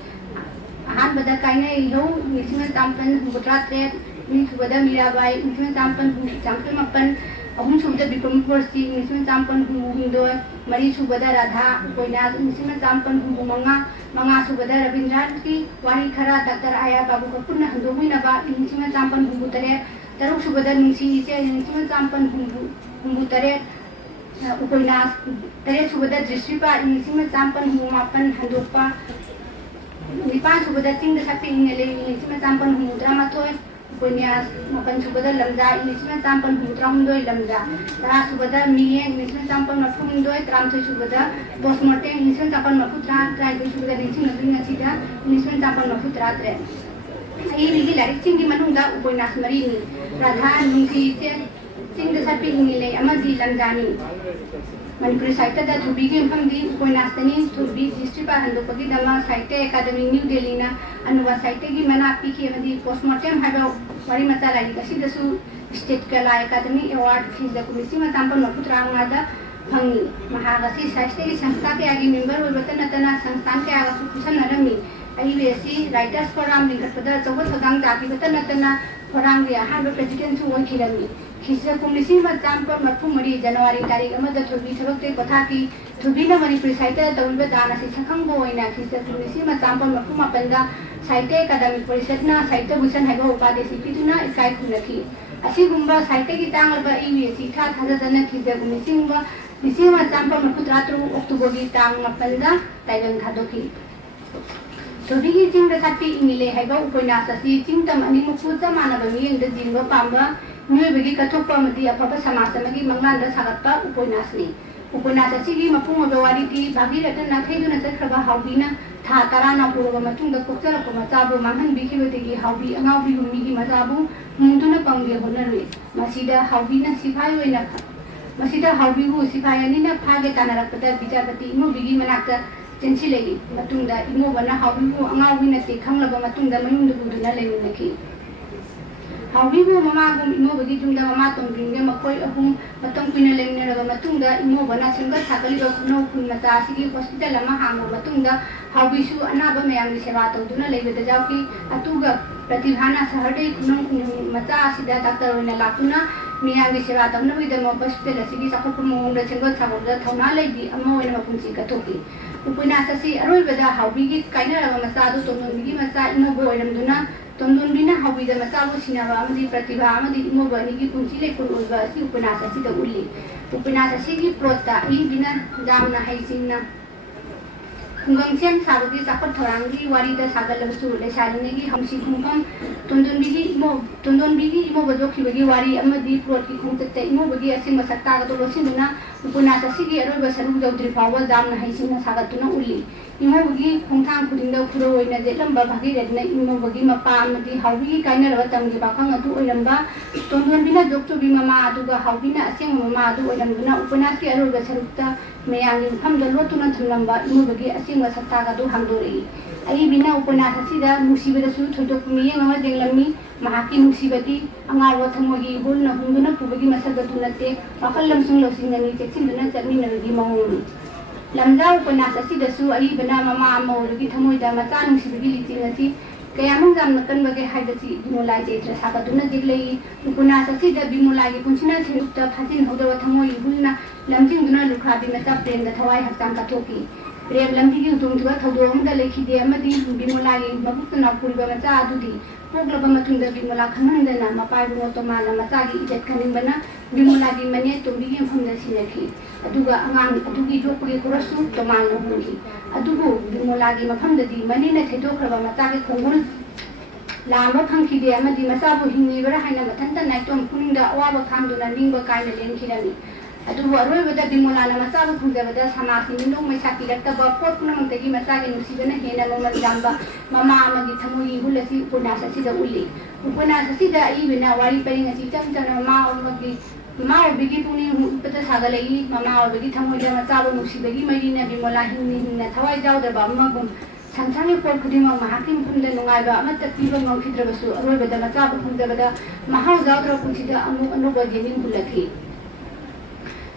ahan bada kaina iho nising champan butra tre ni thubada mirabai nising champan champan ahum subda bipam porsi nisman champan humdo mari subada radha koina nisman champan humanga manga subada rabindran ki wari khara dr aya babu ko punna handoina ba nisman champan humbutare taruk subada nungsi che nisman champan humbutare koina tare subada drishipa nisman champan humapan handokpa nipan subada chingda sakti ingele nisman champan humudra matoi Punya makan subada lamja Inggrisnya campan hutram doi lamja tara subada miye Inggrisnya campan makum doi tram tu subada postmortem Inggrisnya campan makutra trai doi subada dicing nabi ngasida Inggrisnya campan makutra tre ini lagi lari cinggi manungga upoinas marini radha nungsi ce cingda sapi ingile amadi lamjani Manipuri Sahitya da Thubigi Famdi Upoinastani Thubi District Handopagi Dama Sahitya Akademi New Delhi na Anuva Sahitya ki mana piki amadi postmortem haba wari mata lagi kasi dasu State Kala Academy Award fees da kumisi matampan maputra ngada phangi mahagasi Sahitya ki sanstha ke agi member hoy batana tana sansthan ke aga kusan narami IBSC Writers Forum lingkapada jogo thagang japi batana tana forum ri ahaba president su hoy khirami Kisah komisi macam per Mari Januari tarik amat Thubi thabak te kotha ki Thubi na Manipuri Sahitya tawilba dana si sakhang bo oina kisah komisi macam per Mapum apanda Sahitya Akademi Parishad na Sahitya Bhushan haiba upadesi pituna ekaikhumnaki asi gumba Sahitya ki tang alba IBSC tha thadana kisah komisi gumba misi macam per Maputratru Oktober ki tang apanda taiwan thadoki Thubi ki jingda sapi ingile haiba upoinasa si jingdam ani mukuja manaba miyengda jingba pamba Bagi kathokpa mati apapa samasa magi manglanda sagatpa upoinasni upoinasa sigi mapung obawari ti bagi ratan na theiduna chakraba haubina tha tarana puraba matungda kokchara ko machabu manghan bikibetegi haubi angaubi humigi machabu munduna pangge honarwe masida haubina sifai oina masida haubi hu sifai anina phage tanarakpada bijapati imo bigi manakta chenchi legi matungda imo bana haubi hu angaubi na te khanglaba matungda mayungda buduna leminaki Haubibu mama gum imo bagi jungda mama tongringge makoi ahum matong pina lemne raga matungda imo bana singga thakali ba kuno kun mata sigi hospital ama hango matungda haubisu anaba mayam ni seva tawduna leibeda jawki atuga pratibhana saharde kuno mata sida doctor oina lakuna miyam ni seva tawna wida mo hospital sigi sakop mongda singga thagoda thawna leibi amo oina mapunchi kathoki upoinasa si aroibeda haubigi kaina raga masa adu tonongi masa imo bo oiramduna Tondonbina hawida masabu sinaba amadi pratibha amadi imobani ki punchi le kun ulba si upanasa si da ulli upanasa si ki prota I bina jamna haisingna Kungangsian sabagi sakot thorangi wari da sagal lasu le salini ki hamsi kungam tondonbigi imo bajoki bagi wari amadi prot ki kungte imo bagi asing masakta ga to losinuna upanasa si ki aroi basaru jawdri fawa jamna haisingna sagatuna ulli imo bagi khongthang khudingda khuro oina je lamba bagi redna imo bagi mapa amadi haubi kaina rawa tamgi bakang atu oiramba tondonbina jokcho bi mama aduga haubina asing mama adu oirambuna upanas ki aroi basarukta meyangi famda lotuna thamlamba imo bagi asing wasakta ga du hangdori ai bina upanas asida musibada su thodok miyeng ama denglammi mahaki musibati angawa thamogi bulna hunduna pubagi masagatu natte makallam sung losingani chechinduna chadni nagi mawung Lamjau upanas asidasu ai bana mama amawlagi thamoida macha nungsibagi lichingasi kayamang jam nakan bage haidasi bimolai jeitra sagatuna jiglei upanas asida bimolai punchina serukta phajin hodawa thamoi bulna lamjingduna lukhabi macha premda thawai hakchang kathoki prem lamjigi utungtuga thodongda lekhide amadi bimolai mabukna puriba macha adudi poglaba matungda bimola khanandana mapai motoma macha gi ijet khanimbana bimola gi mane tombigi famda sinaki aduga angang adugi jokpagi kurasu tomalo huni adugu bimolagi mafamdadi manina thedokraba machagi khongul lama phangkhide amadi masabu hingbara haina mathanta naitom kuningda awaba khamduna ningba kaina lenkhirani adugu aroibada bimolana masabu khungjabada samasi mindong maisaki raktaba pot punamangtagi masagi nusibana hena nomal jamba mama amagi thamogi hulasi upanasa sida ulli upanasa sida ibina wari paringasi chamchana ma amagi Mama bagi puni peta sagalai mama bagi thamoida machabu nusibagi marina bimola hinna thawai jawda bamma gum samsami por khudima mahakim phumda nungaiba amatta piba ngaukidrabasu aroibada machabu phumdabada mahau jawdra punchida anuba jening bulaki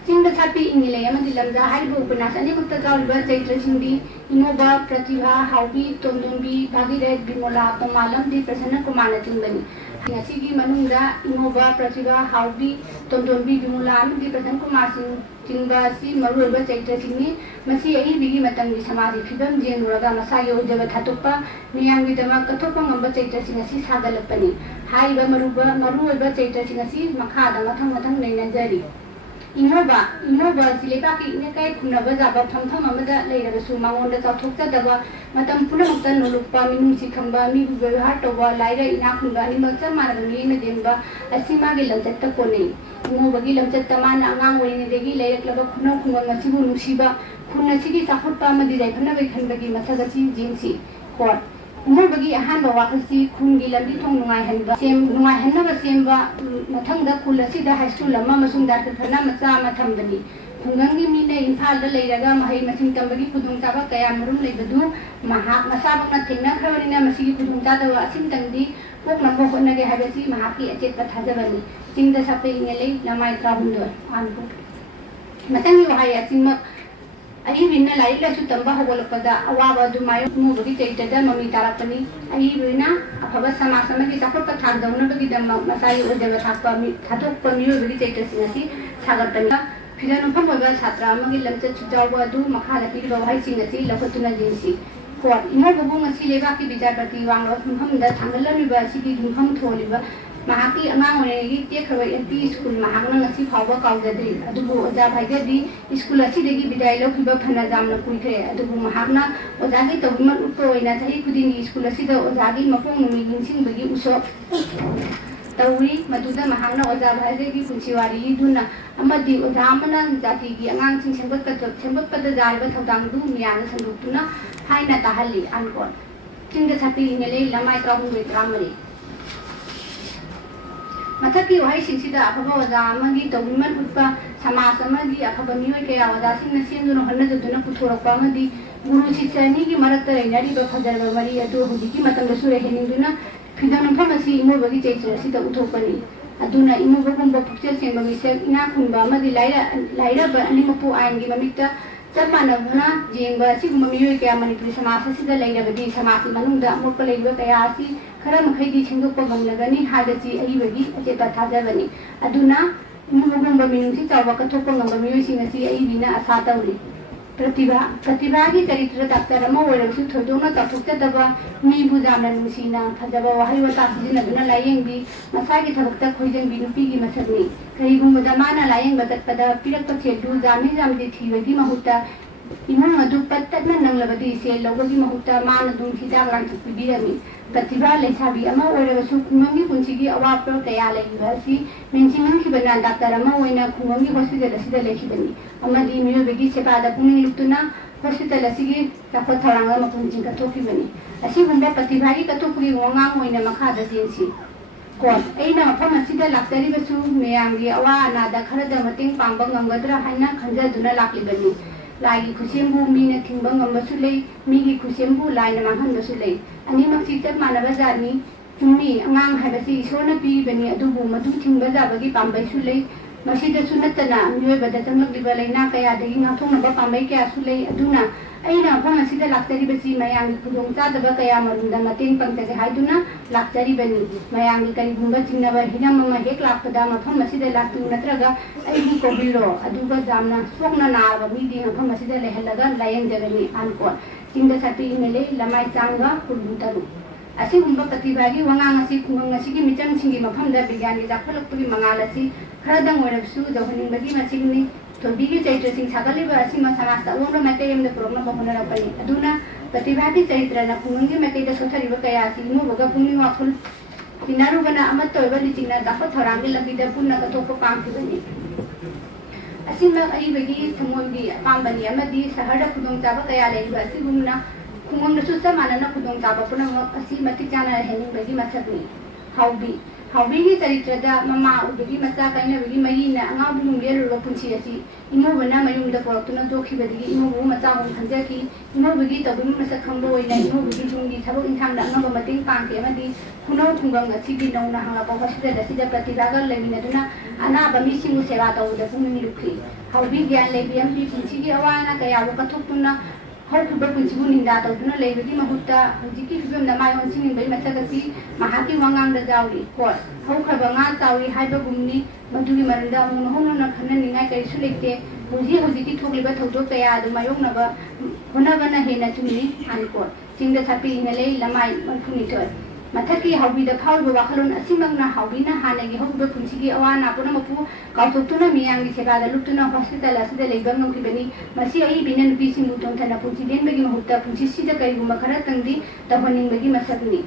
Chingda sapi ingile amadi lamja haibu upanasani kutta jawliba chaitra singdi inoba pratibha haubi tondonbi bhagiret bimola tomalam di prasanna kumana tingbani ngasi manungda imoba pratibha haubi tondombi bimula amdi Devendra Kumar Singh tingba si maruba chaitra singni masi ai bigi matangni samaji phibam jenuraga masagi ujaba thatukpa miyanggi dama katokpa ngamba chaitra singasi sagalapani haiba maruba chaitra singasi makhada mathang nainajari imoba sileba ki ekaikhumnaba jaba thamtham amada leirabasu mangonda chauthokchadaba matam punamakta nolukpa minungsi khamba mi ବ୍ୟବହାର toba laira inakhunga ani makcha marabani na demba asima gi lamchatta kone imoba gi lamchatta mana angang wini degi leiraklaba khunga ngasibu nusiba khunna sigi chafutpa amadi jaiphana bai khanbagi masagasi jinsi khot imoba gi ahanba wakhasi khungi lambi thong nungai hanba nungai hanba semba mathangda kulasi da high school lama masung dar thana macha ma thambani khungangi mina imphal da leiraga mahai masing tambagi khudung chaba kaya marum leibadu mahak masabak na thengna khabarina masigi khudung chada wa asim tangdi pok lambo khonage habasi mahaki achet pa thajabani chingda sape ngele lamai trabundo anbu matangi wahai asimma ai binna lai la su tamba hawalpada awaba du mayo mu bagi chaitada mami tarapani ai bina afaba sama gi sapot pa thak dauna bagi dam masai ojaba thakpa mi thatok pa mi bagi chaita singasi sagatani phidan pham oba chhatra amagi lamcha chujawba du makhala pi ba hai singasi lakotuna jinsi ko imo bubu ngasi leba ki bijarpati wanglo pham da thangalani ba sigi pham tholiba mahaki amang oregi te khawai MP school mahakna ngasi phawba kaujadri adubu oja bhaigadi school asi degi bidai lo khiba phana jamna puithre adubu mahakna ojagi tawman utto oina chahi khudini school asi da ojagi mapong numi ginsing bagi uso tauri maduda mahakna oja bhaigadi punchiwari duna amadi oja amana jati gi angang sing sembat ka da jaiba thodang du miyana sandutuna haina tahalli ankon chingda chapi ngele lamai traung be tramari mathaki wahai singsida afaba oja amagi tawman utpa samas amagi afaba mioi kaya oja singna senduna hanna jaduna puthorokpa amadi guru sichani gi marakta rainari ba phajarba mari atu hudiki matam sure heninduna phidan phamasi imobagi chaitra sida uthopani aduna imobagumba pukchel sembagi se ina khunba amadi laira ba animapu aingi mamikta chamanabuna jengba siguma mioi kaya manipuri samasa sida lairabadi samasi manungda amukpa leiba kaya asi khara makhai singdokpa gamlagani hadasi aibagi acheta thajabani aduna imugumba minungsi chawba kathokpa ngamba mioising asi aibina asa tawri प्रतिभा की चरित्र दफ्तरमा ओइरसु थोदोना चथुक्तदबा मीबु जामना नुसिना फजबा वहाई वता सिजिनदुना लायेंबी मसागी थबक्ता खोइजंबी नुपीगी मसगनी करिगुमदा माना लायेंग बजतपदा पिरक्प छेदु जामी जामदि थीबगी महुता इमुन मधु पत्तन नंगलबदी से लवगी महुता मान दुम हिदाग लांथुपी बिरमी प्रतिभा लेसाबी अमा ओइरसु कुंगंगी पुंसिगी अवाप कया लेगिबासी मेंसिंग की बना दफ्तरमा ओइना कुंगंगी हॉस्पिटल असिदा लेखिबनी अमदी मियोबगी सेपादा पुंगिंग लुक्तुना हॉस्पिटल असिगी चापत थरांगा मपुंजिंग कथोखिबनी असिगुंबा प्रतिभागी कथोखिगी वंगांग ओइना मखादा जेंसी को एना मफम असिदा लाक्तरिबसु मेयांगी अवा अनादा खरदा मतिंग पांबा ngамगद्रा हाइना खंजादुना लाक्लिबनी लागी खुसेमबु मीना थिंबा ngамबसु लै मीगी खुसेमबु लाइना मांहनबसु लै अनिमक चितप मानबा जानी चुम्मी अंगांग हाइबसि ईश्वरना पीबनी अदुबु मदु थिंबा जाबगी पांबैसु लै मसीदसु नत्तना मियोबदा चंगलक्लिबा लैना कयादगी ngathongnaba पांबै कयासु लै अदुना aina phang asida laktari basi mayang khudong chadaba kaya marunda mateng pangtage haiduna laktari bani mayang kari gumba chinaba hina mama hek lakpada mapham asida laktu natraga aigi kobilo aduga jamna sokna naaba midi mapham asida lehalaga layeng jagani anko chinda sati nele lamai changa kurutaru asi gumba katibagi wangang asi khungang asi gi michang singi mapham da bigyani jakhalakpuri mangalasi khradang orabsu johaning bagi machingni तो बिगी चरित्र सिंह सागले बासी मा समाज ओनो मते यमने programme बखना रपनी अदुना प्रतिभागी चरित्र न खुंगी मते द सोथरि बकयासी मु बगा पुंगी वाखुल तिनारु बना अमत तो बलि चिंगना दाप थरांगे लबिदा पुन्ना कथोप पांखि बनी असिमा आई बगी थमोंगी पांबनी अमदी सहर खुदोंग जाब कया लेबा असि गुमना खुंगम नसु समानना खुदोंग जाब पुना असि मति चाना हेनिंग बगी मसकनी हाउबी चरित्रदा ममा उबगी मचा काइनबगी मयीना अंगाबु लेरुवा पुंसी असि इमोबना मयुमदा पोरक्तुना जोखिबदगी इमोबु मचा गुम खंजकी इमोबगी तबुम मसा खंबो ओइना इमोबगी जुंगी थबक इंथांदा अंगाबा मतेंग पांके अमदी खुनौ खुंगंग असिगी नौना हांगाबा हॉस्पिटल असिदा प्रतिभागा लेमिनदुना अनाबा मिसिंगु सेवा तौदा पुंगिंग लुखि हाउबी ज्ञान लेबी एमपी पुंसीगी अवाना कयाबु कथुक्तुना hokhiba punchibu ninda tawduna leibagi mahutta hujiki fibamda mai onching bai masagasi mahaki wangang da jawri ko hokhaba nga tawri haiba gumni madugi maranda amun honona khana ningai kai sulekte hujiki thokliba thawdok kaya adu mayoknaba honabana hena chuni anko chingda sapi ngale lamai manfuni toy mathaki hawbida phawba wakhalon asimangna hawbina hanagi hokhiba punchigi awana puna mapu kautotuna miyangi sebada lutuna hospital asida leibang nokibani masi ai binan pisi muton thana punchi denbagi mahutta punchi sida kai guma khara tangdi tahoning bagi masakni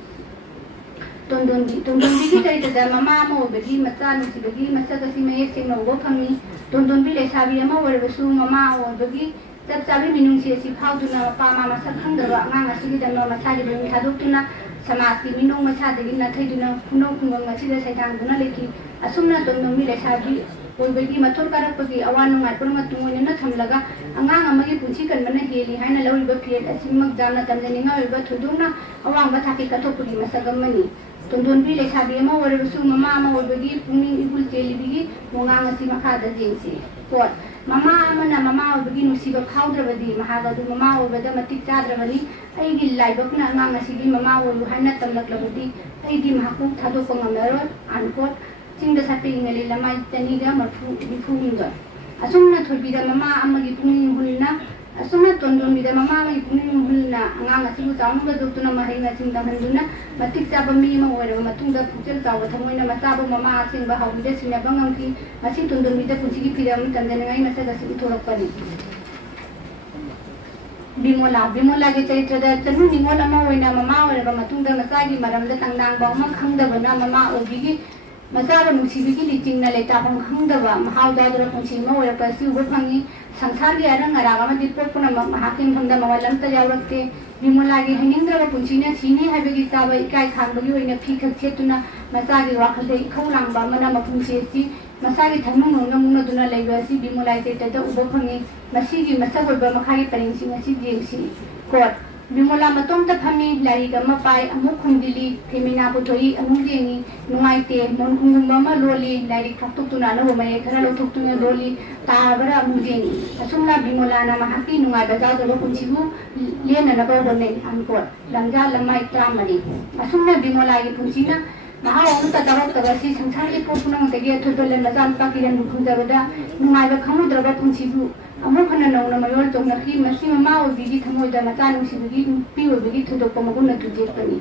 tondonbi ki taita mama ma obagi macha nusibagi masakasi maye sengno go phami tondonbi le sabi ama warbasu mama obagi chap chabi minung si phawduna pa ma masak khangdaba ngang asigi danno masagi bami thadokuna समाज की मिनों मसादगी नथैदुना खुनो खुंगम मसिदा सैतांगुना लेकी असुमना तोंदोमी लेसाबी ओइबगी Mathur कारकपगी अवानु माइपुरंगा तुंगोनेना थमलगा अंगांग अमगी पुंची कनमना heli हाइना लौरिबा फियत असिमक जामना तमजनिंगा ओइबा थुदुना अवांग थाके कथोपगी मसगमनी तोंदोनबी लेसाबी अमा वरबसु mama अमा ओइबगी पुंगिंग इबुल चेलिबिगी मोंगांग असि मखादा जेंसी coat mama amana mama obagi nusiba khawdrabadi mahagadu mama obada matik chadrabani aigi laibakna ngang asigi mama olu hanna tamlaklabadi aigi mahaku thadokpa ngamnaro ankot chingda sapi ngali lamai taniga marfu bifuminga asumna thobida mama amagi punging hulna asumna tondonbida mama amagi punging hulna ngang asigu chamuga doktuna mahinga chingda handuna matik chaba mi ma oira matungda puchel chawa thamoina mataba mama asingba hawbida sina bangamki masi tondonbida puchigi piram tandangai masaga sigi thorapani Bimola ke chaitrada chanu ningola ma oina mama oira matungda masagi maramda tangdang ba ma khangdabana mama obigi masaba nusibigi lichingna leta pang khangdaba mahawdadra pungsi ma oira pasi uba phangi sangsargi arang araga ma dipopuna mahakim thamda mawalamta yawrakte Bimolagi haningdra punchina sini habagi chaba ikai khambagi oina phi khakchetuna masagi wakhalde khawlangba mana mapungsi masagi thamung nongna mungna duna laibasi bimolai teta uba phangi masigi masagoba makhagi paringsi masi jengsi kot Bimola matongta phami lariga mapai amuk khungdili femina puthoi amuk jengi nuaite monkhungumba ma loli lari khaktukuna na homai khara lothukuna loli tabara amuk jengi asumla bimola na mahaki nungai bajaw do punchibu lena na ba done ankot langja lamai tramani asumla bimola gi punchina maha onta tarok tagasi sangsari popunang tegi athudole mazan pakiran khunjabada nungai ba khamudraba punchibu amuk khana nongna mayol chongna ki masi mama obigi thamoida machan usibigi pi obigi thudokpa maguna tujepani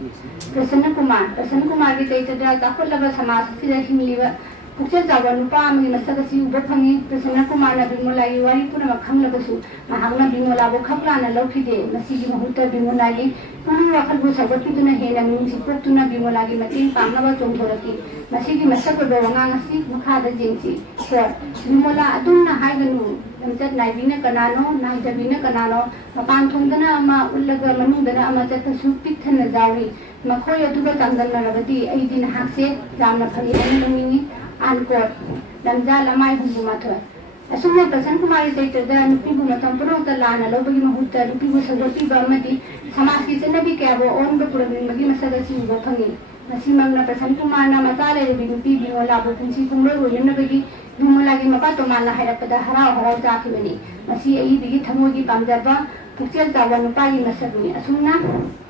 Prasanna Kumar gi teitada takollaba samaj sida hingliba Puchel jawa nupa ami masagasi uba phangi Prasanna Kumar na bimolai wari puna makhamlabasu mahagna bimola bo khaplana laukhide masigi mahuta bimolai puni wakhalbu sabatiduna hena mingsi poktuna bimolagi mating pangnaba chongthoraki masigi masakba wangangasi makhada jengsi so bimola adunna haiganu namjat naibina kanano naijabina kanano mapan thongdana ama ullaga manungdana ama chatasu pikthana jawi makhoi aduga chandanna rabadi aidin hakse jamna phari anumini ankot lamja lamai humbu mathoi asumna Prasanna Kumar teitada nupibu matam purota lana lobagi mahutta nupibu sagoti ba amati samaj ki chanabi kyabo onba puramin magi masagasi uba phangi masi magna Prasanna Kumar na matale binupi bimola bo punchi kumro oyena bagi bimolagi mapato malna hairapada harau jakhibani masi ai bigi thamogi pamjaba puchel jawa nupagi masagni asumna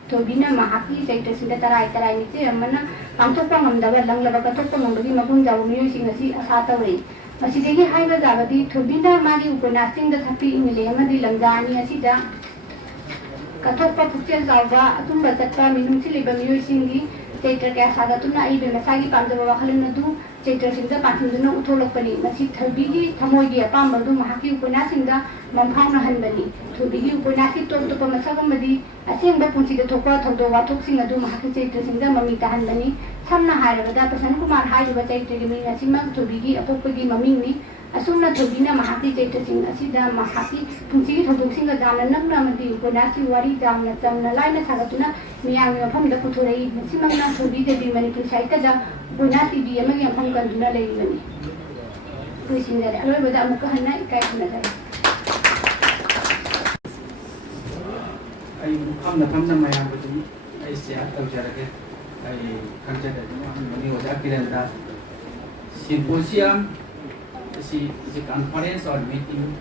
Tobina mahaki chaita sinda tarai nite amana pangthokpa ngamdaba langlaba kathokpa ngamdagi magun jawu mioisingna si asata wei masidegi haiba jabadi thobina mari upanasingda thapi ingile amadi lamjani asida kathokpa puchel jawa atumba chatpa minungsi leba mioisingi chaitra kya sagatuna ai be masagi pamjaba wakhalina du chaitra singda pathinduna utholakpani masi thabigi thamoigi apambadu mahaki upanasingda mamphawna hanbani thobigi upanasi top masagamadi asengba punchida thokpa thodo wathoksing adu mahaki chaitra singda mami tahanbani samna hairabada Prasanna Kumar hairuba chaitra gi ming asima thobigi apopagi mamingni asumna thobina mahaki chaitra sing asida mahaki punchigi thodoksinga jamna nakna amadi upanasi wari jamna chamna laina sagatuna miyang mafamda puthurai masimangna thobi devi manipur saitada upanasi bi amagi afam kanduna leibani kuisingare aloibada amuka hanna ekaikhumnaba ai kham na mayam bu ai sia tawjarage ai khangja da mani oja kiranda Symposium is a conference or meeting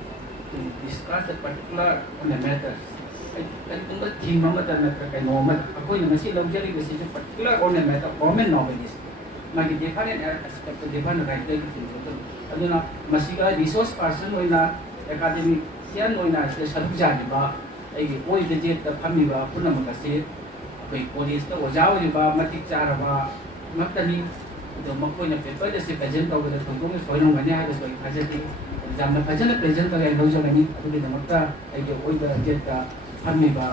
to discuss a particular on the matters ꯀꯔꯤꯒꯨꯝꯕ ꯊꯤꯝ ꯑꯃꯗ ꯅꯠꯇ꯭ꯔꯒ ꯀꯩꯅꯣ ꯑꯃꯗ ꯑꯩꯈꯣꯏꯅ ꯉꯁꯤ ꯂꯧꯖꯔꯤꯕꯁꯤꯁꯨ particular ꯑꯣꯏꯅ matter government ꯅꯣꯕꯦꯂꯤꯁ ꯃꯥꯒꯤ different aspect different ꯔꯥꯏꯇꯔꯒꯤ ꯊꯤꯝꯗꯨ ꯑꯗꯨꯅ ꯃꯁꯤꯒ ꯔꯤꯁꯣꯔꯁ ꯄꯥꯔꯁꯟ ꯑꯣꯏꯅ ꯑꯦꯀꯥꯗꯦꯃꯤꯁꯤꯌꯟ ꯑꯣꯏꯅ ꯁꯤꯗ ꯁꯔꯨꯛ ꯌꯥꯔꯤꯕ ꯑꯩꯒꯤ ꯑꯣꯏꯗ ꯖꯦꯠꯇ ꯐꯝꯃꯤꯕ ꯄꯨꯝꯅꯃꯛ ꯑꯁꯤ ꯑꯩꯈꯣꯏ ꯀꯣꯂꯦꯖꯇ ꯑꯣꯖꯥ ꯑꯣꯏꯔꯤꯕ ꯃꯇꯤꯛ ꯆꯥꯔꯕ ꯉꯥꯛꯇꯅꯤ ꯑꯗꯣ ꯃꯈꯣꯏꯅ ꯄꯦꯄꯔꯗ ꯑꯁꯤ ꯄ꯭ꯔꯖꯦꯟ ꯇꯧꯕꯗ ꯊꯣꯏꯗꯣꯛꯅ ꯁꯣꯏꯔꯝꯒꯅꯤ ꯍꯥꯏꯕꯁꯨ ꯑꯩ ꯊꯥꯖꯗꯦ ꯌꯥꯝꯅ ꯐꯖꯅ ꯄ꯭ꯔꯖꯦꯟ ꯇꯧꯔꯦ ꯂꯧꯖꯒꯅꯤ ꯑꯗꯨꯒꯤꯗꯃꯛꯇ ꯑꯩꯒꯤ ꯑꯣꯏꯗ ꯖꯦꯠꯇ ꯐꯝꯃꯤꯕ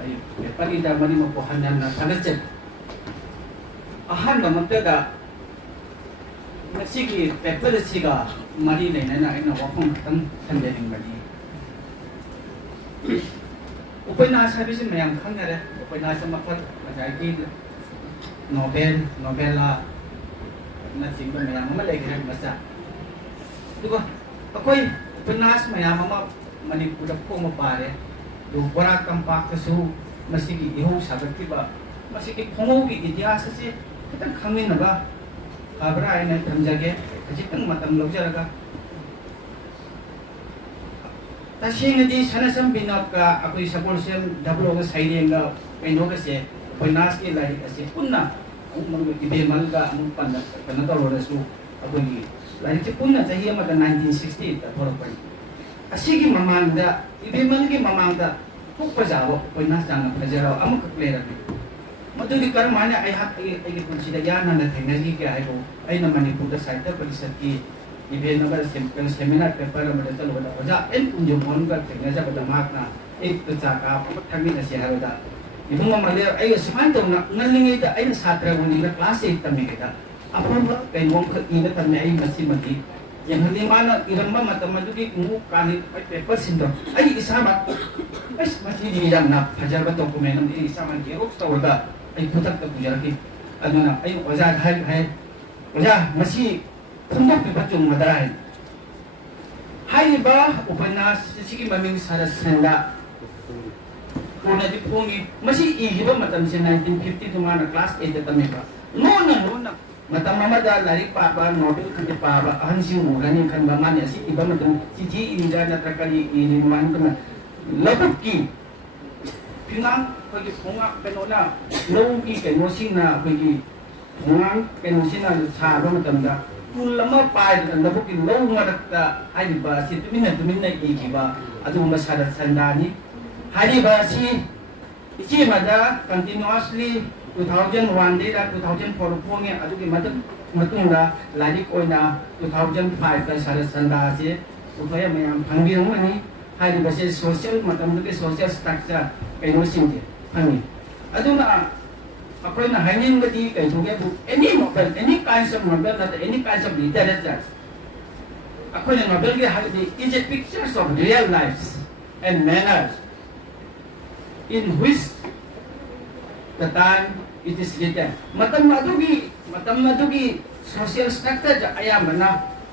ꯑꯩ ꯄꯦꯄꯔꯒꯤꯗ ꯃꯔꯤꯃꯛꯄꯨ ꯍꯟꯅ ꯍꯟꯅ ꯊꯥꯒꯠꯆꯔꯤ ꯑꯍꯥꯟꯕꯃꯛꯇꯗ ꯉꯁꯤꯒꯤ ꯄꯦꯄꯔ ꯑꯁꯤꯒ ꯃꯔꯤ ꯂꯩꯅꯅ ꯑꯩꯅ ꯋꯥꯐꯝ ꯈꯤꯇꯪ ꯊꯝꯖꯅꯤꯡꯕꯅꯤ उपन्यास है मैम खंगरे उपन्यास मखल मजाकी नोवेल नोवेला नचिंग मैम लेगे मचा अखोई उपन्यास मैम मनपुर फोम पारे बोरा कंपाक्सु इहू सागत्ब खोमौ की इतिहास से खतंग खमीनबा फबरा है थमजगे खजितंग लौजरगा तसेंगदी सनसम बिनोका अखोई सपोर्सियम डबलोग साइरेंगा पेनोगसे उपन्यास के लाइक असे पुन्ना इबेमलगा पन्न कन्न तौरसु अखोई लाइक पुन्ना चही अमदा 1960 ता थोरपनि असिगी ममांगदा इबेमलगी ममांगदा पुक्पजाबो उपन्यास जाना फजराव अमुक प्लेरबि मदुदि कर्माने आई हक आई पुंसिदा याना न थेंगजी के आइबो आइना मणिपुर साहित्य परिषद की इवेंट नंबर सेमिनार पेपर में चलो बता वजह एन कुंजो फोन कर थे जब बता मार्कना एक तो चाका थमी नसे है बता इबुंग मले आई समान तो नलिंगे दा आई छात्र गुनी क्लास 8 तमे के दा अपन कैनोम ख इन तमे आई मसी मती यहली माना इरम्मा मतम दुगी मु काली पेपर सिंदो आई इसामा बस मसी दी जाना फजर बतो को मैंने दी इसामा के रोक तोदा आई पुतक त गुजर की अदुना आई वजह है वजह मसी खुंदोक्पिबचुंग मदराय हाइबा उपन्यास सिगी ममिंग सरसंदा कोनदि पोंगी मसी इगिबा मतम से 1950 तुमाना क्लास 8 तमेबा नोना मतम ममदा लारिक पाबा नोबेल खंदे पाबा अहनसिंग मुगनी खनबा माने असि इबा मतम सिजी इनिदा नत्रकली इनिमान कना लबुकी फिनांग खगी फोंगा पेनोना लौगी केनोसिंगना खगी फोंगांग केनोसिना साबा मतमदा पुलमा पाय नबुकी लौ मरक्ता हाइबा सि तुमिना इगिबा अदुमा सारा संदानी हाइबा सि इची मदा कंटिन्यूअसली 2001 दे 2004 फोंगे अदुकी मतुंगा लारिक ओइना 2005 का सारा संदा से उथया मयाम फंगिरमनी हाइबा से सोशल मतमदुकी सोशल स्ट्रक्चर कैनो सिंगे फंगी अदुना अखोइना हाइनिंगदी कैथुगे any novel any kinds of novel not any kinds of literature अखोइना नोवेल के हाइदी is a pictures of real lifes and manners in which the time it is written मतम मदुगी सोशल स्ट्रक्चर अयामना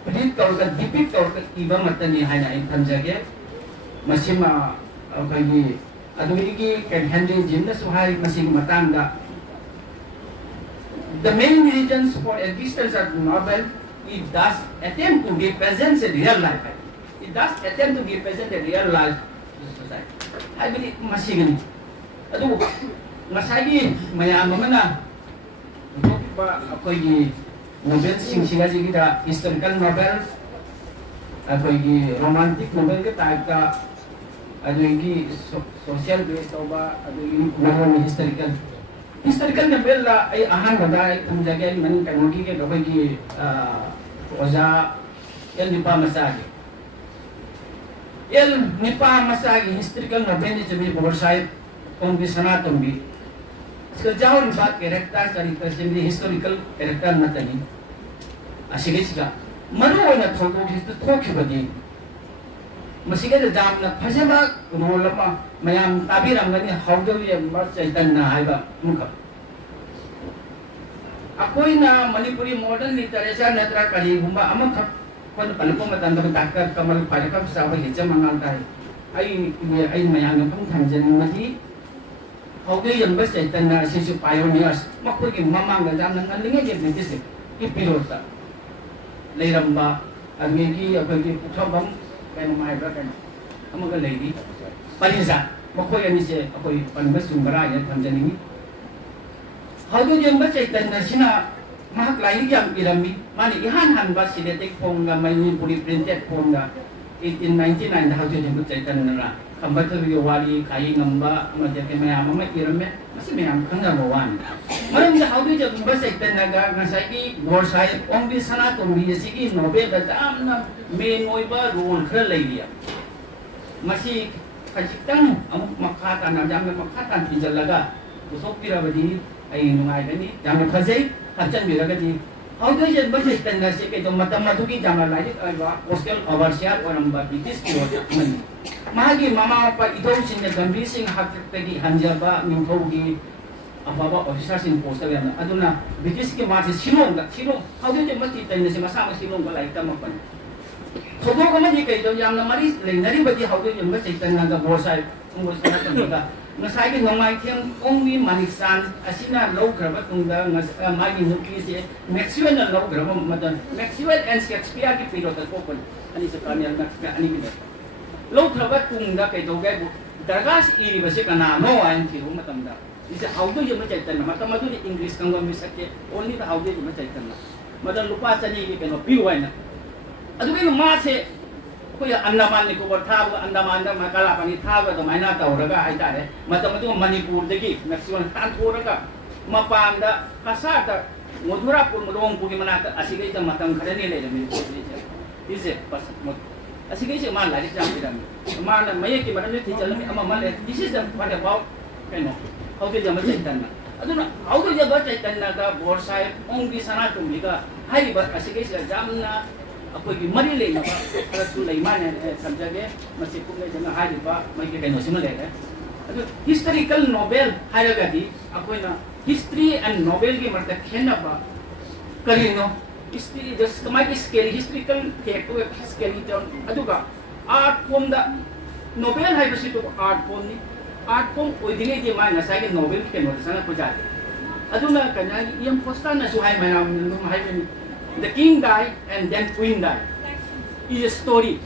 प्रिंट तौर डिपिक्ट तौर इबा मतनी हाइना इन थमजगे मसिमा अखोइगी अदुगी can Henry जिमना सुहाई मसिग Matanga The main reasons for existence of novel, it does attempt to represent a real life. It does attempt to represent a real life to society. I believe masigani. Adu masagi mayam mana ba akoy novel sing kita historical novels akoy romantic novel ke type ka adogi social based ba adogi non historical novel la ay ahan bada ang jagay man kanogi ke gawai ki oza yan nipa masagi yan nipa masagi historical novel ni sabi oversight on Biswanath Singh sekarang ni baat character character sendiri historical character matani asige siga maru na thokhiba di masiga jam na phajaba role ma mayam tabirangani howdo ye mar chaitanna haiba mukha akoina manipuri modern literature natra kali gumba amakha kon palpo matanda Dr. Kamal Parekam sawa hicha mangal dai ai mayam pang thanjan madi howdo ye mar chaitanna sisu pioneers makoi ki mamang jam na ngalinge je british ipilota leiramba agegi akogi puthobam kaya mai bra kaya amaga lady paliza मखोई अनि से अखोई पनबस जुंगरा या थमजनिंगी हाउदोक young चैतन्य सिना महक like याम इरमी माने इहान हनबा सिलेटिक फोंगा Manipuri printed फोंगा 1899 हाउदोक young चैतन्य ना खंबथबी वाली खाई ngamba मजे के मयाम म इरमे मसे मयाम खंगा बवान मरम जे हाउदोक यंग चैतन्य गा ngसाई गोरसाई ओंबी सना तोंबी सिगी नोबेल बजामना मेन ओइबा रोल खर लैलिया मसी खजितंग अमुक मखा ताना जामना मखा तान पिजलगा उसोपिराबदी ai nungai gani jam phajai hachan biragadi haudoi je bajai tanna se ke to matam madugi jam lai wa hostel overseer oramba british ki wata mani magi mama pa idau sin ne gambi sing haktagi hanjaba mingthogi ababa officer sin post ga na aduna british ki ma se silong haudoi je mati tanna se masa ma silong ga lai tam pan thodo ga ma ji kai to jam na mari leinari badi haudoi je bajai tanna ga borsai ungos na tanna ngasai ki ngamai thiang ongi manisan asina low graba tungda magi nuki se maxwell na low graba madan maxwell and shakespeare ki period ko kon ani se kanyal maxwell ani ki low graba tungda kai do ga dargas iri base kana no an ki hu matam da ise auto je ma chaitan matam adu english kangwa mi sakke only the auto je ma chaitan madan lupa chani ki keno pi wa na adu ke ma se कोई अंडमान निकोबार था अंडमान दा मकाला पानी था तो मायना तौरगा हाइतारे मतलब Manipur दगी maximum तांथोरगा मपांदा कसादा Madhurapur मरोंगपुर मनाता असिगै त मतम खरने लेरमे इसे बस असिगै से मान लारि जाम दिरामी मान मये की मरने थि चलमे अमा मले this is the what about कैनो हाउ टू जम चैतन्य अदुना हाउ टू जम चैतन्य दा बोर साहेब ओंगी सना तुमलिगा हाइबा असिगै से जामना अखोगी मरी लेनबा खरसु लेमाने समझगे मसे कुमले जना हारिबा मगे कैनो सिम लेरे अदु हिस्टोरिकल नोवेल हायगदी अखोइना हिस्ट्री एंड नोवेल की मरते खेनबा करिनो हिस्ट्री जस्ट कमाई स्केल हिस्टोरिकल फैक्ट वे स्केल जन अदुगा आर्ट फॉर्म दा नोवेल हाइबसी तो आर्ट फॉर्म नि आर्ट फॉर्म ओइदिगे जे माइना सागे नोवेल केनो सना पुजादे अदुना कना यम पोस्टा ना सु हाइ माइना नुम हाइबेनी The king died and then queen died. Is a story.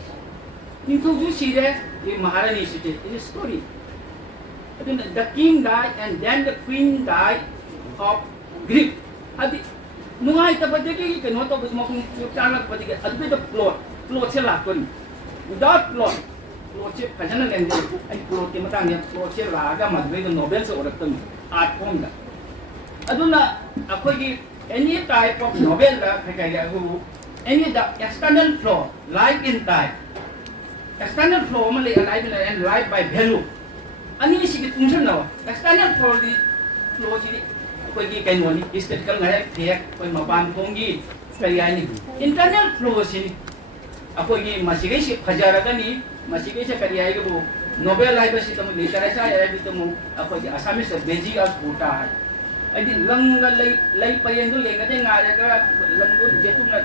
Ninthu see that the Maharani city is a story. The king died and then the queen died of grief. Adi nungai tabadegi keno to busmokung chanak padigi adi the plot se lakon. Without plot se kajana lenge ai plot ke matang ya plot se laga madwe the novel se orakton art form da. Aduna akogi any type of novel any the external flow life in time external flow only alive and life by value ani sigi function now external flow the flow sigi koi ki kai noni historical ngai thek koi maban thongi kai ni internal flow sini apoi ki masigi si phajaraga ni masigi se kari ai go novel life si tamu literature ai bitamu apoi ki assamese beji as buta hai adi langa lai payendu lengade ngaraga langu jetumna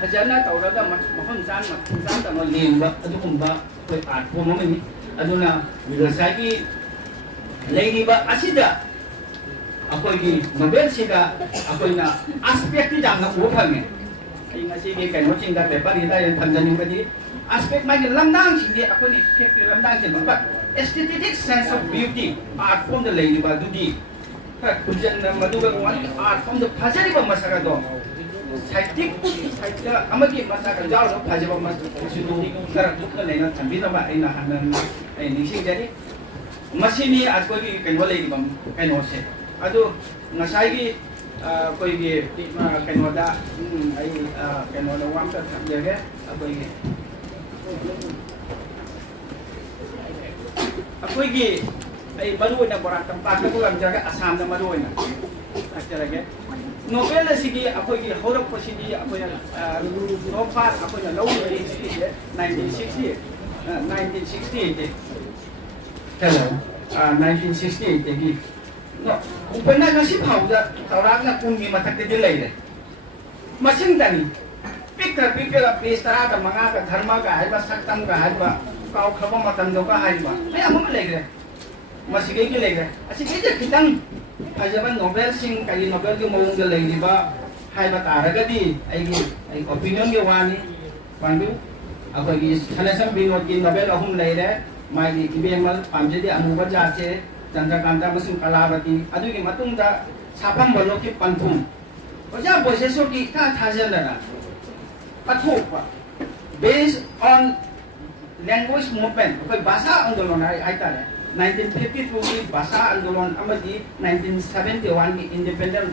hajana tauraga mahon san ta no lemba adukumba koi art form ni aduna ngasagi leiniba asida akoi gi novel siga akoi na aspect ti jangna ko phange ai ngasi ge kai no chinga paper ida yan thamjani badi aspect ma gi lamdang sindi akoi ni effect lamdang sin ba aesthetic sense of beauty art form the leiniba dudi kujan maduga wan art from the phajari ba masaka do scientific scientist amagi masaka jaw no phajaba mas sidu kara dukha leina thambi na ba aina hanan ai nising jadi masini ajko gi kaino leini bam kaino se adu ngasai gi koi gi kaino da ai kaino da wam ta thamjage akoi gi akoi gi ai baru na borak tempat ko lam jaga Assam na maru na ajarage novel sigi apoi gi houdokpa sigi apoi na no far apoi na low 1960 hello 1968 gi no upena ngasi phauda taurak na kungi mathak de leire masing dani pikra pestara ka manga ka dharma ka haiba saktam ka haiba kau khaba matam do ka haiba ai amam leire masige ki leire asige je kitang ajaba novel sing kai novel ki mong de leire ba haiba taragadi ai opinion ge wani pandu apa gi thanasam binod ki novel ahum leire मागी इबेमल पामजेदी अनुबा जाचे चंद्रकांता मसुम कलावती अदुगी मतुंगदा साफम बलोकी पंथुम ओजा बोसेसो की का थाजलना अथोपा based on language movement कोई भाषा आंदोलन आइता है 1952 की भाषा आंदोलन अमदी 1971 की इंडिपेंडेंट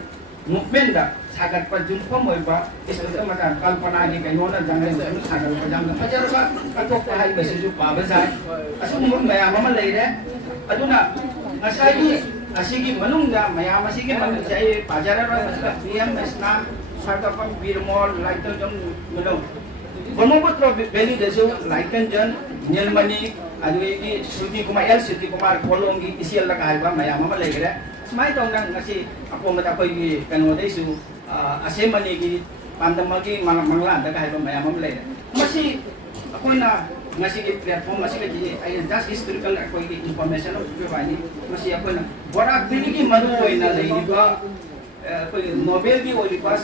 movement दा सागत पर जुम्पम होइबा इससे मका कल्पना की कइनोना जंगल सागत पर जंगल फजरबा अथोपा हाई बसेजु पाबा जाय असुमुन मयाम अमा लेरे अदुना ngасai asigi manungda mayam asigi manung jai pajara ra masika pm nasna sarta pam birmol laiton jong menung Brahmaputra Valley desu laiton jon nilmani adugi Sudeep Kumar Sudeep Kumar Kolongi isial la kai ba mayam ama legre smai tong nang ngasi apo mata koi gi kano desu asemani gi pandamagi mangla da kai ba mayam ama legre masi akoina ngasi ki platform ngasi ki ai just historical koi ki information of provide ngasi akoina bora bini ki maru oina lei ba koi Nobel ki oi ba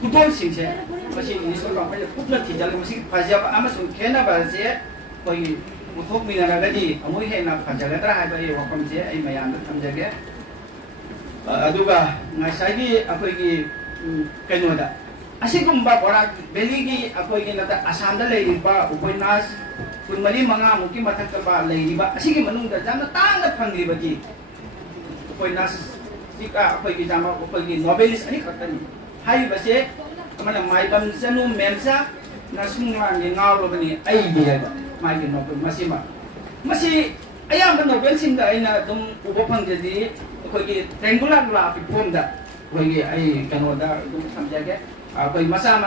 kudol singse ngasi ni so ba putla thijal ngasi phajia ba amasung khena ba se koi muthok mina ra gadi amoi he na phajaga tra hai ba ye wakom se ai mayam da thamjage aduga ngasai ki akoi ki kaino da asigumba bora beligi akoi gi nata Assam da leiriba upoinas kunmari manga muki mathak ba leiriba asigi manung da jamna tangna phangriba gi upoinas sika akoi gi jama akoi gi novelist ani khatani hai base amana maidam sanu mensa nasungla ni ngawlo bani ai gi ba mai gi novel masima masi ayam novel sing da aina dum ubo phangjadi akoi gi triangular la platform da akoi gi ai kano da dum samjage कोई मसा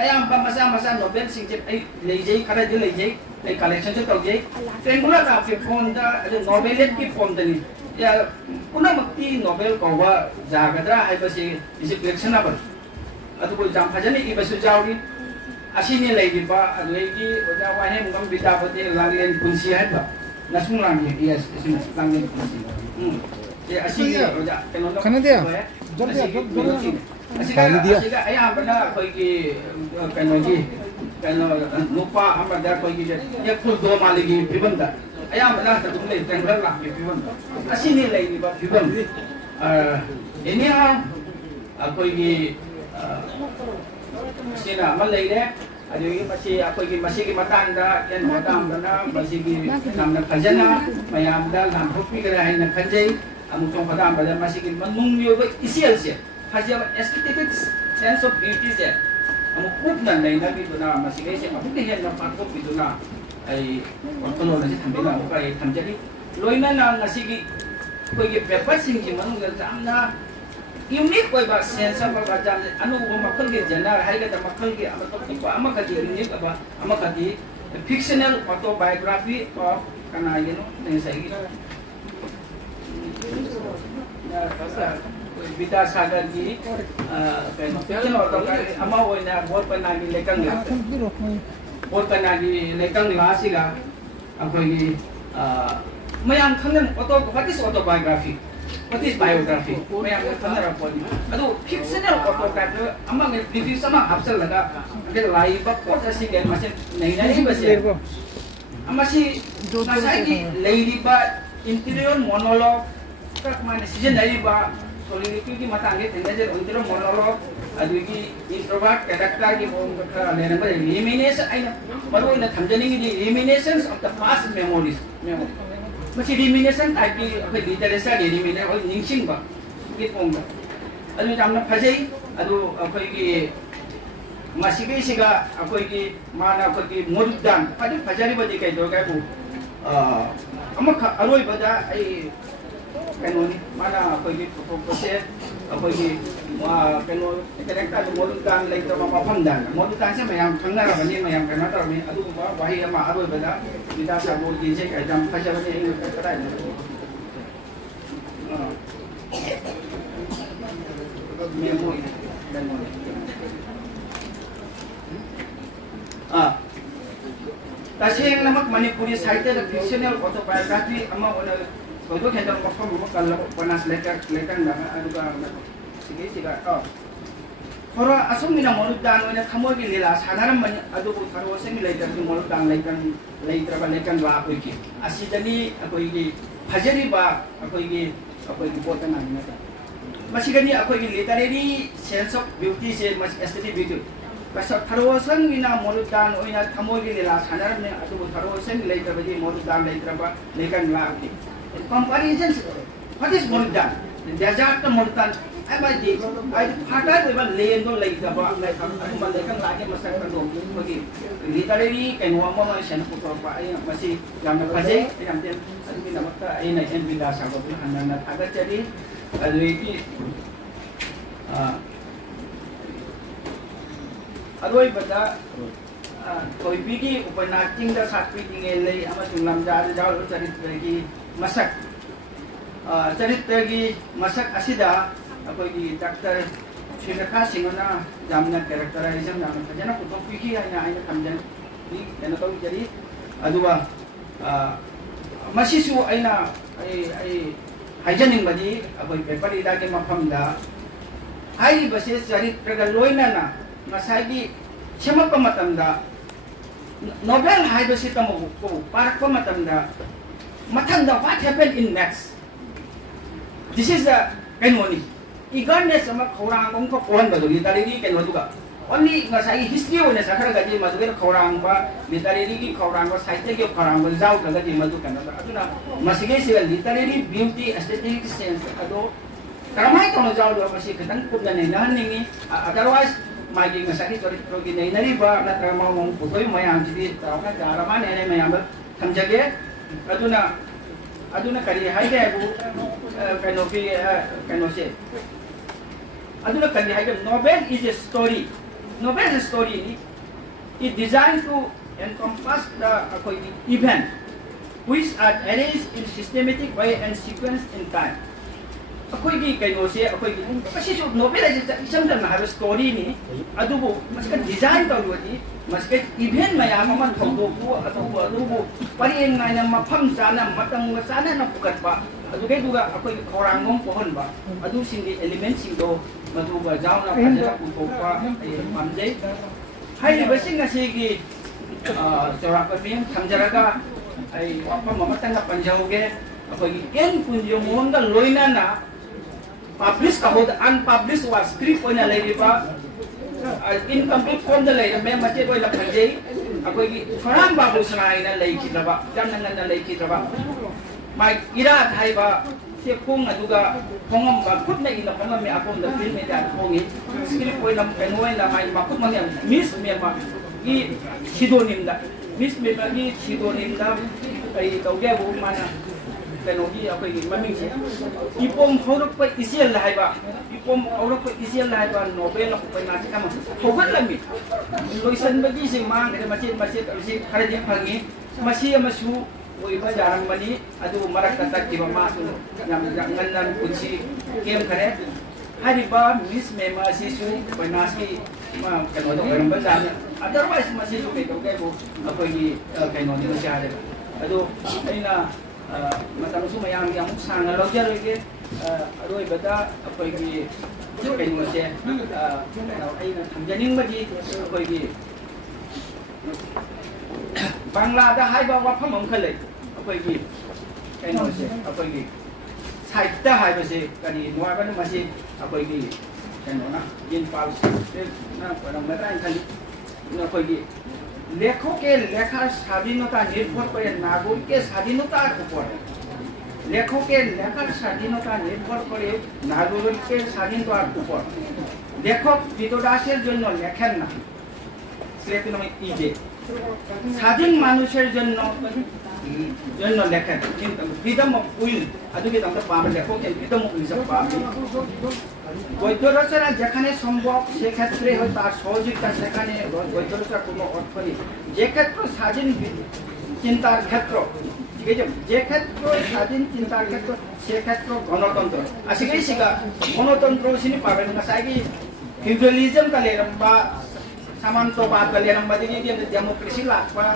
ayam pa masa novel singje ai leijai khara de leijai ai collection je tawjai triangular ka fi form da novelist ki form da ni ya puna makti novel ko wa jagadra ai basi is collectionable adu ko jam phajani i basu jawri asini leiji ba leiji oja wa he mungam bita pate langlen kunsi hai ba nasung lang ye yes langlen kunsi ye asini oja खाना दिया पानी दिया ayam benda koi ki kano lupa amada koi ki ya full do maligi pibanda ayam benda satu le tenggelam lah pibanda asini lagi ba pibanda ini koi ki sina malai le ada yang masih ki matang da yang matang da masih ki namna khajana mayam da nam hopi kara hai na khajai amutong padam pada masih ki manung yo isial sia Haji aesthetic sense of beauty se amu kup na nai na bi na masih kai se amu ke yan na patko bi na ai kono na se thambe na ko ai thamjari loina na ngasi gi koi gi paper sing ji manung ga jamna unique koi ba sense of ba jam anu ba makal ge jana hai ga makal ge ama to ki ba ama ka di unique ba ama ka di fictional autobiography of kana you know ne sai gi Bita Sagar ji kena orang ama oina bol panagi lekang la bol panagi lekang la siga apa ini mayang kangen what is autobiography what is biography mayang kangen apa ini aduh fictional autobiography ama review sama hafsal laga ada live apa sih kayak masih naik masih masih saya ini lady ba interior monologue tak mana season dari ba solidity की मत आगे थे जब उनके लोग monologue अद्विकी introvert character की वो उनका लेने पर elimination आई ना मरो इन थमजनी की eliminations of the past memories मची elimination टाइप की अपने लिटरेचर eliminate और निंशिंग बा की पोंगा अद्विक हमने फंसे अदु अपने की मसीबी सिगा अपने की माना अपने की मुर्दान पढ़े फजारी बदी कहीं तो क्या वो अमक अरोई बजा आई kanoni mana apa ini proses apa ini kano kadang-kadang modulkan lagi tu apa pandan modulkan saya mayam tengah apa ni mayam kena tahu ni aduh wahai ama aduh benda kita sabut di sini jam fajar ni ini kadang memori Tasih yang nama Manipuri Sahitya fictional autobiography ama Kalau kita kalau panas lekang dah, aduh kan, sige. थोड़ा असुमिना मोरुदान ओइना थमोगी लीला सानारमनि अदुबु थरोसेंगी लेतरनि मोरुदान लेतरबा लेकन ला ओइकी असिदनी अकोइगी फजरिबा अकोइगी बोतना निना मसिगनी अकोइगी literary sense of beauty से मस aesthetic beauty बस थरोसेंगिना मोरुदान ओइना थमोगी लीला सानारमनि अदुबु थरोसेंगी लेतरबदि मोरुदान लेतरबा लेकन ला ओइकी कंपैरिजन व्हाट इज मोरुदान डेजर्ट मोरुदान I Hata with land or lake about like a second literary and one more and Masi Yamaze and then Villa Sabo and Agatari Otherwise, but Koibigi, Upanating the Satriting LA, Amatum Lamda, Saritagi, Masak Saritagi, Masak Asida. अकोई doctor Shreelekha सिंहना जामना characterization जामना फजना पुतोपिकी आइना आइना थमजन नी एना तो जरी अदुवा मसिसु आइना आई हाइजनिंग बदी अकोई पेपर इदा के मफमदा हाई बसे चरित्र ग लोइनाना मसागी छमप मतमदा नोबेल हाई बसे तमो को पारक मतमदा मथंदा what happened in next this is the कैनोनी eagerness sama khorang ko kon ba literary ken waduga only ngasai history one sakara gaji maduga khorang ba literary ki khorang ba sahitya ki khorang ba jau ka gaji madu kan aduna masige se literary beauty aesthetic sense ado karamai to jau do masi ketan pudna nei nan ningi otherwise magi ngasai charitro ki nei nari ba na trama mong putoi mayam ji tauna jarama nei mayam thamjage aduna kari haide bu kaino se aduna kari haide novel is a story. Novel is a story is designed to encompass the event which are arranged in systematic way and sequence in time. Akoigi kaino se akoigi kasi so novel is isang na have story ni adubo maska design to wadi maska event mayam man thodoku adubo pariyeng na mafam sana matang sana na pukat ba aduge duga akoigi khorangom pohon ba adu singi element singdo maduba jauna kajara putopa mamjai hai basing asigi chorapaming thamjaraga ai wapam mamatanga panjauge akoigi en kunjo monda loina na published kahod unpublished was script oina leiba incomplete form da leira me mate oina phajei akoi gi thoram babu sanai na leikhidaba jamnang na leikhidaba mai ira thaiba se khong aduga khongam ba khut na ina khongam me akom da film me da khongi script oina penoi na mai makut mani miss me ma gi sidonim da miss me ba gi sidonim da ai tauge bu mana kenogi akogi maming se ipom horok pa isial laiba ipom horok pa isial laiba nobel ko pa na kama hogan lami loisan bagi se mang de macet si khare de phangi masi amasu oi ba jarang mani adu marak kata ki ba ma su yam ngan kunci kem khare hari ba miss me ma si su pa na si ma keno do garam ba jana otherwise masi su ke to ke bo akogi keno ni ba jare adu aina matam su mayam yang sang lojar lagi aroi bata apa ini kain masih aina thamjaning baji apa ini Bangla ada hai bawa pamong kali apa ini kain masih apa ini Sahitya hai masih kali nuar kan masih apa ini kain mana in paus na orang mereka kali apa ini लेखकेर लेखा स्वाधीनता निर्भर करे नागरिकेर स्वाधीनतार উপর लेखकेर लेखार स्वाधीनता निर्भर करे नागरिकेर स्वाधीनतार উপর लेखक বিতদাসের জন্য লেখেন না সেটা নয় ইজে স্বাধীন মানুষের জন্য লেখেন কিন্তু ফ্রিডম অফ উইল আদুকে আমরা পাবে লেখকের ফ্রিডম অফ উইল পাবে বৈধ রচনা যেখানে সম্ভব সেক্ষেত্রে হয় তার সহযোগিতা সেখানে বৈধ রচনা কোনো অর্থ নেই যে ক্ষেত্র স্বাধীন চিন্তার ক্ষেত্র ঠিক আছে যে ক্ষেত্র স্বাধীন চিন্তার ক্ষেত্র সে ক্ষেত্র গণতন্ত্র আসিগাই সিগা গণতন্ত্র সিনি পাবেন না সাইকি ফিউডালিজম কা লেরম্বা saman to ba kalian ang madigi dia demokrasi lah pa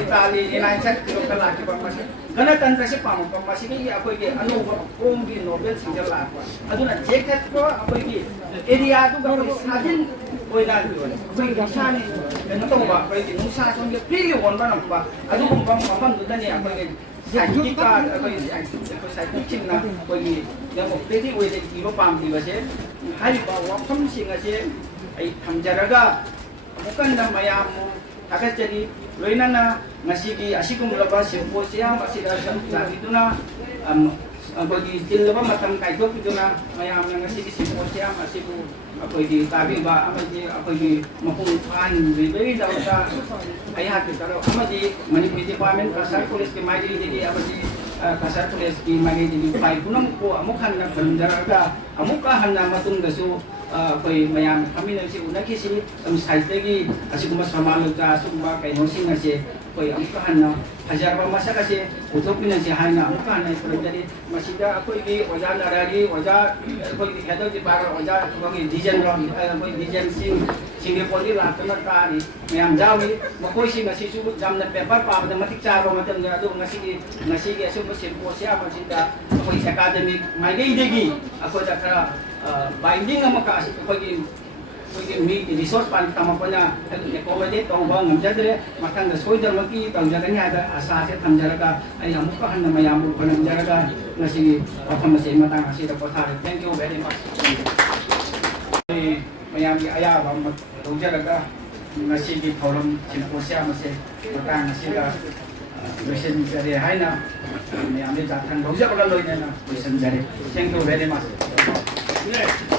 Itali United kilo kala ki pa mas kana tan kasi pa mo pa masigi ako gi ano ba kung gi Nobel single lah pa aduna jacket ko ako gi area to ba sajin oina ko gi sani ano to ba ko gi nung sa song gi pili won ba na ba adu kung bang mapam dudan ni ako gi Sahitya Akademi ko sa teaching na ko gi mo pwede wede kilo pam di ba siya hai ba wapam singa siya ay hamjaraga bukan na mayam mo takachari loina na ngasigi asikumnaba Symposium asida sa dito na bagi tilaba matam kaito dito na mayam na ngasigi Symposium asiku ako di tabi ba amadi ako di mapuntuhan biberi daw sa ay hati pero amadi Manipuri Department Cachar Police ki magi di amadi Cachar Police ki magi di pai punam ko amukhan na hamjaraga amukahan na matunda so koy mayam kami na si una kisi site gi asiku mas pamalo ta sumba kay nosing na si koy amukahan na hajar pa masa kasi utopin na si haina amukahan na pero jadi masida ako gi oja narari oja koy hedo di para oja koy design ron koy design singe poli la ta ta ni mayam jawi makoy si ngasi su jam na paper pa da matik charo matam na do ngasi asu Symposium masida koy academic mai gi ako da kara binding ang maka pagi meet resource pan tama pa na accommodate ang bang amjadre matang da soidar maki tang jaganya ada asa se tamjaraga ay amukahan na mayamul pa ng jaraga na sige papamasay matang asira po tare. Thank you very much. Mayami aya ba magjaraga na sige thouram Symposium se matang asira mission jare haina mayami jatang roja pagaloy na mission jare. Thank you very much. Yeah.